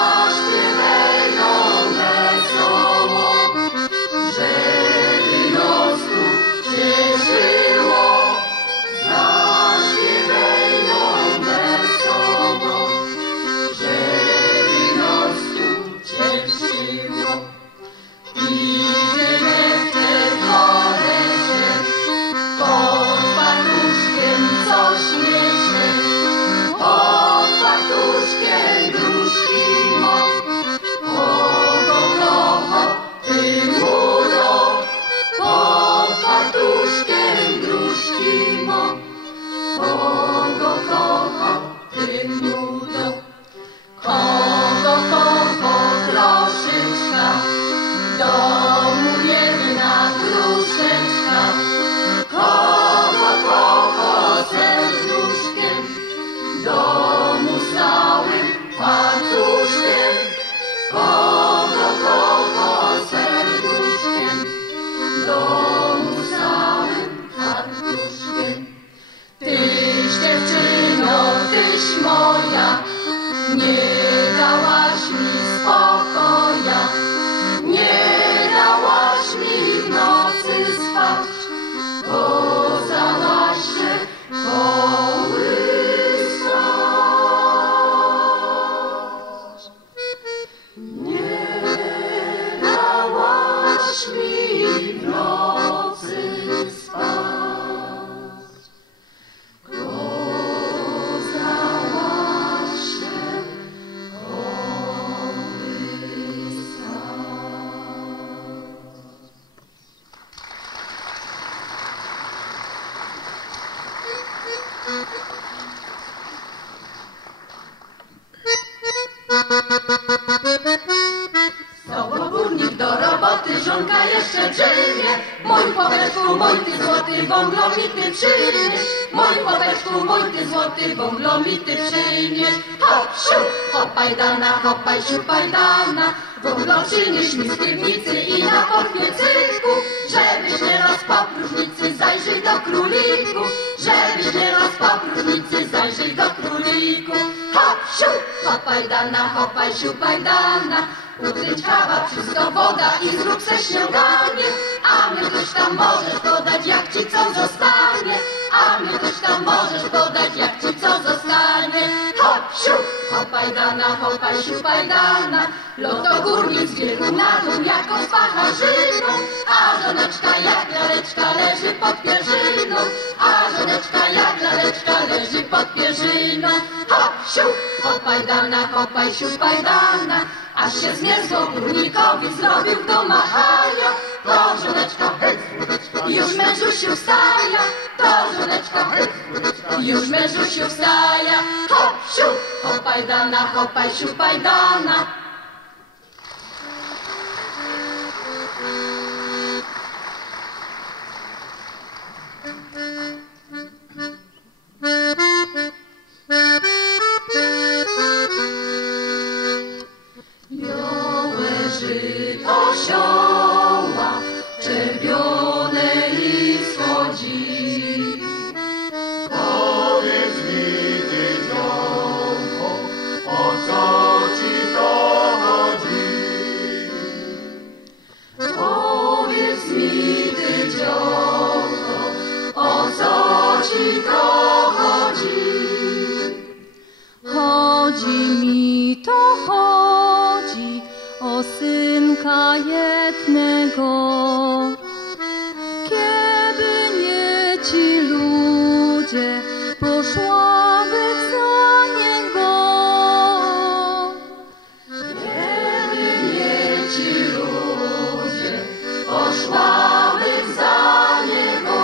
Zaśpiewaj ją w nocy spać. Kozałaś się Sobogórnik do roboty, żonka jeszcze drzemie. Mój chłopeczku, mój ty złoty, wąglowity przyjmiesz. Mój chłopeczku, mój ty złoty, wąglowity przyjmiesz. Hop, siup, hopaj dana, hopaj siupaj dana. Wąglo przynieś mi z piwnicy i na portnie cyrku. Żebyś nie rozpał próżnicy, zajrzyj do króliku. Żebyś nie rozpał próżnicy, zajrzyj do króliku. Hop, siup, hopaj dana, hopaj siupaj dana. Ukręć kawa, wszystko woda i zrób se śniadanie. A mnie też tam możesz podać, jak ci co zostanie. A mnie też tam możesz podać, jak ci co zostanie. Hop, siup, hopaj dana, hopaj siupaj dana. Lotogórnik zbiegł na dół jako z pacharzyną. A żoneczka jak laleczka leży pod pierzyną. A żoneczka jak laleczka leży pod pierzyną. Hop, siup, hopaj dana, hopaj siupaj dana. Aż się zmierzło górnikowi, zrobił do machania. To żoneczka, już mężusiu wstaja. To żoneczka, już mężusiu wstaja. Hop, siup, hopaj dana, hopaj siupaj dana. Białe żyto sioła, czerwione i wschodzi. Powiedz mi, ty dzionko, o co ci to chodzi? Powiedz mi, ty dzionko, o co ci to chodzi? Chodzi mi to chodzi o synka jednego. Kiedy nie ci ludzie poszłaby za niego. Kiedy nie ci ludzie poszłaby za niego.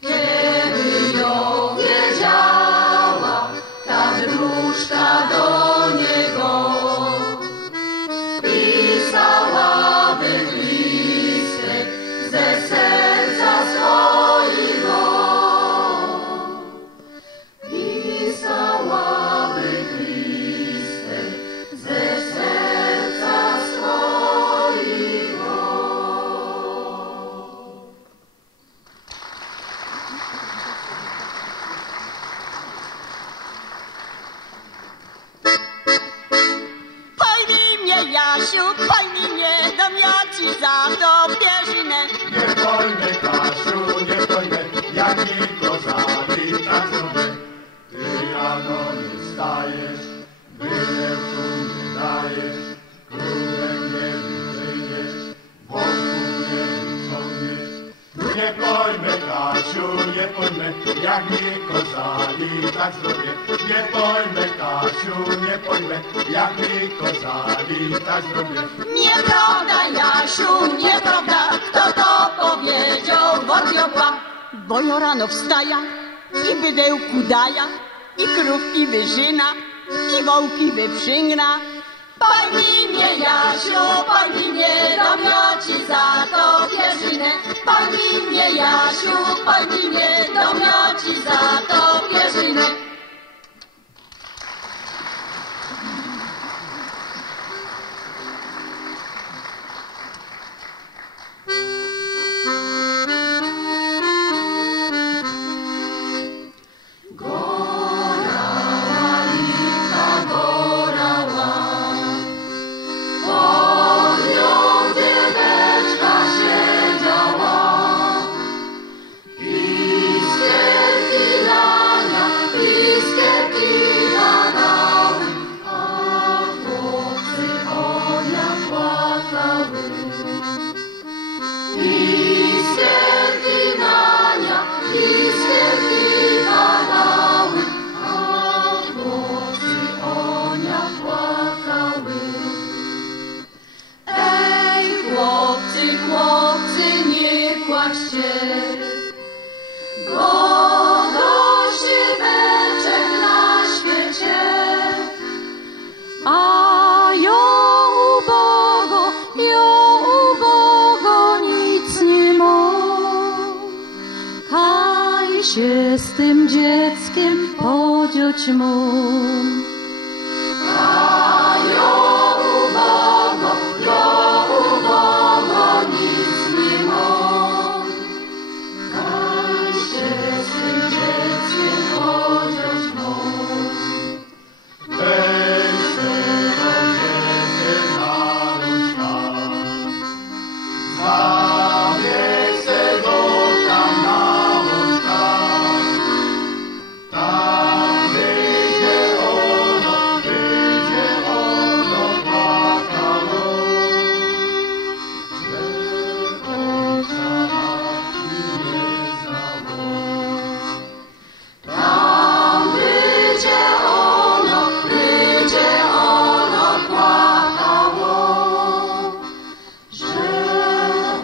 Kiedy ją wiedziała ta wróżka do niego. Pisałaby listek ze serca swojego. Pisałaby listek ze serca swojego. Pojmij mnie, Jasiu, pojmij mnie, dom ja ci za to pierzynę. Nie pojmę, Kasiu, nie pojmę, jak mi kozali tak zrobię. Ty rano nie wstajesz, wylewu nie dajesz, krówek nie wyżyjesz, wątków nie wyciągniesz. Nie pojmę, Kasiu, nie pojmę, jak mi kozali tak zrobię. Nie pojmę, Kasiu, nie pojmę, jak mi kozali tak zrobię. Nieprawda, Jasiu, nieprawda, kto to powiedział, wodioba. Bo ja rano wstaja i bydełku daja, i krówki wyżyna, i wołki wyprzygna. Pojmij mnie, Jasiu, pojmij mnie, dam ja ci za to pierzynę. Pojmij mnie, Jasiu, pojmij mnie, dam ja ci za to pierzynę. I się z tym dzieckiem podziać mum. A ja ubogo, nic nie mam. Kaj się z tym dzieckiem podziać mum. Weź tego dziecka na rączkach, zawiesz go tam na łączkach. Tam wyjdzie ono płakało, że ojca matki nie znało. Tam wyjdzie ono płakało, że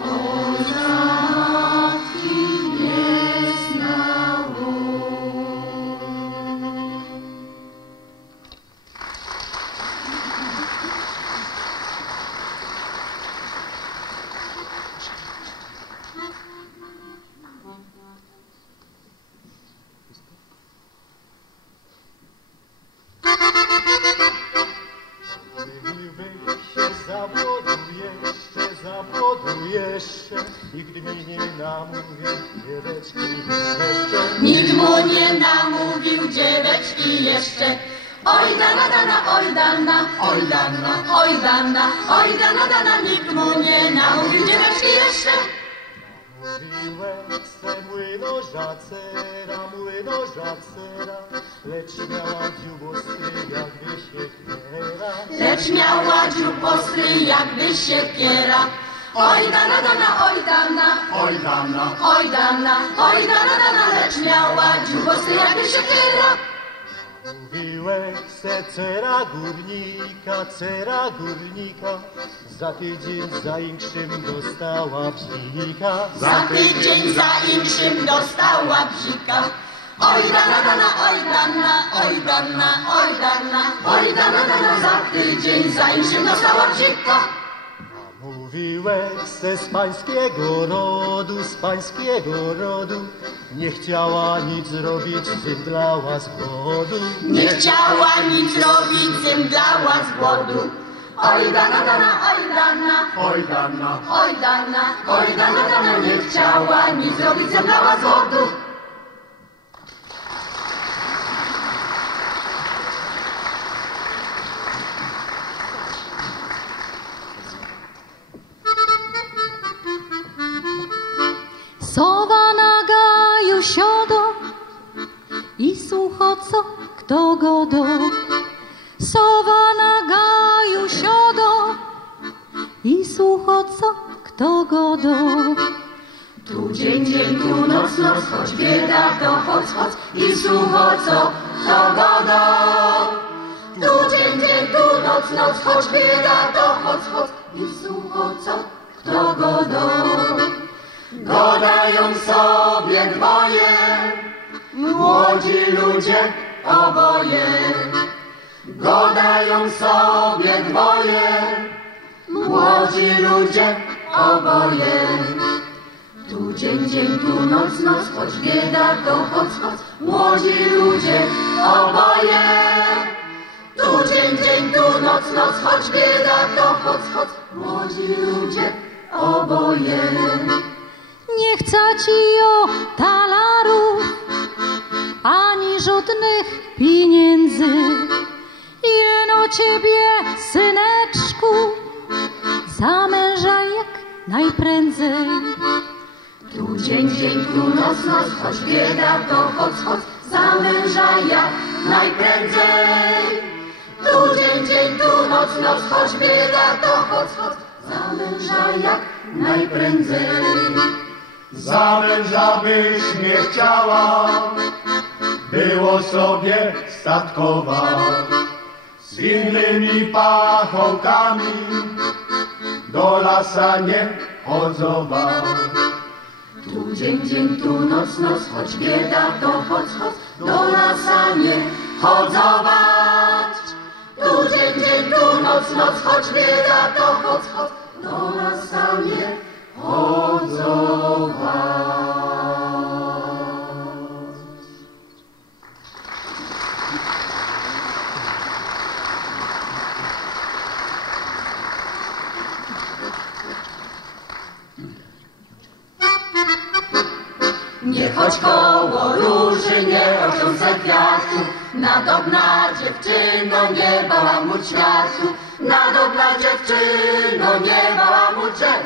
ojca matki nie znało. Za młodu jeszcze, nikt mi nie namówił, dzieweczki jeszcze. Nikt mu nie namówił dzieweczki jeszcze. Oj dana, dana, oj dana, oj dana, oj dana, oj dana, dana, nikt mu nie namówił dzieweczki jeszcze. Mówiłem se młynarza cera, lecz miała dziób ostry jakby siekiera. Lecz miała dziób ostry jakby siekiera. Oj dana, dana, oj dana, Oj dana, oj dana, oj dana, dana, lecz miała dziób ostry jakby siekiera. mówiłem se cera górnika, za tydzień za inkszym dostała bzika. Za tydzień za inkszym dostała bzika. Oj dana, dana, oj dana, oj dana, oj dana, oj dana, dana, za tydzień za inkszym dostała bzika. Mówiłem se z pańskiego rodu, nie chciała nic robić, zymdlała z głodu. Nie chciała nic robić, zymdlała z głodu. Oj dana, dana, oj dana, Oj dana, oj dana, oj dana, dana, nie chciała nic robić, zymdlała z głodu. Sowa na gaju siodo i słucho co kto godo. Sowa na gaju siodo i słucho co kto godo. Tu dzień, tu noc, choć bieda to choć i sucho co kto godo. Tu dzień, tu noc, choć bieda to choć i sucho co kto godo. Godają sobie dwoje, młodzi ludzie oboje. Godają sobie dwoje, młodzi ludzie oboje. Tu dzień, tu noc, choć bieda to choć, młodzi ludzie oboje. Tu dzień, tu noc, choć bieda to choć, młodzi ludzie oboje. Nie chcę ci o talarów, ani żadnych pieniędzy. Jeno ciebie, syneczku, za męża jak najprędzej. Tu dzień, tu noc, choć bieda to choć, za męża jak najprędzej. Tu dzień, tu noc, choć bieda to choć, za męża jak najprędzej. za męża byś nie chciała, było sobie statkowa, z innymi pachołkami, do lasa nie chodzowa. Tu dzień, tu noc, choć bieda to choć, do lasa nie chodzować. Tu dzień, tu noc, choć bieda to choć, do lasa nie chodzować. Nie chodź koło róży, nie otrząsaj kwiatu, nadobna dziewczyno, nie bałamuć światu, nadobna dziewczyno, nie bałamuć drzew.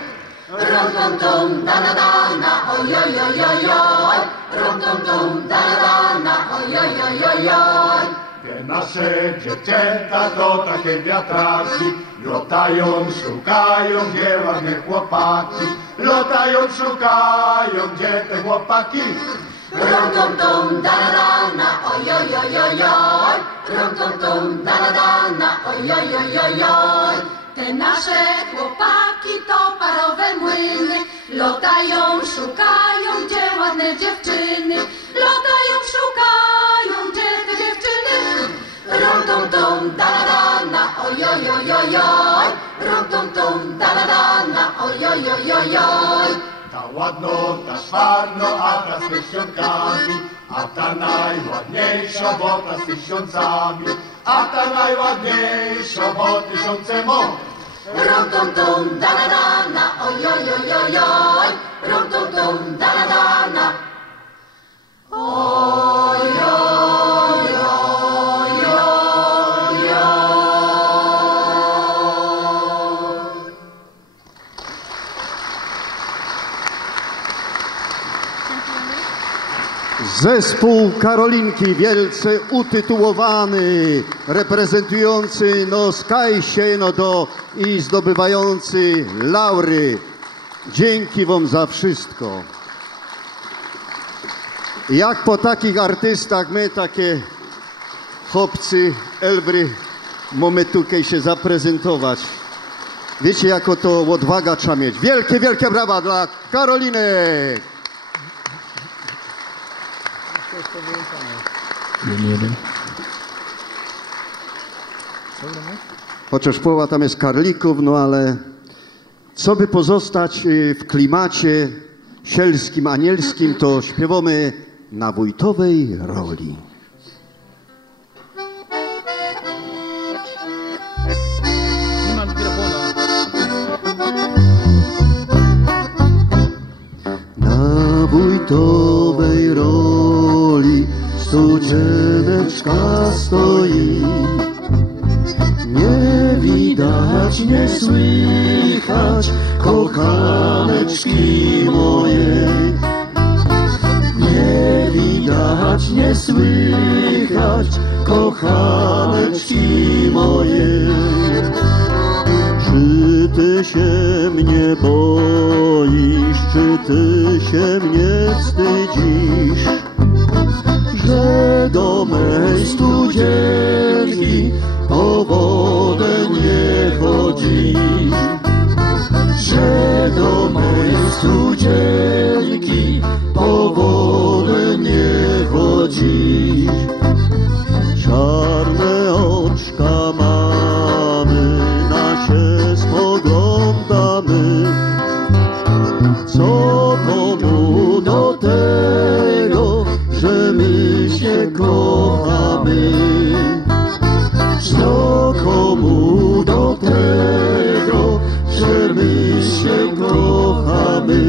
Rom tom tom, da da da na, oj oj oj oj oj, rom tom tom, da da da na, oj oj oj oj oj. Te nasze dziewczęta to takie wiatraki, lotają, szukają, gdzie ładne chłopaki, lotają, szukają, gdzie te chłopaki. Rom tom tom, da da da na, oj oj oj oj oj, rom tom tom, da da da na, oj oj oj oj oj. Te nasze chłopaki to parowe młyny, lotają, szukają, gdzie ładne dziewczyny, lotają, szukają, gdzie te dziewczyny. Rom tom tom, da da da na, oj oj oj oj oj, rom tom tom, da da da na, oj oj oj oj oj. Ta ładno, ta szwarno, a ta z tysiąckami, a ta najładniejsza, bo ta z tysiącami, a ta najładniejsza, bo tysiące mo. Rom tom tom, da da da na, oj oj oj oj oj, rom tom tom, da da da na, oj oj oj oj oj. Zespół Karolinki, wielce utytułowany, reprezentujący Skajsie i zdobywający laury. Dzięki wam za wszystko. Jak po takich artystach my, takie chłopcy, elbry, mamy tutaj się zaprezentować. Wiecie, jako to odwaga trzeba mieć. Wielkie, wielkie brawa dla Karolinek. Chociaż połowa tam jest karlików, ale co by pozostać w klimacie sielskim, anielskim, to śpiewamy na wójtowej roli. Na wójtowej roli studzieneczka stoi, nie widać, nie słychać kochaneczki mojej. Nie widać, nie słychać kochaneczki mojej. Czy ty się mnie boisz, czy ty się mnie wstydzisz, że do mej studzienki po wodę nie chodzisz, że do mej studzienki po wodę nie chodzisz. Czarne oczka mamy, na się spoglądamy, co komu do tego, że my się kochamy. Co komu do tego, że my się kochamy.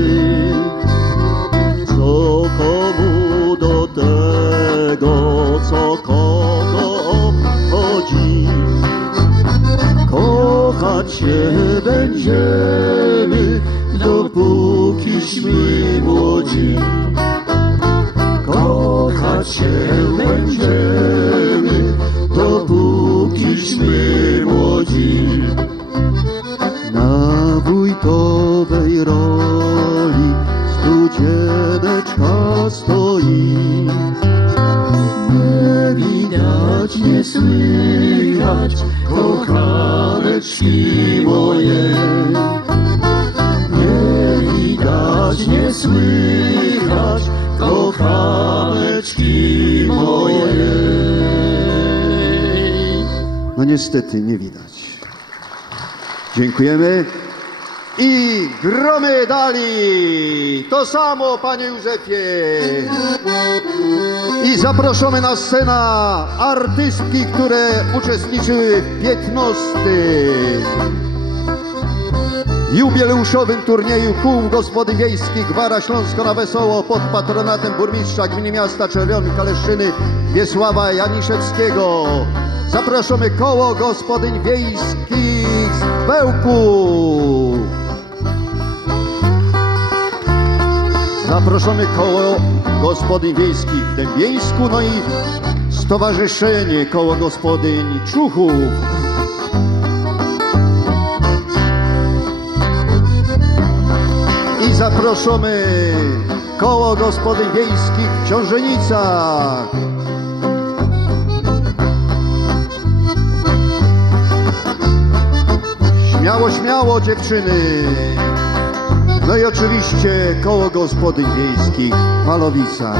Co komu do tego, co kogo obchodzi. Kochać się będziemy, dopókiśmy młodzi. Kochać się będziemy, dopókiśmy młodzi. Na wójtowej roli studzieneczka stoi, nie widać, nie słychać kochaneczki mojej. Nie widać, nie słychać kochaneczki mojej. No niestety nie widać. Dziękujemy. I gromy dali. To samo, panie Józefie. I zaproszamy na scenę artystki, które uczestniczyły w 15. jubileuszowym turnieju kół gospodyń wiejskich Gwara Śląsko na Wesoło pod patronatem burmistrza gminy miasta Czerwiony-Kaleszczyny Wiesława Janiszewskiego. Zapraszamy koło gospodyń wiejskich z Bełku. Zapraszamy koło gospodyń wiejskich w Dębieńsku, no i stowarzyszenie koło gospodyń Czuchów. I zapraszamy koło gospodyń wiejskich w Książenicach. Śmiało, śmiało dziewczyny. No i oczywiście koło gospodyń wiejskich w Malowicach.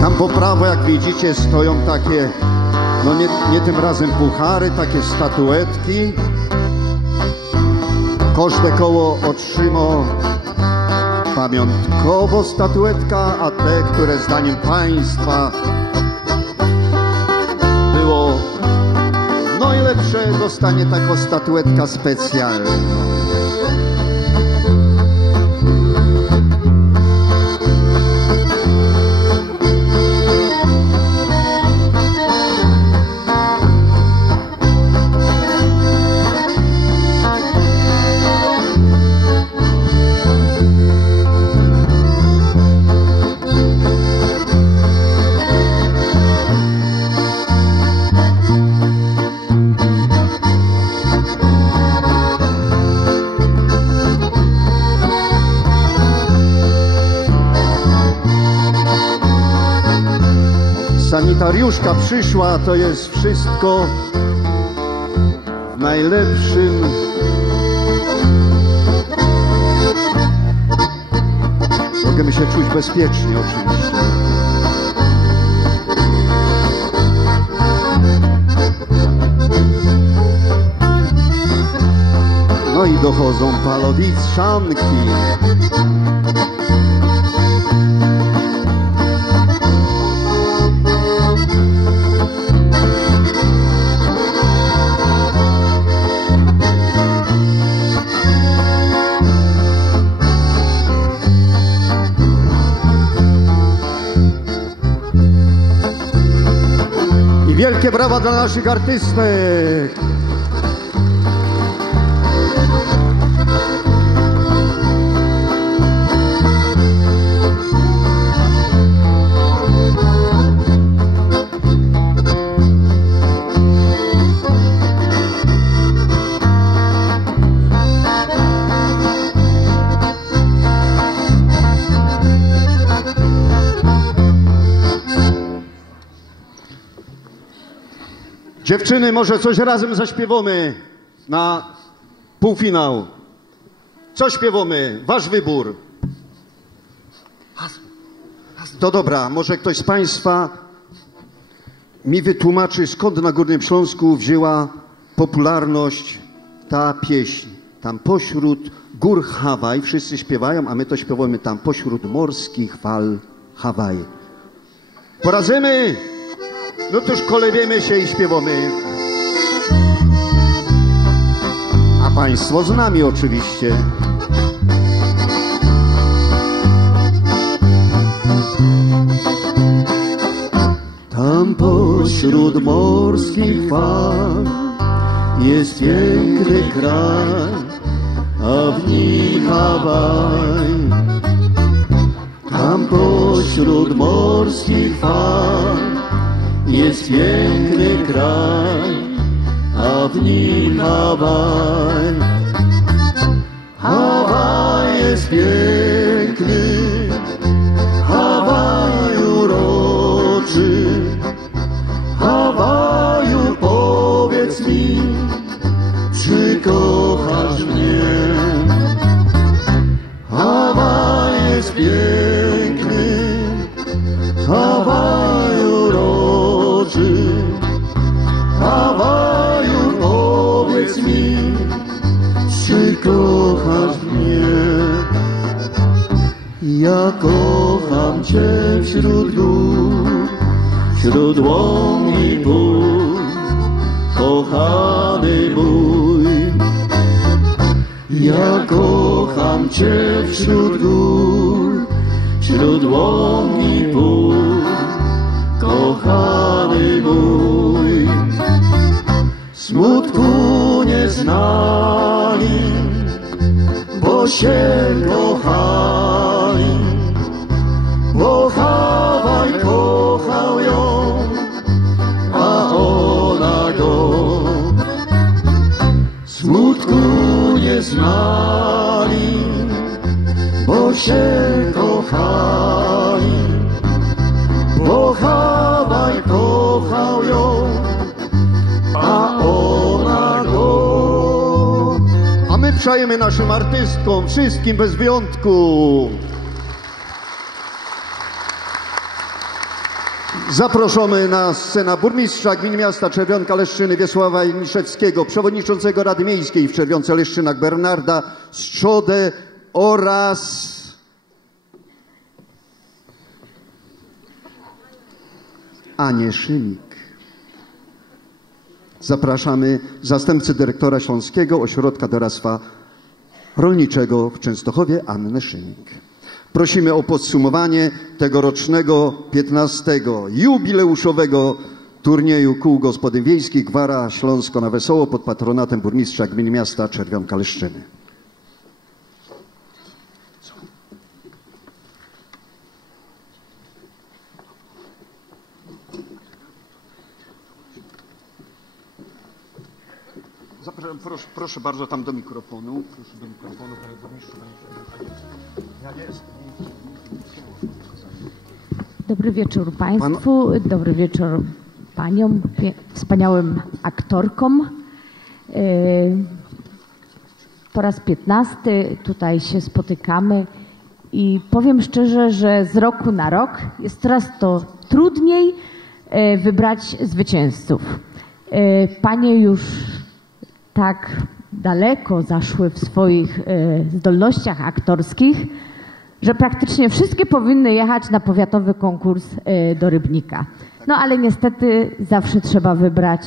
Tam po prawo, jak widzicie, stoją takie, no nie tym razem puchary, takie statuetki. Każde koło otrzyma pamiątkowo statuetka, a te, które zdaniem państwa było najlepsze, dostanie taką statuetkę specjalną. Sanitariuszka przyszła, to jest wszystko w najlepszym możemy się czuć bezpiecznie oczywiście. No i dochodzą palowiczanki. Wielkie brawa dla naszych artystek. Dziewczyny, może coś razem zaśpiewamy na półfinał. Co śpiewamy? Wasz wybór. To dobra, może ktoś z państwa mi wytłumaczy, skąd na Górnym Śląsku wzięła popularność ta pieśń. Tam pośród gór Hawaj, wszyscy śpiewają, a my to śpiewamy tam pośród morskich fal Hawaj. Poradzimy? No toż kolebiemy się i śpiewamy. A państwo z nami oczywiście. Tam pośród morskich fal jest piękny kraj, a w nim Hawaj. Tam pośród morskich fal jest piękny kraj, a w nim Hawaj. Hawaj jest piękny, Hawaj uroczy. Hawaju, powiedz mi, czy kochasz mnie? Hawaj jest piękny, Hawaj uroczy. Hawaju, powiedz mi, czy kochasz mnie? Ja kocham cię wśród gór, wśród łąk i pól. kochany mój. Ja kocham Cię wśród gór, wśród łąk i pól, kochany mój. Smutku nie znali, bo się kochali, bo Hawaj kochał ją, a ona go. Smutku nie znali, bo się kochali, bo Hawaj kochał ją, a ona go. A my przejemy naszym artystkom, wszystkim bez wyjątku. Zaproszony na scenę burmistrza gminy miasta Czerwionka-Leszczyny Wiesława Janiszewskiego, przewodniczącego Rady Miejskiej w Czerwionce-Leszczynach Bernarda Strzodę oraz Anię Szymik. Zapraszamy zastępcę dyrektora Śląskiego Ośrodka Doradztwa Rolniczego w Częstochowie, Annę Szymik. Prosimy o podsumowanie tegorocznego 15. jubileuszowego turnieju kół gospodyń wiejskich Gwara Śląsko na Wesoło pod patronatem burmistrza gminy miasta Czerwionka-Leszczyny. Zapraszam, proszę bardzo tam do mikrofonu. Proszę do mikrofonu, panie burmistrzu. Dobry wieczór Państwu, dobry wieczór Paniom, wspaniałym aktorkom. Po raz 15 tutaj się spotykamy i powiem szczerze, że z roku na rok jest coraz to trudniej wybrać zwycięzców. Panie już tak daleko zaszły w swoich zdolnościach aktorskich, że praktycznie wszystkie powinny jechać na powiatowy konkurs do Rybnika. No ale niestety zawsze trzeba wybrać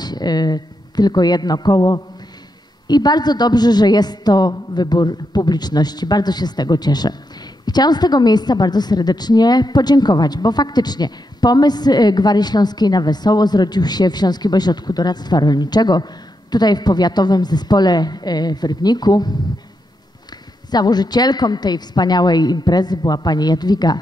tylko jedno koło i bardzo dobrze, że jest to wybór publiczności. Bardzo się z tego cieszę. Chciałam z tego miejsca bardzo serdecznie podziękować, bo faktycznie pomysł Gwary Śląskiej na Wesoło zrodził się w Śląskim Ośrodku Doradztwa Rolniczego, tutaj w powiatowym zespole w Rybniku. Założycielką tej wspaniałej imprezy była pani Jadwiga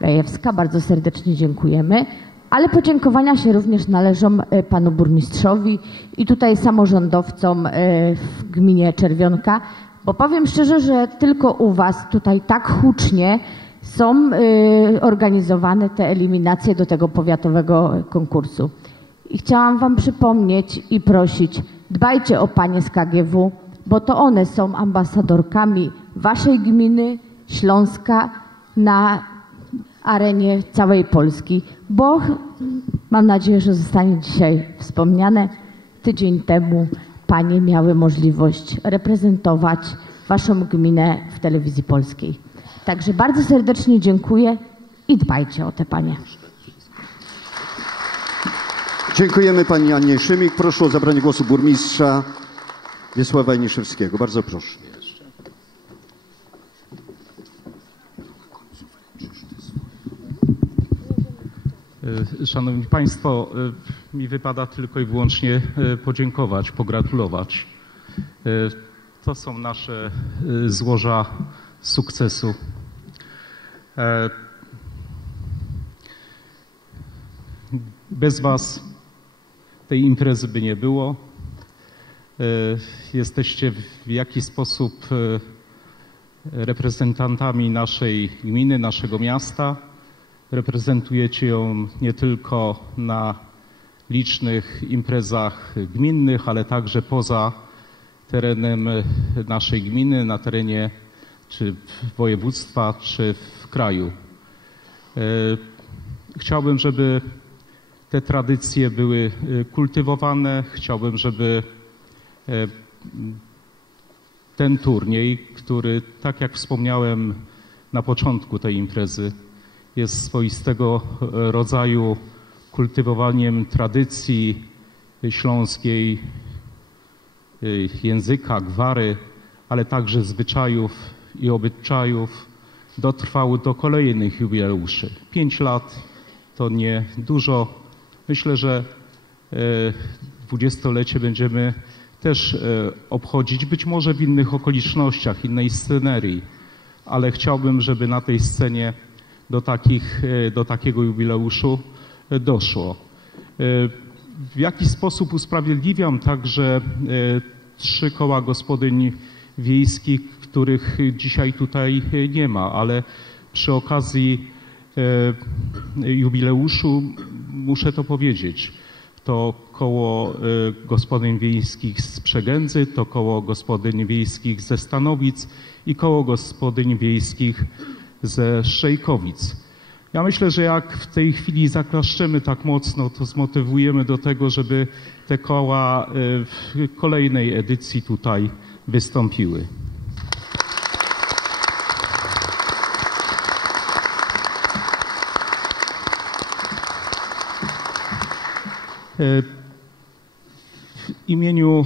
Gajewska. Bardzo serdecznie dziękujemy. Ale podziękowania się również należą panu burmistrzowi i tutaj samorządowcom w gminie Czerwionka, bo powiem szczerze, że tylko u was tutaj tak hucznie są organizowane te eliminacje do tego powiatowego konkursu. I chciałam wam przypomnieć i prosić, dbajcie o panie z KGW, bo to one są ambasadorkami waszej gminy, Śląska, na arenie całej Polski, bo mam nadzieję, że zostanie dzisiaj wspomniane. Tydzień temu panie miały możliwość reprezentować waszą gminę w telewizji polskiej. Także bardzo serdecznie dziękuję i dbajcie o te panie. Dziękujemy pani Annie Szymik. Proszę o zabranie głosu burmistrza Wiesława Janiszewskiego. Bardzo proszę. Szanowni Państwo, mi wypada tylko i wyłącznie podziękować, pogratulować. To są nasze złoża sukcesu. Bez Was tej imprezy by nie było. Jesteście w jakiś sposób reprezentantami naszej gminy, naszego miasta. Reprezentujecie ją nie tylko na licznych imprezach gminnych, ale także poza terenem naszej gminy, na terenie czy województwa, czy w kraju. Chciałbym, żeby te tradycje były kultywowane. Chciałbym, żeby ten turniej, który, tak jak wspomniałem na początku tej imprezy, jest swoistego rodzaju kultywowaniem tradycji śląskiej, języka, gwary, ale także zwyczajów i obyczajów dotrwał do kolejnych jubileuszy. 5 lat to nie dużo. Myślę, że 20-lecie będziemy też obchodzić, być może w innych okolicznościach, innej scenerii, ale chciałbym, żeby na tej scenie do takiego jubileuszu doszło. W jaki sposób usprawiedliwiam także 3 koła gospodyń wiejskich, których dzisiaj tutaj nie ma, ale przy okazji jubileuszu muszę to powiedzieć. To koło gospodyń wiejskich z Przegędzy, to koło gospodyń wiejskich ze Stanowic i koło gospodyń wiejskich ze Strzejkowic. Ja myślę, że jak w tej chwili zaklaszczemy tak mocno, to zmotywujemy do tego, żeby te koła w kolejnej edycji tutaj wystąpiły. W imieniu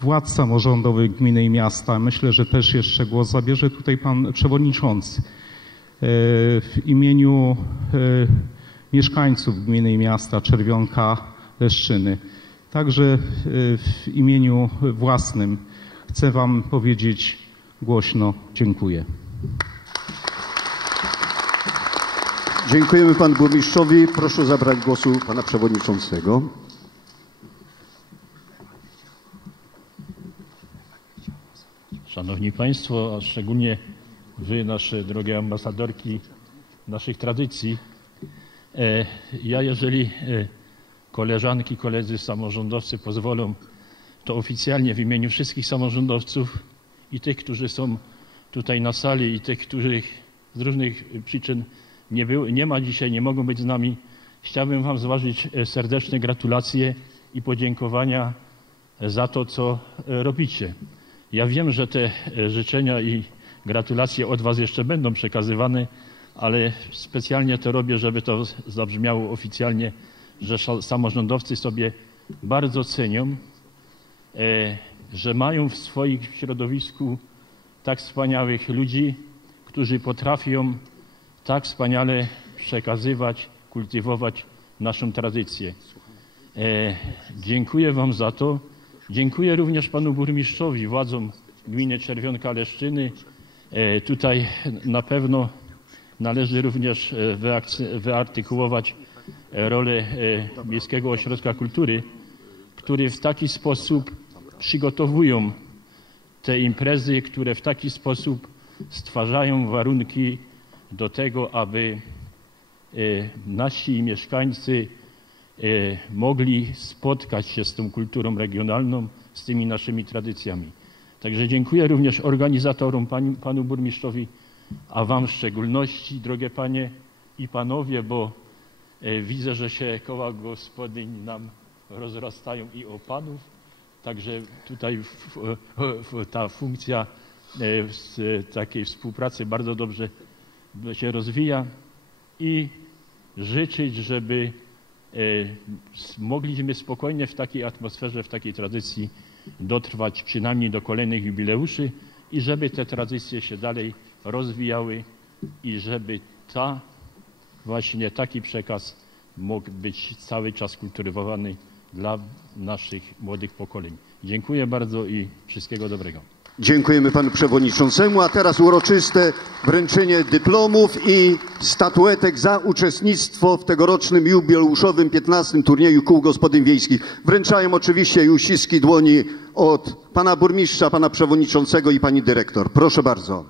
władz samorządowych gminy i miasta myślę, że też jeszcze głos zabierze tutaj pan przewodniczący. W imieniu mieszkańców gminy i miasta Czerwionka, Leszczyny, także w imieniu własnym chcę wam powiedzieć głośno dziękuję. Dziękujemy panu burmistrzowi. Proszę o zabrać głosu pana przewodniczącego. Szanowni Państwo, a szczególnie Wy, nasze drogie ambasadorki naszych tradycji. Ja, jeżeli koleżanki, koledzy samorządowcy pozwolą, to oficjalnie w imieniu wszystkich samorządowców i tych, którzy są tutaj na sali i tych, których z różnych przyczyn nie ma dzisiaj, nie mogą być z nami, chciałbym Wam złożyć serdeczne gratulacje i podziękowania za to, co robicie. Ja wiem, że te życzenia i gratulacje od Was jeszcze będą przekazywane, ale specjalnie to robię, żeby to zabrzmiało oficjalnie, że samorządowcy sobie bardzo cenią, że mają w swoim środowisku tak wspaniałych ludzi, którzy potrafią tak wspaniale przekazywać, kultywować naszą tradycję. Dziękuję Wam za to. Dziękuję również panu burmistrzowi, władzom gminy Czerwionka-Leszczyny. Tutaj na pewno należy również wyartykułować rolę Miejskiego Ośrodka Kultury, który w taki sposób przygotowują te imprezy, które w taki sposób stwarzają warunki do tego, aby nasi mieszkańcy mogli spotkać się z tą kulturą regionalną, z tymi naszymi tradycjami. Także dziękuję również organizatorom, panu burmistrzowi, a Wam w szczególności, drogie Panie i Panowie, bo widzę, że się koła gospodyń nam rozrastają i o Panów. Także tutaj ta funkcja takiej współpracy bardzo dobrze się rozwija i życzyć, żeby mogliśmy spokojnie w takiej atmosferze, w takiej tradycji dotrwać przynajmniej do kolejnych jubileuszy i żeby te tradycje się dalej rozwijały i żeby właśnie taki przekaz mógł być cały czas kultywowany dla naszych młodych pokoleń. Dziękuję bardzo i wszystkiego dobrego. Dziękujemy panu przewodniczącemu, a teraz uroczyste wręczenie dyplomów i statuetek za uczestnictwo w tegorocznym jubileuszowym 15. turnieju kół gospodyń wiejskich. Wręczają oczywiście i uściski dłoni od pana burmistrza, pana przewodniczącego i pani dyrektor. Proszę bardzo.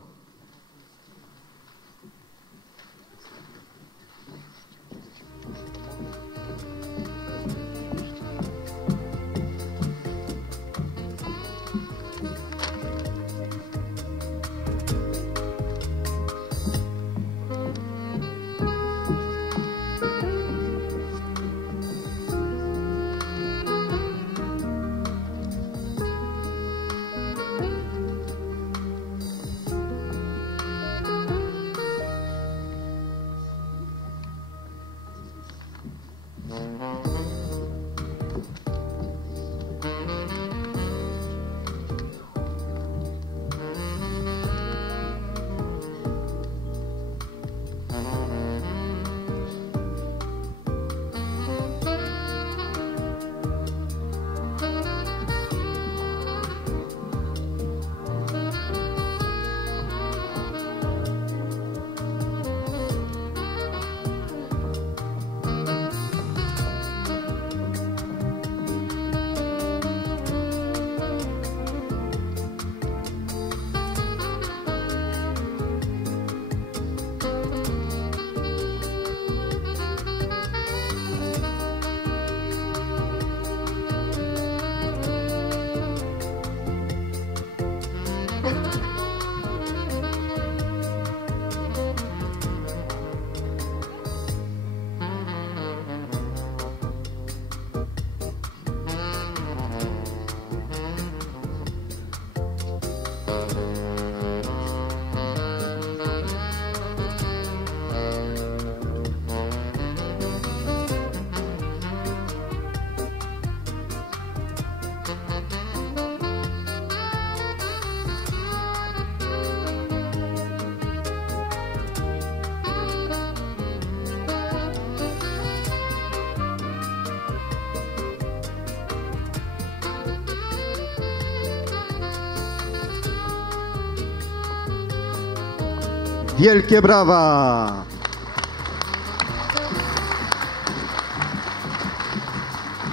Wielkie brawa!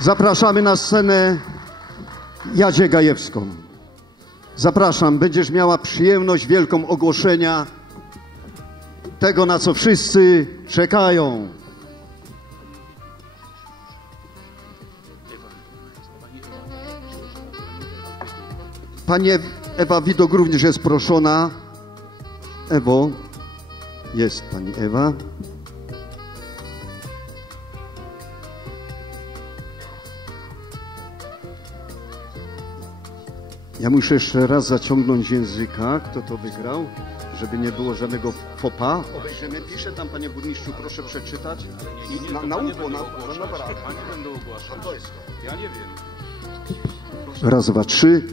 Zapraszamy na scenę Jadzię Gajewską. Zapraszam, będziesz miała przyjemność wielką ogłoszenia tego, na co wszyscy czekają. Pani Ewa Widok również jest proszona. Ewo, jest pani Ewa. Ja muszę jeszcze raz zaciągnąć języka, kto to wygrał, żeby nie było żadnego fopa. Obejrzymy, pisze tam, panie burmistrzu, proszę przeczytać. Na ucho, Pani będą ogłaszać. Ja nie wiem. Raz, dwa, trzy.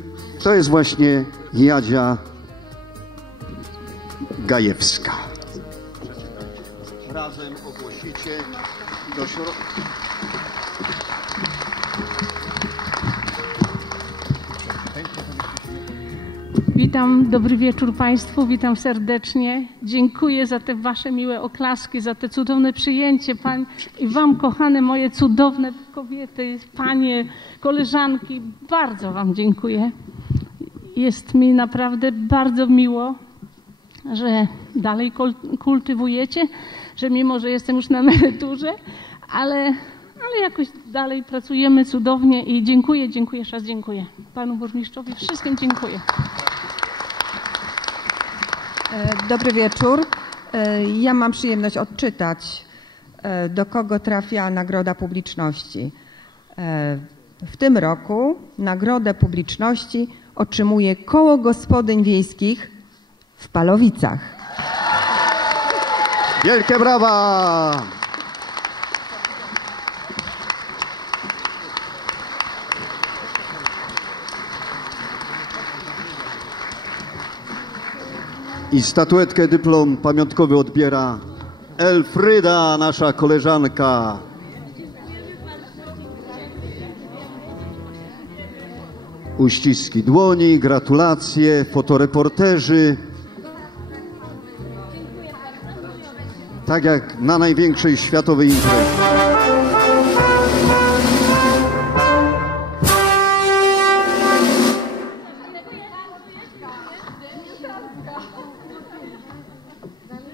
To jest właśnie Jadzia Gajewska. Razem ogłosicie do środka. Witam, dobry wieczór Państwu, witam serdecznie. Dziękuję za te Wasze miłe oklaski, za te cudowne przyjęcie i Wam, kochane moje cudowne kobiety, panie, koleżanki, bardzo Wam dziękuję. Jest mi naprawdę bardzo miło, że dalej kultywujecie, że mimo, że jestem już na emeryturze, ale jakoś dalej pracujemy cudownie i dziękuję, jeszcze raz dziękuję panu burmistrzowi, wszystkim dziękuję. Dobry wieczór. Ja mam przyjemność odczytać, do kogo trafia Nagroda Publiczności. W tym roku Nagrodę Publiczności otrzymuje Koło Gospodyń Wiejskich w Palowicach. Wielkie brawa! I statuetkę, dyplom pamiątkowy odbiera Elfryda, nasza koleżanka. Uściski dłoni, gratulacje, fotoreporterzy. Tak jak na największej światowej imprezie.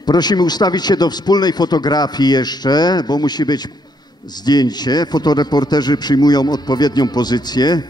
Prosimy ustawić się do wspólnej fotografii jeszcze, bo musi być zdjęcie. Fotoreporterzy przyjmują odpowiednią pozycję.